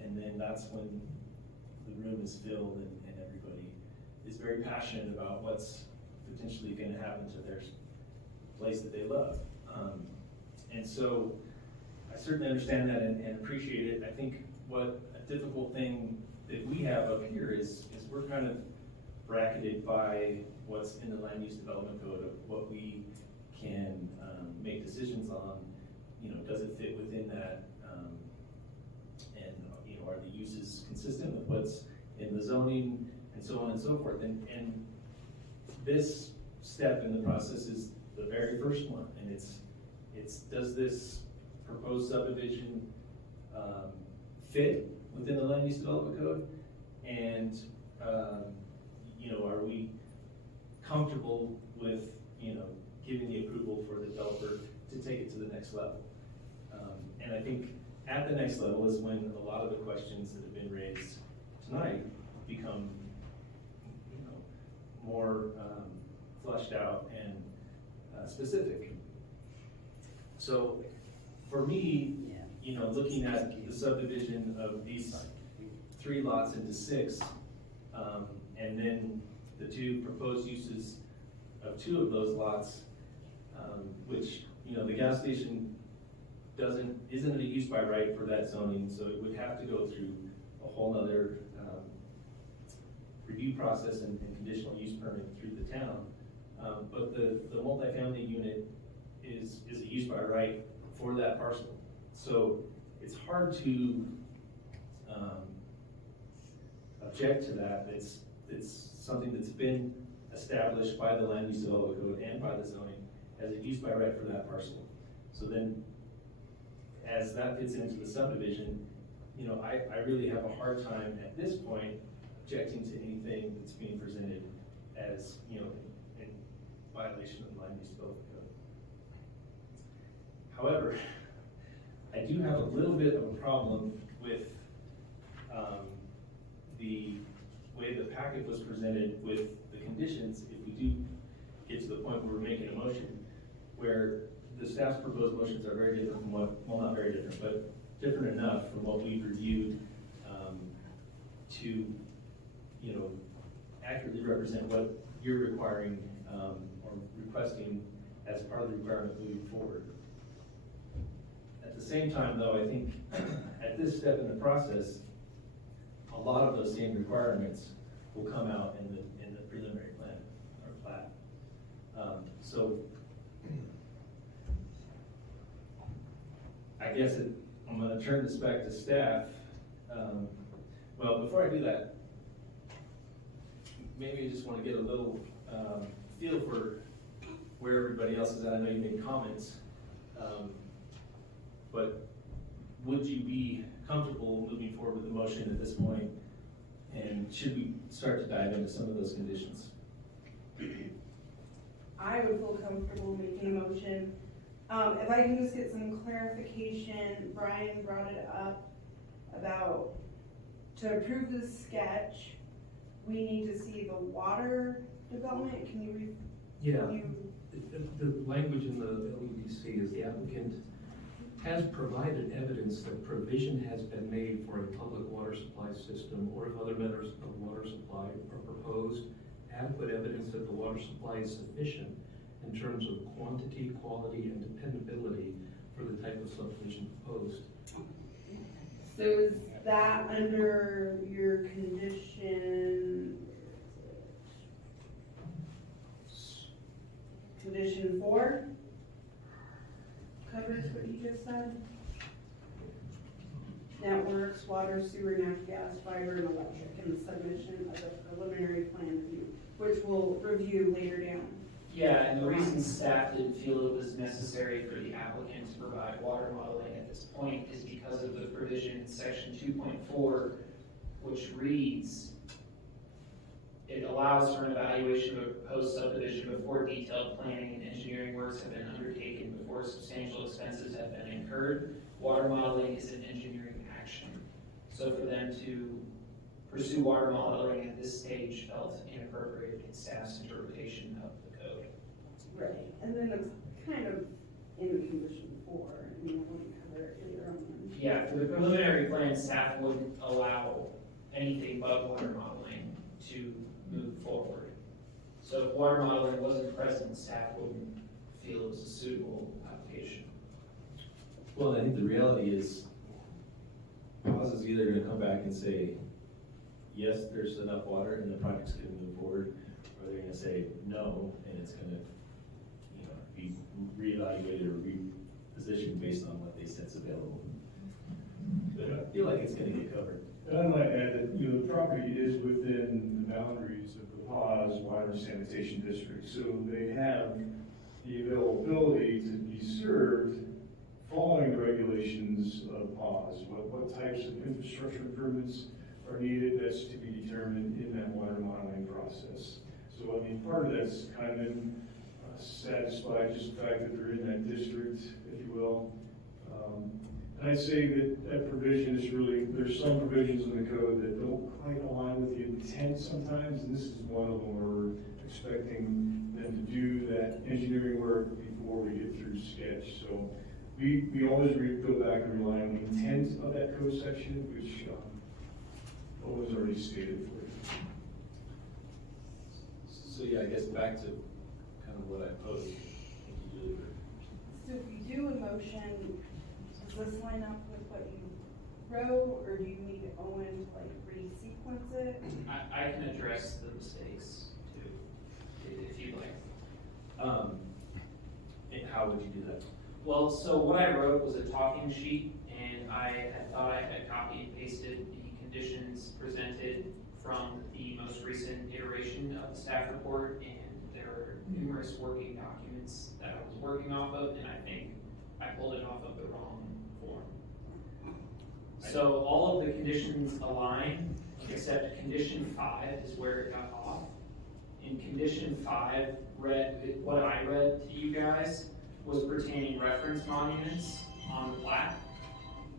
And then that's when the room is filled and everybody is very passionate about what's potentially going to happen to their place that they love. And so I certainly understand that and appreciate it. I think what a difficult thing that we have up here is we're kind of bracketed by what's in the land use development code of what we can make decisions on. You know, does it fit within that? And you know, are the uses consistent with what's in the zoning and so on and so forth? And this step in the process is the very first one, and it's does this proposed subdivision fit within the land use development code? And you know, are we comfortable with, you know, giving the approval for the developer to take it to the next level? And I think at the next level is when a lot of the questions that have been raised tonight become, you know, more fleshed out and specific. So for me, you know, looking at the subdivision of these 3 lots into 6, and then the 2 proposed uses of 2 of those lots, which, you know, the gas station isn't a use by right for that zoning, so it would have to go through a whole nother review process and conditional use permit through the town. But the multifamily unit is a use by right for that parcel. So it's hard to object to that. It's something that's been established by the land use development code and by the zoning as a use by right for that parcel. So then, as that fits into the subdivision, you know, I really have a hard time at this point objecting to anything that's being presented as, you know, in violation of the land use development code. However, I do have a little bit of a problem with the way the packet was presented with the conditions. If we do get to the point where we're making a motion where the staff's proposed motions are very different from what, well, not very different, but different enough from what we've reviewed to, you know, accurately represent what you're requiring or requesting as part of the requirement moving forward. At the same time, though, I think at this step in the process, a lot of those same requirements will come out in the preliminary plan or plat. So I guess I'm going to turn this back to staff. Well, before I do that, maybe I just want to get a little feel for where everybody else is at. I know you made comments, but would you be comfortable moving forward with the motion at this point? And should we start to dive into some of those conditions? I would feel comfortable making a motion. If I can just get some clarification, Brian brought it up about to approve this sketch, we need to see the water development. Can you read? Yeah, the language in the LUDC is the applicant has provided evidence that provision has been made for a public water supply system, or if other matters of water supply are proposed, adequate evidence that the water supply is sufficient in terms of quantity, quality, and dependability for the type of subdivision proposed. So is that under your condition fiber and electric in the submission of the preliminary plan review, which we'll review later down. Yeah, and the reason staff didn't feel it was necessary for the applicant to provide water modeling at this point is because of the provision in section 2.4, which reads, it allows for an evaluation of a proposed subdivision before detailed planning and engineering works have been undertaken, before substantial expenses have been incurred. Water modeling is an engineering action. So for them to pursue water modeling at this stage felt inappropriate in staff's interpretation of the code. Right, and then it's kind of in condition 4, and you want to cover it later on. Yeah, for the preliminary plan, staff wouldn't allow anything but water modeling to move forward. So if water modeling wasn't present, staff wouldn't feel it was a suitable application. Well, I think the reality is, PAWS is either gonna come back and say, yes, there's enough water and the project's gonna move forward, or they're gonna say no, and it's gonna, you know, be reevaluated or repositioned based on what they said's available. But I feel like it's gonna get covered. And I might add that, you know, the property is within the boundaries of the PAWS Water and Sanitation District, so they have the availability to be served following the regulations of PAWS. What types of infrastructure improvements are needed, that's to be determined in that water modeling process. So, I mean, part of that's kind of been satisfied, just the fact that they're in that district, if you will. And I'd say that that provision is really, there's some provisions in the code that don't quite align with the intent sometimes, and this is one of them where we're expecting them to do that engineering work before we get through sketch. So we always go back and rely on the intent of that code section, which was already stated for you. So yeah, I guess back to kind of what I posed. So if you do a motion, does this line up with what you wrote, or do you need Owen to like re-sequence it? I can address the mistakes too, if you'd like. And how would you do that? Well, so what I wrote was a talking sheet, and I had thought I had copied and pasted the conditions presented from the most recent iteration of the staff report, and there were numerous working documents that I was working off of, and I think I pulled it off of the wrong form. So all of the conditions align, except condition 5 is where it got off. In condition 5, what I read to you guys was pertaining reference monuments on the plat,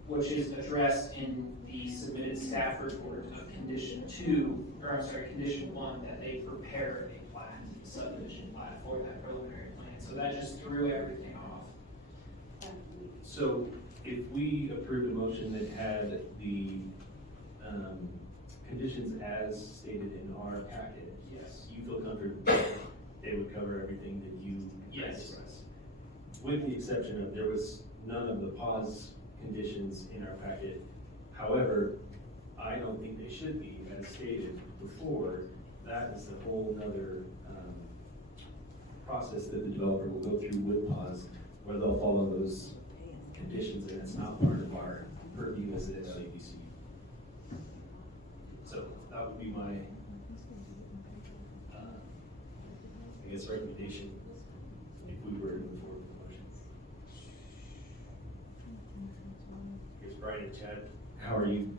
which is addressed in the submitted staff report of condition 1, that they prepare a plat, subdivision plat for that preliminary plan. So that just threw everything off. So if we approved a motion that had the conditions as stated in our packet, yes, you feel comfortable that they would cover everything that you expressed? With the exception of there was none of the PAWS conditions in our packet. However, I don't think they should be, as stated before. That is a whole nother process that the developer will go through with PAWS, where they'll follow those conditions, and it's not part of our purview as an LADC. So that would be my, I guess, recommendation if we were to move forward with the motion. Here's Brian and Chad. How are you?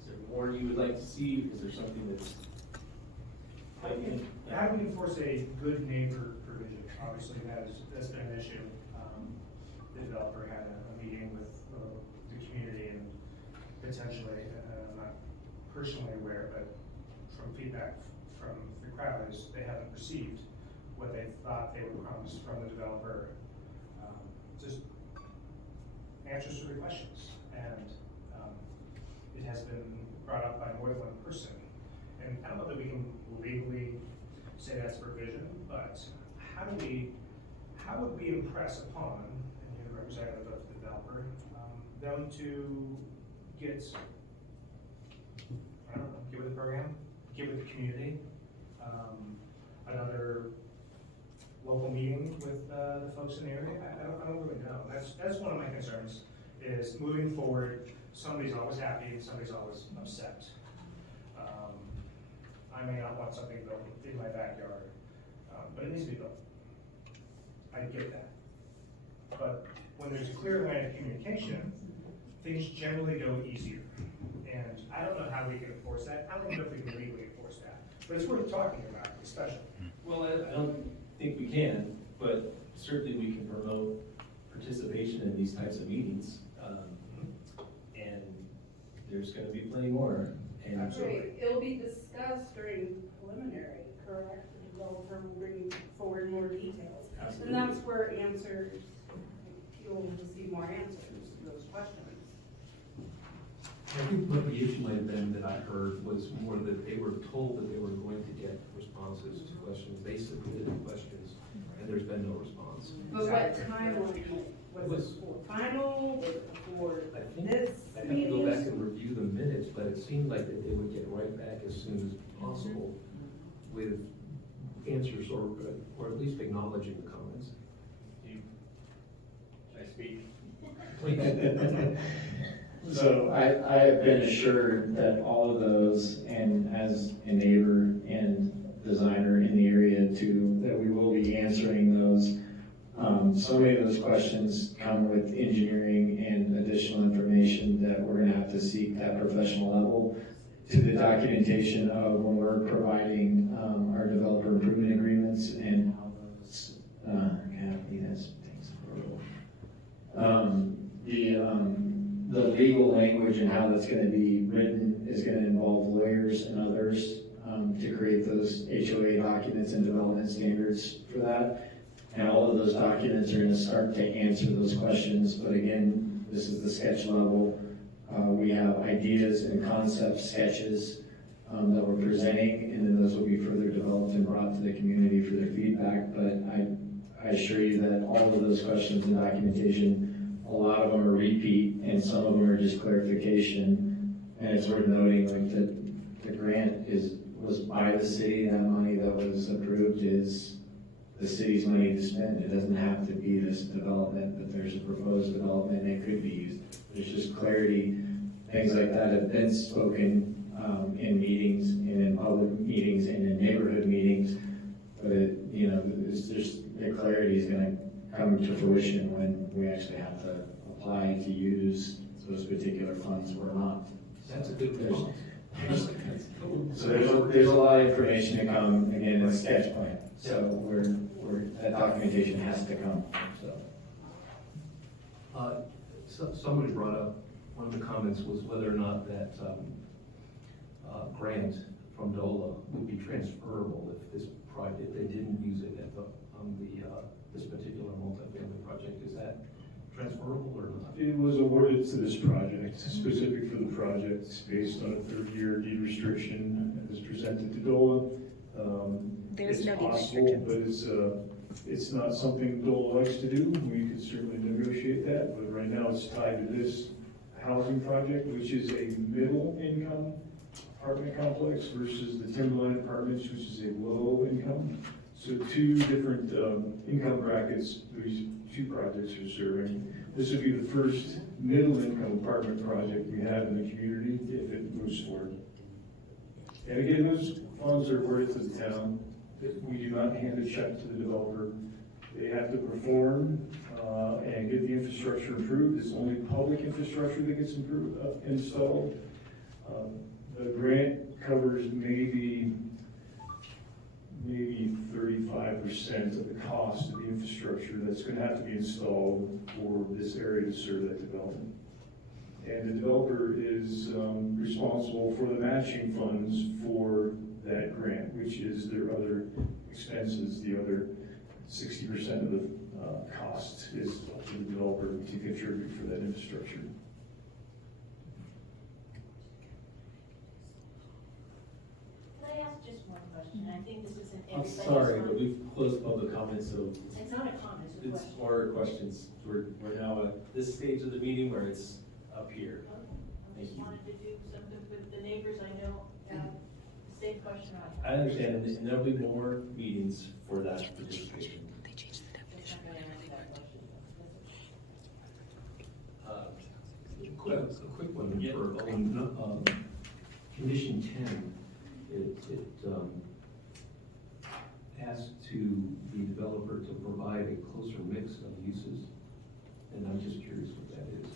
Is there more you would like to see? Is there something that's? How do we enforce a good neighbor provision? Obviously, that's been an issue. The developer had a meeting with the community, and potentially, I'm not personally aware, but from feedback from the crowd is they haven't received what they thought they were promised from the developer. Just answers to the questions, and it has been brought up by more than one person. And I don't know that we can legally say that's provision, but how would we impress upon, and you're the representative of the developer, them to get, I don't know, get with the program, get with the community, another local meeting with the folks in the area? I don't really know. That's one of my concerns, is moving forward, somebody's always happy and somebody's always upset. I may not want something built in my backyard, but it needs to be built. I get that. But when there's a clear line of communication, things generally go easier. And I don't know how we can enforce that. I don't know if we can legally enforce that. But it's worth talking about, especially. Well, I don't think we can, but certainly we can promote participation in these types of meetings. And there's gonna be plenty more. And so, Right, it'll be discussed during preliminary, correct? The developer will bring forward more details. Absolutely. And that's where answers, people will receive more answers to those questions. I think what the issue might have been that I heard was more that they were told that they were going to get responses to questions. They submitted the questions, and there's been no response. But what timeline, was it before final, was it before this I'd have to meeting? go back and review the minutes, but it seemed like that they would get right back as soon as possible with answers or at least acknowledging the comments. should I speak? Please. So I have been assured that all of those, and as a neighbor and designer in the area too, that we will be answering those. So many of those questions come with engineering and additional information that we're gonna have to seek that professional level to the documentation of when we're providing our developer improvement agreements and how those, the legal language and how that's gonna be written is gonna involve lawyers and others to create those HOA documents and development standards for that. And all of those documents are gonna start to answer those questions, but again, this is the sketch level. We have ideas and concept sketches that we're presenting, and then those will be further developed and brought to the community for their feedback. But I assure you that all of those questions and documentation, a lot of them are repeat, and some of them are just clarification. And it's worth noting, like, the grant was by the city. That money that was approved is the city's money to spend. It doesn't have to be this development, but there's a proposed development and it could be used. There's just clarity. Things like that have been spoken in meetings and in public meetings and in neighborhood meetings. But it's just the clarity is going to come to fruition when we actually have to apply to use those particular funds or not. That's a good response. So there's a lot of information to come, again, in the sketch plan. So that documentation has to come, So somebody brought up, one of the comments was whether or not that grant from DOLA would be transferable if this project, they didn't use it on this particular multifamily project. Is that transferable or not? It was awarded to this project, specific for the project, based on a 30-year deed restriction as presented to DOLA. There's no deed It's possible, restrictions. but it's not something DOLA likes to do. We could certainly negotiate that, but right now it's tied to this housing project, which is a middle income apartment complex versus the Timberline Apartments, which is a low income. So two different income brackets these two projects are serving. This would be the first middle income apartment project we have in the community if it moves forward. And again, those funds are awarded to the town. We do not hand a check to the developer. They have to perform and get the infrastructure improved. It's only public infrastructure that gets installed. The grant covers maybe 35% of the cost of the infrastructure that's going to have to be installed for this area to serve that development. And the developer is responsible for the matching funds for that grant, which is their other expenses. The other 60% of the cost is up to the developer to contribute for that infrastructure. Can I ask just one question? I think this is an I'm everybody's sorry, mind. but we've closed public comment, so It's not a comment, it's a it's question. more questions. We're now at this stage of the meeting where it's up here. I just wanted to do something with the neighbors I know, the same question I I understand, and there'll be more meetings for that participation. Just not gonna answer that question. A quick one Yeah. for, condition 10, it asks to the developer to provide a closer mix of uses, and I'm just curious what that is.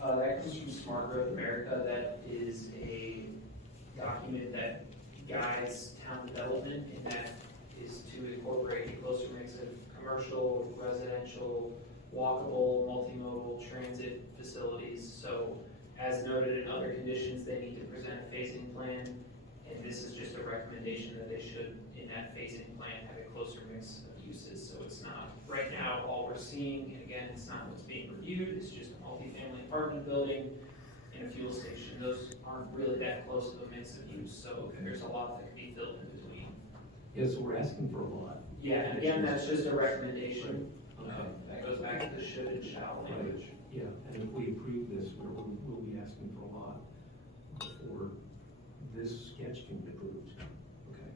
That comes from Smart Growth America. That is a document that guides town development, and that is to incorporate a closer mix of commercial, residential, walkable, multimodal, transit facilities. So as noted in other conditions, they need to present a phasing plan, and this is just a recommendation that they should, in that phasing plan, have a closer mix of uses. So it's not, right now, all we're seeing, and again, it's not what's being reviewed, it's just a multifamily apartment building and a fuel station. Those aren't really that close to a mix of use, so there's a lot that can be filled in between. Yeah, so we're asking for a lot. Yeah, and again, that's just a recommendation. Okay. That goes back to the should and shall language. Yeah, and if we approve this, we'll be asking for a lot before this sketch can be approved. Okay.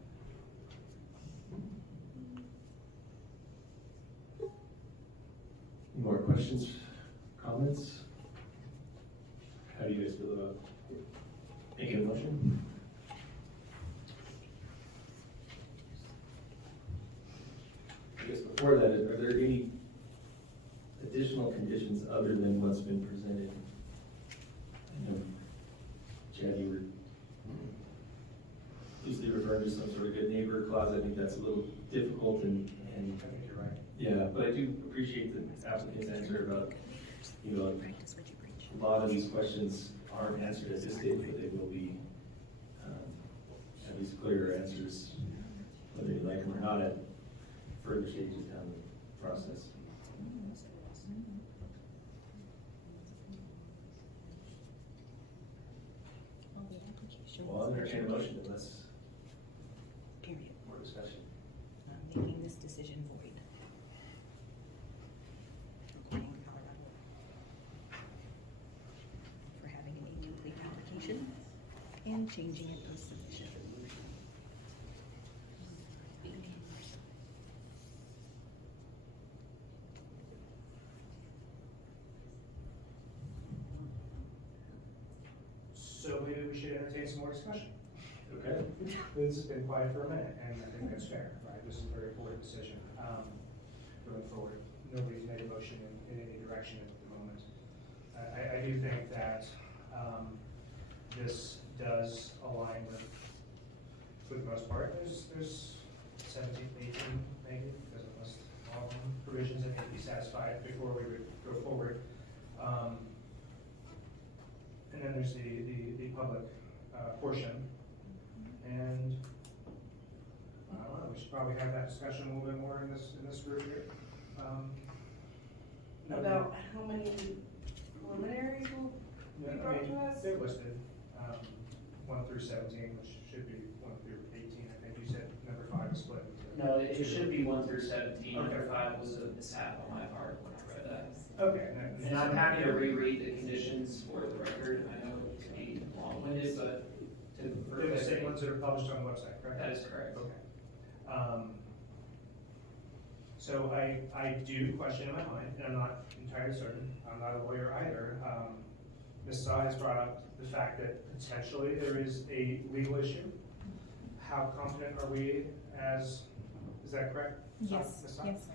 Any more questions, comments? How do you guys feel about making a motion? I guess before that, are there any additional conditions other than what's been presented? I know, Chad, you were loosely referring to some sort of good neighbor clause. I think that's a little difficult and I think you're right. yeah, but I do appreciate the applicant's answer about, you know, a lot of these questions aren't answered at this stage, but they will be, at least clearer answers, whether you like them or not, at further stages down the process. Well, I'll entertain a motion unless more discussion. Making this decision void. Requiring Colorado for having an incomplete application and changing it post submission. So maybe we should entertain some more discussion. Okay. This has been quiet for a minute, and I think that's fair, right? This is a very important decision, going forward. Nobody's made a motion in any direction at the moment. I do think that, this does align with, for the most part, there's 17, 18 maybe, doesn't list all of them, provisions that need to be satisfied before we would go forward. And then there's the public portion. And I don't know, we should probably have that discussion a little bit more in this group here. About how many preliminaries will be brought to us? They're listed, 1 through 17, which should be 1 through 18. I think you said number 5 is split. No, it should be 1 through 17. Okay. Number 5 was a mishap on my part when I read that. Okay. And I'm happy to reread the conditions for the record. I know it can be long-winded, but They're the same ones that are published on the website, correct? That is correct. Okay. So I do question in my mind, and I'm not entirely certain, I'm not a lawyer either. Ms. Saw has brought up the fact that potentially there is a legal issue. How confident are we is that correct? Yes, Ms. Saw? yes.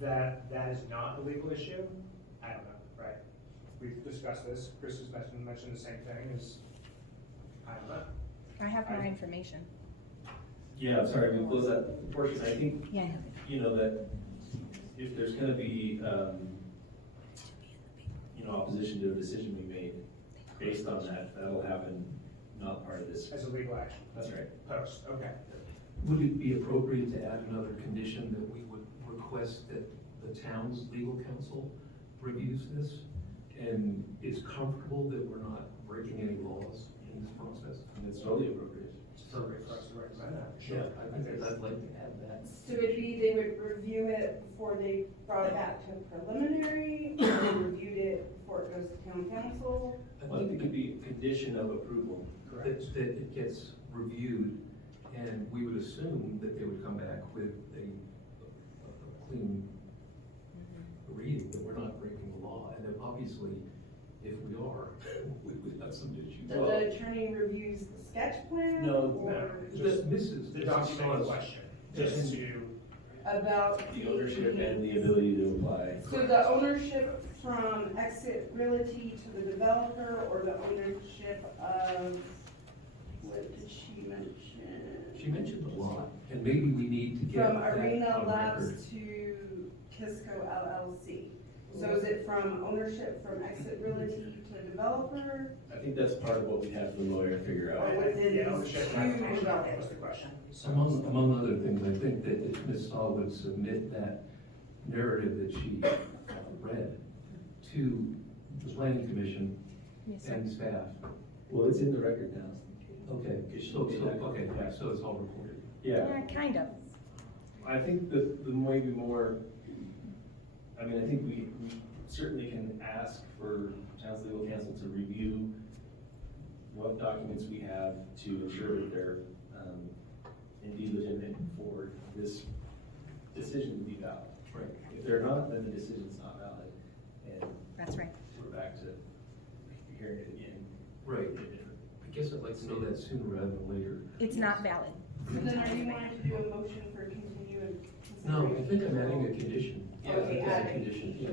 That is not a legal issue? I don't know, right? We've discussed this, Chris has mentioned the same thing, I don't know. I have more information. Yeah, I'm sorry, we close that portion. I think, Yeah. you know, that if there's gonna be, opposition to a decision we made based on that, that'll happen, not part of this. As a legal action? That's right. Post, okay. Would it be appropriate to add another condition that we would request that the town's legal counsel reviews this and is comfortable that we're not breaking any laws in this process? And it's totally appropriate. It's appropriate for us to recommend that. Yeah, I think I'd like to add that. So it'd be, they would review it before they brought it back to preliminary, or they reviewed it before it goes to town council? I think it could be a condition of approval. That it gets reviewed, and we would assume that they would come back with a clean reading, that we're not breaking the law. And then obviously, if we are, we would have some issues. The attorney reviews the sketch plan? No, or Just Mrs. The document in question, just to, About The ownership and the ability to apply. So the ownership from Exit Realty to the developer, or the ownership of, what did she mention? She mentioned a lot, and maybe we need to get From that Arena on record. Labs to Kisco LLC. So is it from ownership from Exit Realty to developer? I think that's part of what we have the lawyer figure out. Or within yeah, these ownership two and occupation developers? was the question. Among other things, I think that if Ms. Saul would submit that narrative that she read to the planning commission and staff. Well, it's in the record now. Okay, so it's all recorded. Yeah. Kind of. I think the maybe more, I mean, I think we certainly can ask for town's legal counsel to review what documents we have to ensure that they're indeed legitimate for this decision to be valid. Right. If they're not, then the decision's not valid, and That's right. we're back to hearing it again. Right. I guess I'd like to know that sooner rather than later. It's not valid. So then are you wanting to do a motion for continued No, consideration? I think I'm adding a condition. Okay, That's a adding. condition, yeah.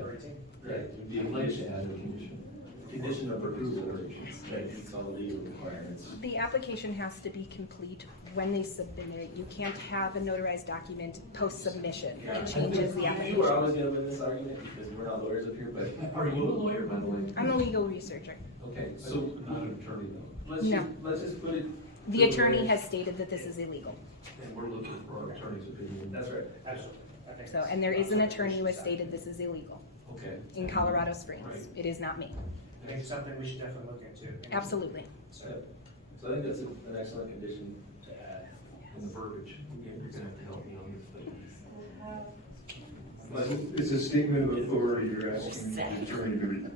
Right. It'd be a place to add a condition. Condition of approval, right, it's all the legal requirements. The application has to be complete when they submit it. You can't have a notarized document post-submission. It changes the You were application. always gonna win this argument because we're not lawyers up here, but. Are you a lawyer, by the way? I'm a legal researcher. Okay, So- so not an attorney though. Let's just put it. The attorney has stated that this is illegal. And we're looking for our attorney's opinion. That's right. Absolutely. I think So, that's- and there is an attorney who has stated this is illegal Okay. in Colorado Springs. Right. It is not me. I think it's something we should definitely look into. Absolutely. So I think that's an excellent condition to add. And the verbiage, you're gonna have to help me on this thing. It's a statement of authority, you're asking the attorney to read.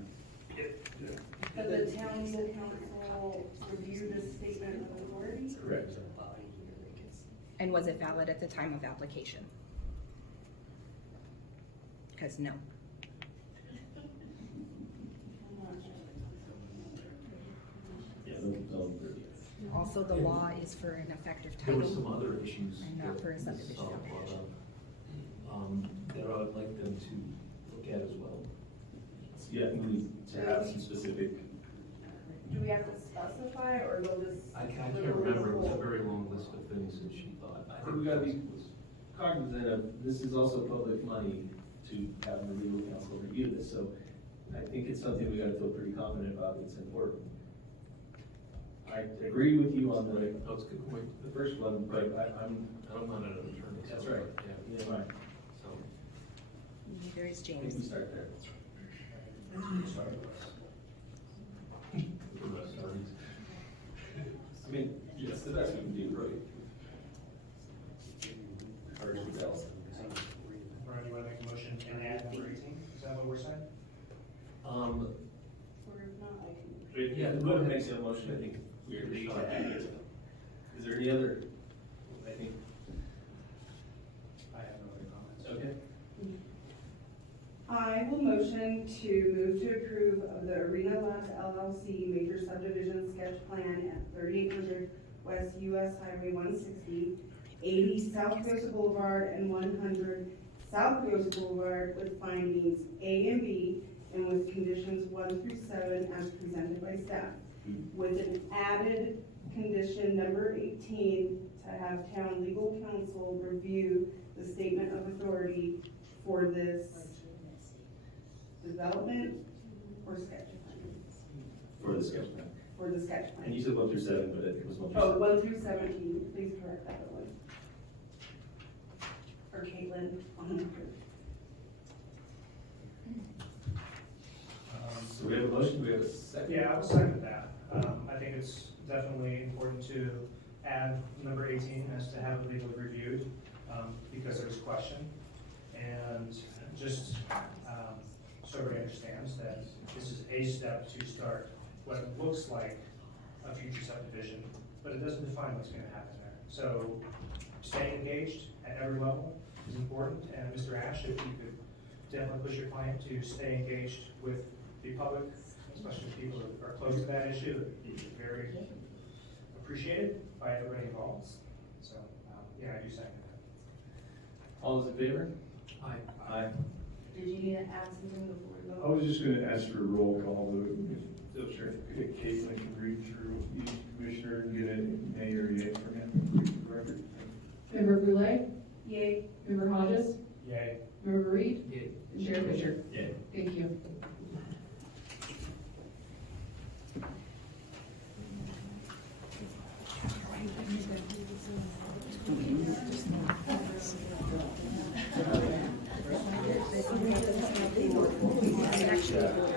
Does the town legal counsel review this statement of authority? Correct. And was it valid at the time of application? Because no. Yeah, Also, the law is for an effective There title. were some other issues. And not for a that Ms. subdivision Saul brought application. up, that I would like them to look at as well. Yeah, we need to have some specific. Do we have to specify, or they'll just? I can't remember, it was a very long list of things that she thought. I think we gotta be cognizant of, this is also public money to have the legal counsel review this, so I think it's something we gotta feel pretty confident about, it's important. I agree with you on the, That's a good point. the first one, but I'm, I'm not an attorney. so- that's right. Yeah, Yeah, right. so. Neither is I think James. we start there. I mean, it's the best we can do, right? Or should we tell? Brian, you wanna make a motion and add number 18? Is that what we're saying? Or if not, I can. If Yeah, whoever makes a motion, I think we agree to add it. Is there any other, I think, I have no other comments. okay? I will motion to move to approve of the Arena Labs LLC major subdivision sketch plan at 3800 West US Highway 160, 80 South Pagosa Boulevard, and 100 South Pagosa Boulevard with findings A and B, and with conditions 1 through 7 as presented by staff, with an added condition number 18 to have town legal counsel review the statement of authority for this development or sketch plan? For the sketch plan. For the sketch And you plan. said 1 through 7, but I think it was 1 through Oh, 7. 1 through 17, please correct that one. Or Caitlin, So we have a motion, we have a second? Yeah, I will second that. I think it's definitely important to add number 18 as to have it legally reviewed, because there was question. And just, so everybody understands that this is a step to start what looks like a future subdivision, but it doesn't define what's gonna happen there. So staying engaged at every level is important, and Mr. Ash, if you could definitely push your client to stay engaged with the public especially if people are close to that issue, it'd be very appreciated by everybody involved. So, yeah, I do second that. All those in favor? Aye. Aye. Did you need to add something before we I vote? was just gonna ask for a roll call, Oh, sure. if Caitlin can read through each commissioner and get a nay or yay from him. Record. Member Brulé, Yay. Member Hodges, Yay. Member Reed, Yay. and Chair Fisher. Yay. Thank you. Actually,